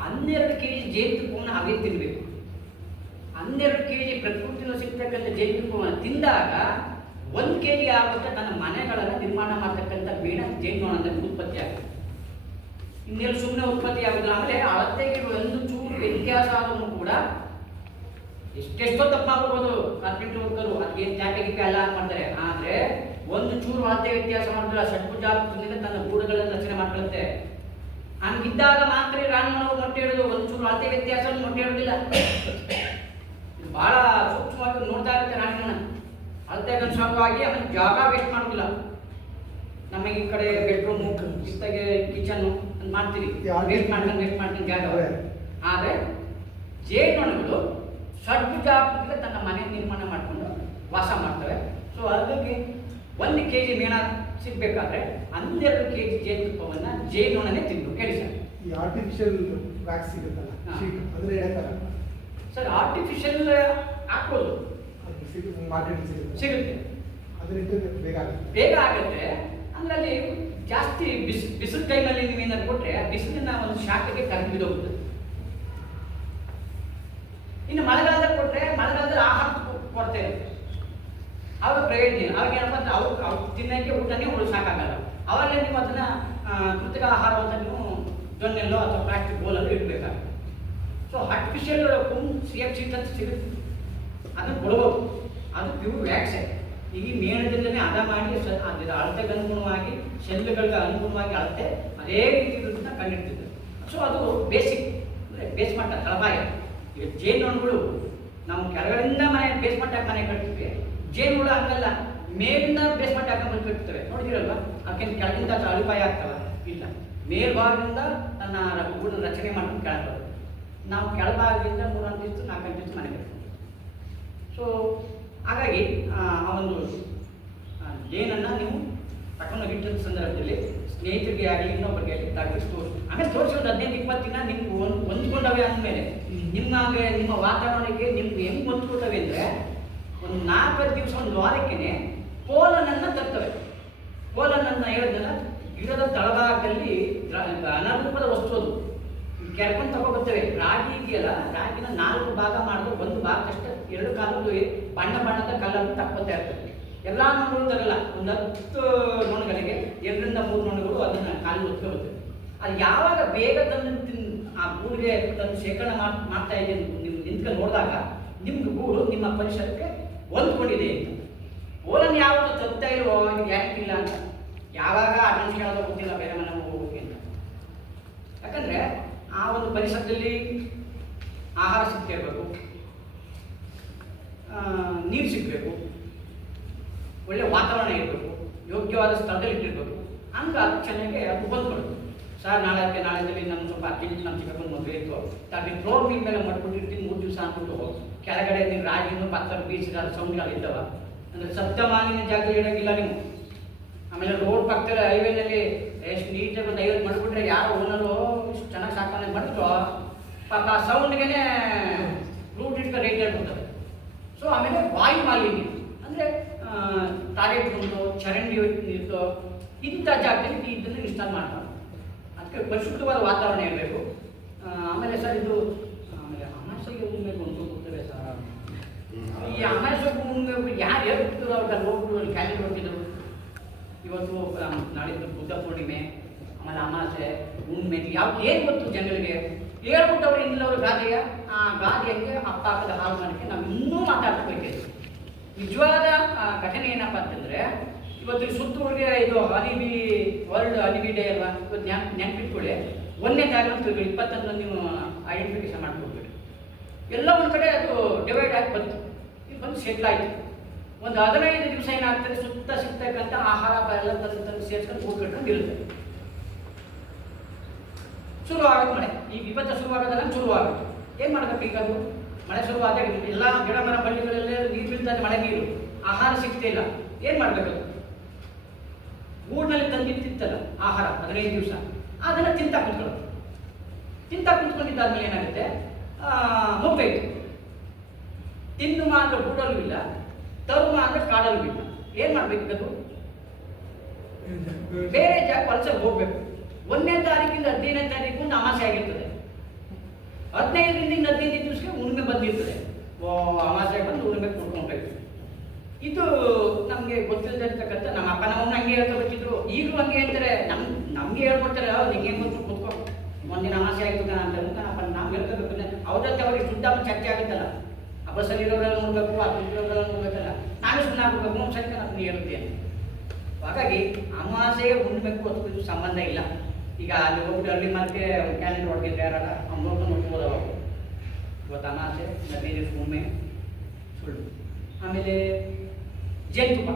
12 kg ಜೇನುತುಪ್ಪವನ್ನು ಅವೇ ತಿನ್ನಬೇಕು. 12 kg ಪ್ರಕೃತಿಯಲ್ಲಿ ಸಿಗ್ತಕ್ಕಂಥ ಜೇನುತುಪ್ಪವನ್ನು ತಿಂದಾಗ 1 kg ಆಗುತ್ತೆ ತನ್ನ ಮನೆಗಳನ್ನು ನಿರ್ಮಾಣ ಮಾಡ್ತಕ್ಕಂಥ ಮೇಣ ಜೇನುನೊಣದಲ್ಲಿ ಉತ್ಪತ್ತಿ ಆಗುತ್ತೆ. ಇನ್ನೆಲ್ಲ ಸುಮ್ಮನೆ ಉತ್ಪತ್ತಿ ಆಗುದಿಲ್ಲ. ಆಮೇಲೆ ಅಳತೆಗೆ ಒಂದು ಚೂರು ವ್ಯತ್ಯಾಸ ಆದರೂ ಕೂಡ ಎಷ್ಟೆಷ್ಟೋ ತಪ್ಪು ಮಾಡ್ಬೋದು ಕಾರ್ಪೆಂಟ್ರಿ ವರ್ಕರು, ಅದಕ್ಕೆ ತ್ಯಾಪೆ ಗಿಪ್ಪೆ ಎಲ್ಲ ಮಾಡ್ತಾರೆ. ಆದರೆ ಒಂದು ಚೂರು ಅಳತೆ ವ್ಯತ್ಯಾಸ ಮಾಡಿದ್ರೆ ಷಡ್ಭುಜಾಕೃತಿಯಿಂದ ತನ್ನ ಗೂಡುಗಳನ್ನು ರಚನೆ ಮಾಡ್ಕೊಳ್ಳುತ್ತೆ. ಹಂಗಿದ್ದಾಗ ಮಾತ್ರ ರಾಣಿಮನವರು ಮೊಟ್ಟೆ ಇಡೋದು. ಒಂದು ಚೂರು ಅಳತೆ ವ್ಯತ್ಯಾಸ ಮೊಟ್ಟೆ ಇಡೋದಿಲ್ಲ. ಇದು ಬಹಳ ಸೂಕ್ಷ್ಮವಾಗಿ ನೋಡ್ತಾ ಇರುತ್ತೆ ರಾಣಿಮನ. ಅಳತೆಗೆ ಅನುಸಾರವಾಗಿ ಆಮೇಲೆ ಜಾಗ ವೇಸ್ಟ್ ಮಾಡೋದಿಲ್ಲ. ನಮಗೆ ಈ ಕಡೆ ಬೆಡ್ರೂಮು, ಇತ್ತಾಗೆ ಕಿಚನ್ನು ಅಂತ ಮಾಡ್ತೀವಿ, ವೇಸ್ಟ್ ಮಾಡ್ಕೊಂಡು ಜಾಗ. ಆದರೆ ಜೇನುನೊಣಗಳು ಷಡ್ಭುಜಾಕೃತಿಗೆ ತನ್ನ ಮನೆ ನಿರ್ಮಾಣ ಮಾಡಿಕೊಂಡು ವಾಸ ಮಾಡ್ತವೆ. ಸೊ ಹಾಗಾಗಿ 1 kg ಮೇಣ ಸಿಗಬೇಕಾದ್ರೆ 12 kg ಜೇನುತುಪ್ಪವನ್ನು ಜೇನುನೊಣನೇ ತಿಂದು. ಹೇಳಿ ಸರ್. ಈ ಆರ್ಟಿಫಿಷಿಯಲ್ ವ್ಯಾಕ್ಸ್ ಸಿಗುತ್ತಲ್ಲ, ಶೀಟ್ ಅಂದ್ರೆ ಹೇಳಕ್ಕಾಗಲ್ಲ ಸರ್. ಆರ್ಟಿಫಿಷಿಯಲ್ ಹಾಕ್ಬೋದು, ಮಾರ್ಕೆಟ್ ಸಿಗುತ್ತೆ, ಅದರಿಂದ ಬೇಗ ಆಗುತ್ತೆ. ಬೇಗ ಆಗುತ್ತೆ. ಅಂದ್ರೆ ಅಲ್ಲಿ ಜಾಸ್ತಿ ಬಿಸಿಲು ಟೈಮಲ್ಲಿ ನೀವೇನಾದ್ರು ಕೊಟ್ಟರೆ ಬಿಸಿಲಿನ ಒಂದು ಶಾಖಕ್ಕೆ ಕರೆದು ಬಿದ್ದೋಗುತ್ತೆ. ಇನ್ನು ಮಳೆಗಾಲದಲ್ಲಿ ಕೊಟ್ಟರೆ ಮಳೆಗಾಲದಲ್ಲಿ ಆಹಾರ ಕೊರತೆ ಇರುತ್ತೆ. ಅವಾಗ ಪ್ರಯೋಜನ ಇಲ್ಲ. ಅವಾಗ ಏನಪ್ಪ ಅಂದ್ರೆ ಅವ್ರು ತಿನ್ನೋಕ್ಕೆ ಊಟನೇ ಸಾಕಾಗಲ್ಲ. ಅವಾಗಲೇ ನೀವು ಅದನ್ನ ಕೃತಕ ಆಹಾರ ಅಂತ ನೀವು ಜೊನ್ನೆಲ್ಲೋ ಅಥವಾ ಪ್ಲಾಸ್ಟಿಕ್ ಬೋಲಲ್ಲೂ ಇಡಬೇಕಾಗುತ್ತೆ. ಸೊ ಆರ್ಟಿಫಿಷಿಯಲ್ CF ಶೀಟ್ ಅಂತ ಸಿಗುತ್ತೆ, ಅದನ್ನು ಕೊಡ್ಬೋದು. ಅದು ಪ್ಯೂರ್ ವ್ಯಾಕ್ಸೇ. ಈಗ ಮೇಣದಲ್ಲೇ ಹದ ಮಾಡಿ ಅದರ ಅಳತೆಗೆ ಅನುಗುಣವಾಗಿ ಶೆಲ್ಗಳಿಗೆ ಅನುಗುಣವಾಗಿ ಅಳತೆ ಅದೇ ರೀತಿ ಇರೋದನ್ನ ಕಂಡಿಡ್ತಿದ್ರು. ಸೊ ಅದು ಬೇಸಿಕ್ ಅಂದರೆ ಬೇಸ್ಮಟ್ಟ, ತಳಪಾಯ. ಈಗ ಜೇನುನೊಣಗಳು ನಾವು ಕೆಳಗಡೆಯಿಂದ ಬೇಸ್ಮಟ್ಟ ಹಾಕಿ ಮನೆ ಕಟ್ತೀವಿ. ಜೇನುಗಳು ಹಂಗಲ್ಲ, ಮೇಲಿಂದ ಬೇಸ್ಮಟ್ಟ ಹಾಕೊಂಡು ಕಟ್ತವೆ. ನೋಡಿದಿರಲ್ವಾ? ಅದಕ್ಕೆ ಕೆಳಗಿಂದ ಅಳಿಪಾಯ ಆಗ್ತವೆ ಇಲ್ಲ, ಮೇಲ್ಭಾಗದಿಂದ ತನ್ನ ಗೂಡು ರಚನೆ ಮಾಡ್ಕೊಂಡು ಕೆಳಗೆ. ನಾವು ಕೆಳಭಾಗದಿಂದ 3 ಅಂತಿತ್ತು 4 ಅಂತಿತ್ತು ಮನೆ ಕಟ್ತೀವಿ. ಸೊ ಹಾಗಾಗಿ ಆ ಒಂದು ಜೇನನ್ನು ನೀವು ತಗೊಂಡು ಇಟ್ಟಿದ್ದ ಸಂದರ್ಭದಲ್ಲಿ ಸ್ನೇಹಿತರಿಗೆ ಆಗಲಿ ಇನ್ನೊಬ್ಬರಿಗೆ ಆಗಲಿ ತಗೊಂಡು ತೋರಿಸಿ, ಆಮೇಲೆ ತೋರಿಸಿ ಒಂದು 15-20 ದಿನ ನಿಮ್ಗೆ ಹೊಂದ್ಕೊಂಡವೆ ಅಂದಮೇಲೆ ನಿಮ್ಮ ವಾತಾವರಣಕ್ಕೆ ನಿಮ್ಗೆ ಹೆಂಗೆ ಹೊಂದ್ಕೊಳ್ತವೆ ಅಂದರೆ ಒಂದು 4-5 ದಿವಸ, ಒಂದು ವಾರಕ್ಕೆ ಪೋಲನನ್ನು ತರ್ತವೆ. ಪೋಲನನ್ನು ಹೇಳಿದ್ನಲ್ಲ, ಗಿಡದ ತಳಭಾಗದಲ್ಲಿ ಅನರೂಪದ ವಸ್ತು ಅದು ಕೆರ್ಕೊಂಡು ತಗೊಬರ್ತೇವೆ. ರಾಗಿ ಇದೆಯಲ್ಲ, ರಾಗಿನ 4 ಭಾಗ ಮಾಡಿದ್ರೆ 1 ಭಾಗದಷ್ಟು 2 ಕಾಲದ್ದು ಬಣ್ಣದ ಕಲ್ಲನ್ನು ತಕ್ಕೊತಾ ಇರ್ತದೆ. ಎಲ್ಲ ನೊಣಗಳು ತರಲ್ಲ, ಒಂದು 10 ನೊಣಗಳಿಗೆ 2-3 ನೊಣಗಳು ಅದನ್ನು ಕಾಲಿಗೆ ಹೊತ್ಕೊಬರ್ತವೆ. ಅದು ಯಾವಾಗ ಬೇಗ ತಂದು ಆ ಗೂಡಿಗೆ ತಂದು ಶೇಖರಣೆ ಮಾಡ್ತಾ ಇದೆ ನೀವು ನಿಂತ್ಕೊಂಡು ನೋಡಿದಾಗ ನಿಮ್ಗೆ ಗೂಡು ನಿಮ್ಮ ಪರಿಸರಕ್ಕೆ ಹೊಂದ್ಕೊಂಡಿದೆ ಅಂತ. ಓಲನ್ನು ಯಾವಾಗ ತರ್ತಾ ಇರೋ ಗ್ಯಾರಂಟಿ ಇಲ್ಲ ಅಂತ. ಯಾವಾಗ ಅಡ್ವಾನ್ಸ್ ಹೇಳೋದು ಗೊತ್ತಿಲ್ಲ, ಬೇರೆ ಮನೆ ಹೋಗೋಕೆ ಅಂತ. ಯಾಕಂದರೆ ಆ ಒಂದು ಪರಿಸರದಲ್ಲಿ ಆಹಾರ ಸಿಗ್ತಿರ್ಬೇಕು, ನೀರು ಸಿಗಬೇಕು, ಒಳ್ಳೆ ವಾತಾವರಣ ಇರಬೇಕು, ಯೋಗ್ಯವಾದ ಸ್ಥಳದಲ್ಲಿ ಇಟ್ಟಿರಬೇಕು. ಹಂಗೆ ಅದು ಚೆನ್ನಾಗಿ ಅದು ಹೊಂದ್ಕೊಳ್ಬೇಕು. ಸರ್ ನಾಳೆದಲ್ಲಿ ನಮ್ಮ ಸ್ವಲ್ಪ ಅರ್ಜೆಂಟ್ ನಮ್ಮ ಚಿಕ್ಕಪ್ಪನ ಮದುವೆ ಇತ್ತು, ತಾಗಿ ಫ್ಲೋರ್ ಮೀನ್ ಮೇಲೆ ಮಾಡ್ಕೊಂಡಿರ್ತೀನಿ 3 ದಿವಸ ಅಂದ್ಬಿಟ್ಟು ಕೆಳಗಡೆ ನೀವು ರಾಗಿನೂ ಪತ್ತರ ಬೀಸಿದ ಸೌಂಡ್ಗಳು ಇದ್ದಾವ. ಅಂದರೆ ಶಬ್ದ ಮಾಲಿನ್ಯ ಜಾಗದಲ್ಲಿ ಇಡೋಂಗಿಲ್ಲ ನೀವು. ಆಮೇಲೆ ರೋಡ್ ಪಕ್ಕದಲ್ಲಿ ಹೈವೇನಲ್ಲಿ ಎಷ್ಟು ನೀಟಾಗಿ ಒಂದು 50 ಮಾಡಿಬಿಟ್ರೆ ಯಾರೋ ಓನರು ಇಷ್ಟು ಚೆನ್ನಾಗಿ ಸಾಕಣೆ ಮಾಡಿದ್ರು ಪಾಪ ಆ ಸೌಂಡ್ಗೆ ರೂಟ್ ಇಟ್ಕೊಂಡು ರೇಟ್ ಹೇಳ್ಬಿಡ್ತಾರೆ. ಸೊ ಆಮೇಲೆ ವಾಯು ಮಾಲಿನ್ಯ ಅಂದರೆ ಟಾಯ್ಲೆಟ್ ಬಂದು ಚರಂಡಿ ನೀರು ಇಂಥ ಜಾಗದಲ್ಲಿ ಇದನ್ನು ಇನ್ಸ್ಟಾಲ್ ಮಾಡ್ತಾರೆ. ಅದಕ್ಕೆ ಪರಿಶುದ್ಧವಾದ ವಾತಾವರಣ ಇರಬೇಕು. ಆಮೇಲೆ ಸರ್ ಇದು ಆಮೇಲೆ ಅಮಾಸೆಗೆ ಹುಣ್ಣಿಮೆ ಒಂದು ಕೊಡ್ತೇವೆ ಸರ್. ಈ ಅಮಾಸೆ ಹುಣ್ಣಿಮೆ ಯಾರು ಹೇಳ್ಬಿಡ್ತಾರೆ ಅವ್ರಿಗೆ ಹೋಗ್ಬಿಟ್ಟು ಕ್ಯಾಲೆಂಡರ್ ಹೊಟ್ಟಿದ್ರು. ಇವತ್ತು ನಾಳಿದ್ದು ಬುದ್ಧ ಪೂರ್ಣಿಮೆ, ಆಮೇಲೆ ಅಮಾಸೆ ಹುಣ್ಣಿಮೆ ಏನು ಗೊತ್ತು ಜನಗಳಿಗೆ ಹೇಳ್ಬಿಟ್ಟು ಅವ್ರು ಇನ್ನಿಲ್ಲವ್ರ ಗಾದೆಯ ಆ ಗಾದೆಯಂಗೆ ಅಪ್ಪ ಹಾಕದ ಹಾಲು ಮಾಡೋಕ್ಕೆ ನಾವು ಇನ್ನೂ ಮಾತಾಡ್ಬೇಕಿದೆ. ನಿಜವಾದ ಘಟನೆ ಏನಪ್ಪ ಅಂತಂದರೆ ಇವತ್ತು ಸುತ್ತೂರಿಗೆ ಇದು ಹನಿಬಿ ವರ್ಲ್ಡ್ ಹನಿಬಿ ಡೇ ಅಲ್ವಾ, ಇವತ್ತು ನೆನಪಿಟ್ಕೊಳ್ಳಿ. 1ನೇ ತಾರೀಕು 21 ನೀವು ಐಡೆಂಟಿಫಿಕೇಶನ್ ಮಾಡ್ಕೊಳ್ಬೇಡಿ. ಎಲ್ಲ ಒಂದು ಕಡೆ ಅದು ಡಿವೈಡ್ ಆಗಿ ಬಂತು, ಇದು ಬಂದು ಸೆಟ್ಲ್ ಆಯಿತು. ಒಂದು 15 ದಿವಸ ಏನಾಗ್ತದೆ, ಸುತ್ತ ಸಿಗ್ತಕ್ಕಂಥ ಆಹಾರ ಎಲ್ಲ ತಂದು ಸೇರಿಸ್ಕೊಂಡು ಕೂತ್ಕೊಂಡು ಇರುತ್ತೆ. ಶುರುವಾಗುತ್ತೆ ಮಳೆ. ಈ ವಿಪತ್ತು ಶುರುವಾಗೋದಲ್ಲ, ಶುರುವಾಗುತ್ತೆ. ಏನು ಮಾಡಬೇಕು? ಈಗ ಅದು ಮಳೆ ಶುರುವಾದಾಗ ಎಲ್ಲ ಗಿಡ ಮರ ಬಳ್ಳಿಗಳೆಲ್ಲ ನೀರು ಬೀಳ್ತಾರೆ, ಮಳೆ ನೀರು, ಆಹಾರ ಸಿಗ್ತಿಲ್ಲ. ಏನು ಮಾಡಬೇಕು? ಗೂಡಿನಲ್ಲಿ ತಂದಿತ್ತಿತ್ತಲ್ಲ ಆಹಾರ 15 ದಿವಸ, ಅದನ್ನು ತಿಂತಾ ಕುತ್ಕೊಂಡಿದ್ದಾದ್ಮೇಲೆ ಏನಾಗುತ್ತೆ, ಮುಗ್ಗೈತು. ತಿನ್ನು ಮಾತ್ರ ಗೂಡಲ್ಲೂ ಇಲ್ಲ, ತರು ಮಾತ್ರ ಕಾಡಲ್ಲೂ ಇಲ್ಲ. ಏನು ಮಾಡಬೇಕು? ಅದು ಬೇರೆ ಜಾಗ ವಲಸೆ ಹೋಗ್ಬೇಕು. 1ನೇ ತಾರೀಕಿಂದ 15ನೇ ತಾರೀಕು ಒಂದು ಅಮಾಸೆ ಆಗಿರ್ತದೆ. 15ರಿಂದ 15 ದಿವಸಕ್ಕೆ ಹುಣ್ಣಿಮೆ ಬಂದಿರ್ತದೆ. ಅಮಾಸೆ ಬಂದು ಹುಣ್ಣಿಮೆ ಕೊಡ್ಕೊಳ್ಬೇಕು. ಇದು ನಮಗೆ ಗೊತ್ತಿಲ್ಲದಿರ್ತಕ್ಕಂಥ ನಮ್ಮ ಅಪ್ಪ ನಮ್ಮನ್ನ ಹಂಗೆ ಹೇಳ್ಕೊಬೇಕಿದ್ರು, ಈಗಲೂ ಹಂಗೆ ಹೇಳ್ತಾರೆ. ನಮಗೆ ಹೇಳ್ಕೊಡ್ತಾರೆ, ನಿಂಗೆ ಗೊತ್ತು ಕೂತ್ಕೊ, ಒಂದಿನ ಅಮಾಸೆ ಆಯಿತು ಅಂತ ಅಪ್ಪ ನಾವು ಹೇಳ್ಕೋಬೇಕು. ಅವ್ರ ಜೊತೆ ಅವ್ರಿಗೆ ಶುದ್ಧ ಚರ್ಚೆ ಆಗುತ್ತಲ್ಲ, ಆ ಬಸ್ಸಲ್ಲಿ ಇರೋರೆಲ್ಲ ನೋಡಬೇಕು, ಆ ದುಡ್ಡಿರೋರೆಲ್ಲ ನೋಡ್ಬೇಕಲ್ಲ, ನಾವೇ ಸುಮ್ಮನೆ ಆಗಬೇಕು ಒಂದು ಸರಿ ನಾನು ಹೇಳುತ್ತೆ. ಹಾಗಾಗಿ ಅಮಾವಾಸ್ಯೆಗೆ ಉಣ್ಬೇಕು ಅದಕ್ಕೂ ಇದು ಸಂಬಂಧ ಇಲ್ಲ. ಈಗ ಅಲ್ಲಿ ಹೋಗ್ಬಿಟ್ಟು ಅಲ್ಲಿ ಮತ್ತೆ ಕ್ಯಾಲೆಂಡರ್ ಹೊಡೆದಿದ್ರೆ ಯಾರಾಗ ಅವ್ನು ನೋಡ್ಕೊಂಡು ನೋಡ್ಬೋದು ಅವಾಗ. ಇವತ್ತು ಅಮಾವಾಸ್ಯೆ, 15 ದಿವಸ ಹುಣ್ಣಿಮೆ, ಸುಳ್ಳು. ಆಮೇಲೆ ಜೇನುತುಪ್ಪ.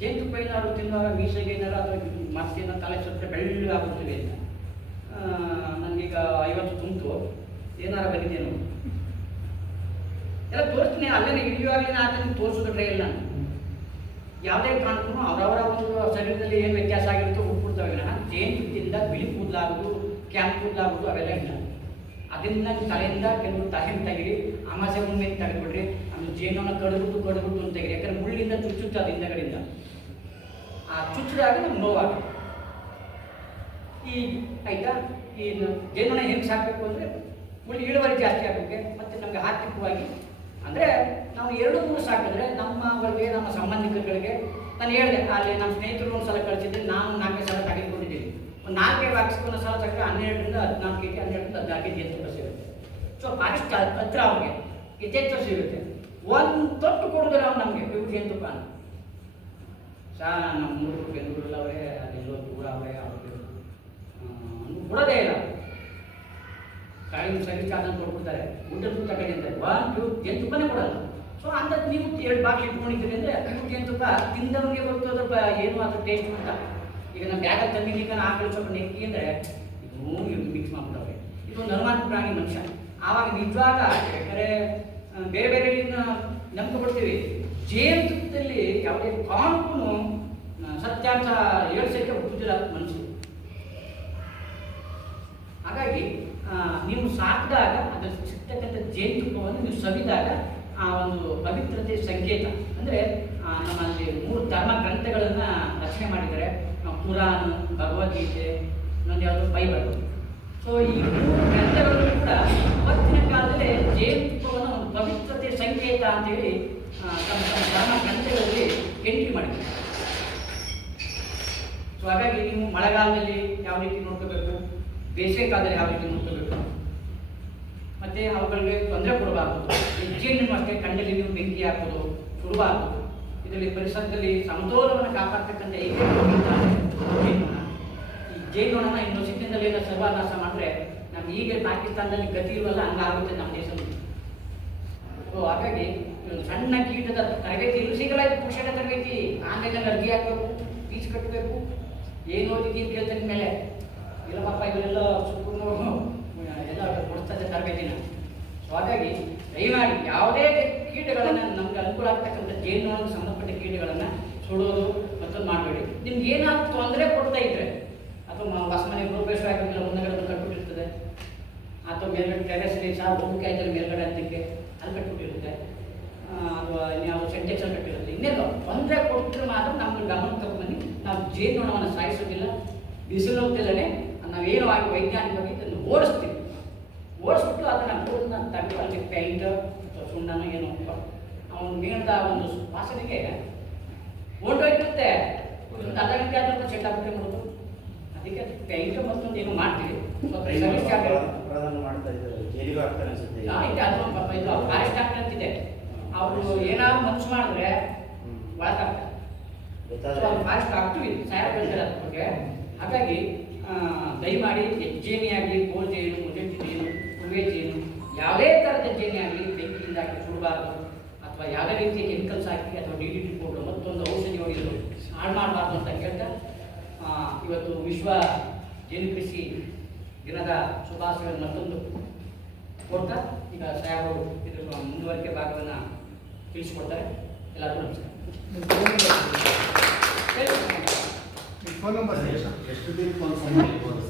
ಜೇನುತುಪ್ಪ ಏನಾದ್ರು ತಿನ್ನುವಾಗ ಮೀಸೆಗೆ ಏನಾರು ಅಥವಾ ಮತ್ತೆ ಏನೋ ತಲೆ ಸುತ್ತ ಬೆಳ್ಳಗಾಗುತ್ತವೆ ಅಂತ. ನನಗೀಗ 50 ತುಂಬಿತು, ಏನಾರು ಬಂದಿದ್ದೇನು ಎಲ್ಲ ತೋರಿಸ್ತೀನಿ. ಅಲ್ಲೇ ಹಿಡಿಯುವಾಗಲೇ ನಾನು ತೋರಿಸೋದ್ರೆ ಇಲ್ಲ. ನಾನು ಯಾವುದೇ ಕಾರಣಕ್ಕೂ ಅವರವರ ಒಂದು ಶರೀರದಲ್ಲಿ ಏನು ವ್ಯತ್ಯಾಸ ಆಗಿರುತ್ತೋ ಹುಟ್ಬಿಡ್ತವೆ ವಿನಃ ಜೇನುತುಪ್ಪದಿಂದ ಬಿಳಿ ಕೂದಲಾಗೋದು, ಕ್ಯಾಂಪ್ ಕೂದಲಾಗೋದು ಅವೆಲ್ಲ ಇಲ್ಲ. ಅದರಿಂದ ತಲೆಯಿಂದ ಕೆಲವರು ತಲೆಯನ್ನು ತೆಗಿರಿ, ಅಮಾಸೆ ಹುಣ್ಣಿಮೆ ತೆಗೆದುಬಿಡ್ರಿ, ಆಮೇಲೆ ಜೇನನ್ನು ಕಡಿಬಿಟ್ಟು ಅಂತ ತೆಗಿರಿ. ಯಾಕಂದ್ರೆ ಮುಳ್ಳಿಂದ ಚುಚ್ಚುತ್ತೆ ಅದು ಹಿಂದಗಡೆಯಿಂದ. ಆ ಚುಚ್ಚಿದಾಗ ನಮ್ಗೆ ನೋವಾಗುತ್ತೆ. ಈ ಆಯ್ತಾ, ಈ ಜೇನನ್ನು ಹೆಂಗೆ ಸಾಕಬೇಕು ಅಂದರೆ ಮುಳ್ಳು ಇಳುವರಿ ಜಾಸ್ತಿ ಆಗೋಕ್ಕೆ ಮತ್ತು ನಮಗೆ ಆರ್ಥಿಕವಾಗಿ ಅಂದರೆ ನಾವು 2-3 ಸಾಕಿದ್ರೆ ನಮ್ಮಗಳಿಗೆ, ನಮ್ಮ ಸಂಬಂಧಿಕರುಗಳಿಗೆ. ನಾನು ಹೇಳಿದೆ ಅಲ್ಲಿ ನಮ್ಮ ಸ್ನೇಹಿತರು ಒಂದು ಸಲ ಕಳಿಸಿದ್ರೆ ನಾನು 4 ಸಲ ತೆಗೆದುಕೊಂಡಿದ್ದೀನಿ. ಒಂದು 4 ವಾಕ್ಸ್ಕೊಂಡು ಸಲ ತಗೊಂಡ್ರೆ 12ರಿಂದ 14 ಕೆಜಿ, 12ರಿಂದ 16 ಕೆಜಿ ಜೇನುತುಪ್ಪ ಸಿಗುತ್ತೆ. ಸೊ ಫಾಸ್ಟ್ ಹತ್ರ ಅವ್ರಿಗೆ ಯಥೇಚ್ಛ ಸಿಗುತ್ತೆ. ಒಂದು ತೊಟ್ಟು ಕೊಡಿದ್ರೆ ಅವ್ನು ನಮಗೆ ಇವ್ರು ಜೇನುತುಪ್ಪ ನಮ್ಮ ಮೂರು ಬೆಂಗಳೂರಲ್ಲಿ ಅವರೇ, ಅದೆಲ್ಲೋ ದೂರ ಅವರೇ, ಅವ್ರಿಗೆ ಕೊಡೋದೇ ಇಲ್ಲ. ಕಾಳಿನ ಸರಿ ಚಾದನ್ನು ಕೊಟ್ಬಿಡ್ತಾರೆ, ಊಟದ ತಗೊಂಡು ಅಂತಾರೆ, 1 2 ಜೇನುತುಪ್ಪನೇ ಕೊಡಲ್ಲ. ಸೊ ಅಂತ ನೀವು 2 ಬಾಕ್ಸ್ ಇಟ್ಕೊಂಡಿದ್ದೀರಿ ಅಂದರೆ ನೀವು ಜೇನುತುಪ್ಪ ತಿಂದವನಿಗೆ ಗೊತ್ತು ಅದ್ರ ಏನು ಅದ್ರ ಟೇಸ್ಟ್ ಅಂತ. ಈಗ ನಮ್ಮ ಬ್ಯಾಗಲ್ಲಿ ತಂದಿದ್ದೀಗ ಆಕಳು ಸ್ವಲ್ಪ ನೆಕ್ಕಿ ಅಂದರೆ ಇದು ಮಿಕ್ಸ್ ಮಾಡ್ಬಿಟ್ಟವ್ರೆ. ಇದೊಂದು ಅನುಮಾನ ಪ್ರಾಣಿ ಮನುಷ್ಯ. ಆವಾಗ ನಿಜವಾಗ ಯಾಕಂದರೆ ಬೇರೆ ಬೇರೆ ನಂಬ್ಕೊಬಿಡ್ತೀವಿ. ಜೇನುತುಪ್ಪದಲ್ಲಿ ಯಾವುದೇ ಕಾರಣಕ್ಕೂ ಸತ್ಯಾಂಶ ಹೇಳ್ಸೋಕ್ಕೆ ಹುಟ್ಟುತ್ತಿಲ್ಲ ಮನುಷ್ಯ. ಹಾಗಾಗಿ ನೀವು ಸಾಕಿದಾಗ ಅದರಲ್ಲಿ ಸಿಗ್ತಕ್ಕಂಥ ಜೇನುತುಪ್ಪವನ್ನು ನೀವು ಸವಿದಾಗ ಆ ಒಂದು ಪವಿತ್ರತೆ ಸಂಕೇತ. ಅಂದರೆ ನಮ್ಮಲ್ಲಿ 3 ಧರ್ಮ ಗ್ರಂಥಗಳನ್ನು ರಚನೆ ಮಾಡಿದ್ದಾರೆ. ಕುರಾನ್, ಭಗವದ್ಗೀತೆ, ಇನ್ನೊಂದು ಯಾವುದು ಬೈಬಲ್. ಸೊ ಈ 3 ಗ್ರಂಥಗಳು ಕೂಡ ಅವತ್ತಿನ ಕಾಲದಲ್ಲಿ ಜೇನುತುಪ್ಪವನ್ನು ಒಂದು ಪವಿತ್ರತೆ ಸಂಕೇತ ಅಂತೇಳಿ ತಮ್ಮ ಧರ್ಮ ಗ್ರಂಥಗಳಲ್ಲಿ ಎಂಟ್ರಿ ಮಾಡಿದ್ದಾರೆ. ಸೊ ಹಾಗಾಗಿ ನೀವು ಮಳೆಗಾಲದಲ್ಲಿ ಯಾವ ರೀತಿ ನೋಡ್ಕೋಬೇಕು, ಬೇಸಿಗೆ ಕಾಲದಲ್ಲಿ ಯಾವ ರೀತಿ ನೋಡ್ಕೋಬೇಕು, ಮತ್ತು ಅವುಗಳಿಗೆ ತೊಂದರೆ ಕೊಡಬಾರ್ದು. ಹೆಜ್ಜೆಯನ್ನು ಅಷ್ಟೇ ಕಂಡಲ್ಲಿ ನೀವು ಬೆಂಕಿ ಹಾಕೋದು ಸುಡಬಾರ್ದು. ಇದರಲ್ಲಿ ಪರಿಸರದಲ್ಲಿ ಸಮತೋಲನವನ್ನು ಕಾಪಾಡ್ತಕ್ಕಂಥ ಏಕೈಕ ಜೇನುನೊಣ. ಈ ಜೇನುನೊಣನ ಇನ್ನು ಸಿಟ್ಟಿನಲ್ಲಿ ಎಲ್ಲ ಸರ್ವನಾಶ ಮಾಡಿದ್ರೆ ನಮ್ಗೆ ಈಗ ಪಾಕಿಸ್ತಾನದಲ್ಲಿ ಗತಿ ಇರುವಲ್ಲ ಹಂಗಾಗುತ್ತೆ ನಮ್ಮ ದೇಶದಲ್ಲಿ. ಸೊ ಹಾಗಾಗಿ ಸಣ್ಣ ಕೀಟದ ತರಬೇತಿ ಎಲ್ಲೂ ಸಿಗಲ್ಲ. ಇದು ಪೋಷಕ ತರಬೇತಿ. ಆನ್ಲೈನಲ್ಲಿ ಅರ್ಜಿ ಹಾಕಬೇಕು, ಫೀಸ್ ಕಟ್ಟಬೇಕು, ಏನು ಓದಿದ್ದೀವಿ ಅಂತ ಹೇಳ್ತಾರೆ ಮೇಲೆ ಇಲ್ಲ ಪಾಪ ಇವರೆಲ್ಲ ಸುಕ್ಕೂ ಎಲ್ಲ ಕೊಡ್ತದೆ ತರಬೇತಿನ. ಸೊ ಹಾಗಾಗಿ ದಯಮಾಡಿ ಯಾವುದೇ ಕೀಟಗಳನ್ನು ನಮ್ಗೆ ಅನುಕೂಲ ಆಗ್ತಕ್ಕಂಥ ಜೇನುನೊಣಕ್ಕೆ ಸಂಬಂಧಪಟ್ಟ ಕೀಟಗಳನ್ನು ಸುಡೋದು ಮತ್ತೊಂದು ಮಾಡಬೇಡಿ. ನಿಮ್ಗೆ ಏನಾದರೂ ತೊಂದರೆ ಕೊಡ್ತಾ ಇದ್ರೆ ಅಥವಾ ಹೊಸ ಮನೆ ಗೃಹಪ್ರವೇಶ ಆಗಿದ್ಮೇಲೆ ಮುಂದಗಡೆ ಕಟ್ಬಿಟ್ಟಿರ್ತದೆ, ಅಥವಾ ಮೇಲ್ಗಡೆ ಟೆರೆಸ್ಲಿ ಸಹ ಭೂಮಿಕಾಯ್ತಾರೆ ಮೇಲ್ಗಡೆ ಅಂತಕ್ಕೆ ಅಲ್ಲಿ ಕಟ್ಬಿಟ್ಟಿರುತ್ತೆ, ಅಥವಾ ಇನ್ಯಾವುದು ಸೆಂಟೆಕ್ಸಲ್ಲಿ ಕಟ್ಟಿರುತ್ತೆ. ಇನ್ನೆಲ್ಲೋ ತೊಂದರೆ ಕೊಟ್ಟರೆ ಮಾತ್ರ ನಮ್ಗೆ ಗಮನ ತಗೊಂಡ್ಬನ್ನಿ. ನಾವು ಜೇನುನೊಣವನ್ನು ಸಾಯಿಸೋದಿಲ್ಲ, ಬಿಸಿಲು ಹೋಗ್ತಿಲ್ಲೇ ನಾವೇನು ಆಗಿ ವೈಜ್ಞಾನಿಕವಾಗಿ ಇದನ್ನು ಓಡಿಸ್ತೀವಿ. ಓಡಿಸ್ಬಿಟ್ಟು ಅದನ್ನು ಬೋರ್ಡ್ನ ತೆಗೆದು ಅಲ್ಲಿ ಪೇಂಟ್ ಅಥವಾ ಸುಣ್ಣನೋ ಏನೋ ಅವನು ಮೇಣದ ಒಂದು ವಾಸನೆಗೆ ಓಟೋಯ್ತಿರುತ್ತೆ. ಒಂದು ಅರ್ಧ ಗಂಟೆ ಆದ್ರೂ ಸೆಟ್ ಆಗ್ಬಿಟ್ಟೆ ಮಾಡೋದು. ಅದಕ್ಕೆ ಪೇಂಟ್ ಮತ್ತೊಂದು ಏನೋ ಮಾಡ್ತೀವಿ. ಸರ್ವಿಸ್ ಮಾಡ್ತಾ ಇದ್ದಾರೆ, ಜೈಲಿಗೆ ಆಗ್ತಾರೆ ಅನ್ಸುತ್ತೆ. ಇದೆ ಅದೊಂದು ಪಾಪ ಇದು ಫಾರೆಸ್ಟ್ ಆಕ್ಟ್ ಅಂತಿದೆ. ಅವರು ಏನಾದ್ರು ಮನ್ಸು ಮಾಡಿದ್ರೆ ಒಳಗಾಗ್ತಾರೆ. ಫಾರೆಸ್ಟ್ ಆಕ್ಟು ಇದೆ, ಸಾಯ ಹೇಳ್ತಾರೆ ಅದ್ರ ಬಗ್ಗೆ. ಹಾಗಾಗಿ ದಯಮಾಡಿ ಜೇನಿ ಆಗಲಿ, ಗೋಲ್ ಜೇನು, ಮುಜೆಂಟಿ ಜೇನು, ಕುರುವೆ ಜೇನು, ಯಾವುದೇ ಥರದ ಜೇನಿ ಆಗಲಿ ಬೆಂಕಿಯಿಂದ ಹಾಕಿ ಸುಡಬಾರ್ದು, ಅಥವಾ ಯಾವುದೇ ರೀತಿಯ ಕೆಮಿಕಲ್ಸ್ ಹಾಕಿ ಅಥವಾ DDT ಕೊಟ್ಟು ಮತ್ತೊಂದು ಔಷಧಿ ಹೊಡೆಯೋದು ಹಾಳು ಮಾಡಬಾರ್ದು ಅಂತ ಹೇಳ್ತಾ ಇವತ್ತು ವಿಶ್ವ ಜೇನು ಕೃಷಿ ದಿನದ ಶುಭಾಶಯಗಳನ್ನು ಮತ್ತೊಂದು ಕೊಡ್ತಾ ಈಗ ಸಾಹೇಬರು ಇದರ ಮುಂದುವರಿಕೆ ಭಾಗವನ್ನು ತಿಳಿಸಿಕೊಡ್ತಾರೆ. ಎಲ್ಲರಿಗೂ ನಮಸ್ಕಾರ. ಫೋನ್ ನಂಬರ್ ಎಷ್ಟು ದಿನಕ್ಕೆ ಒಂದು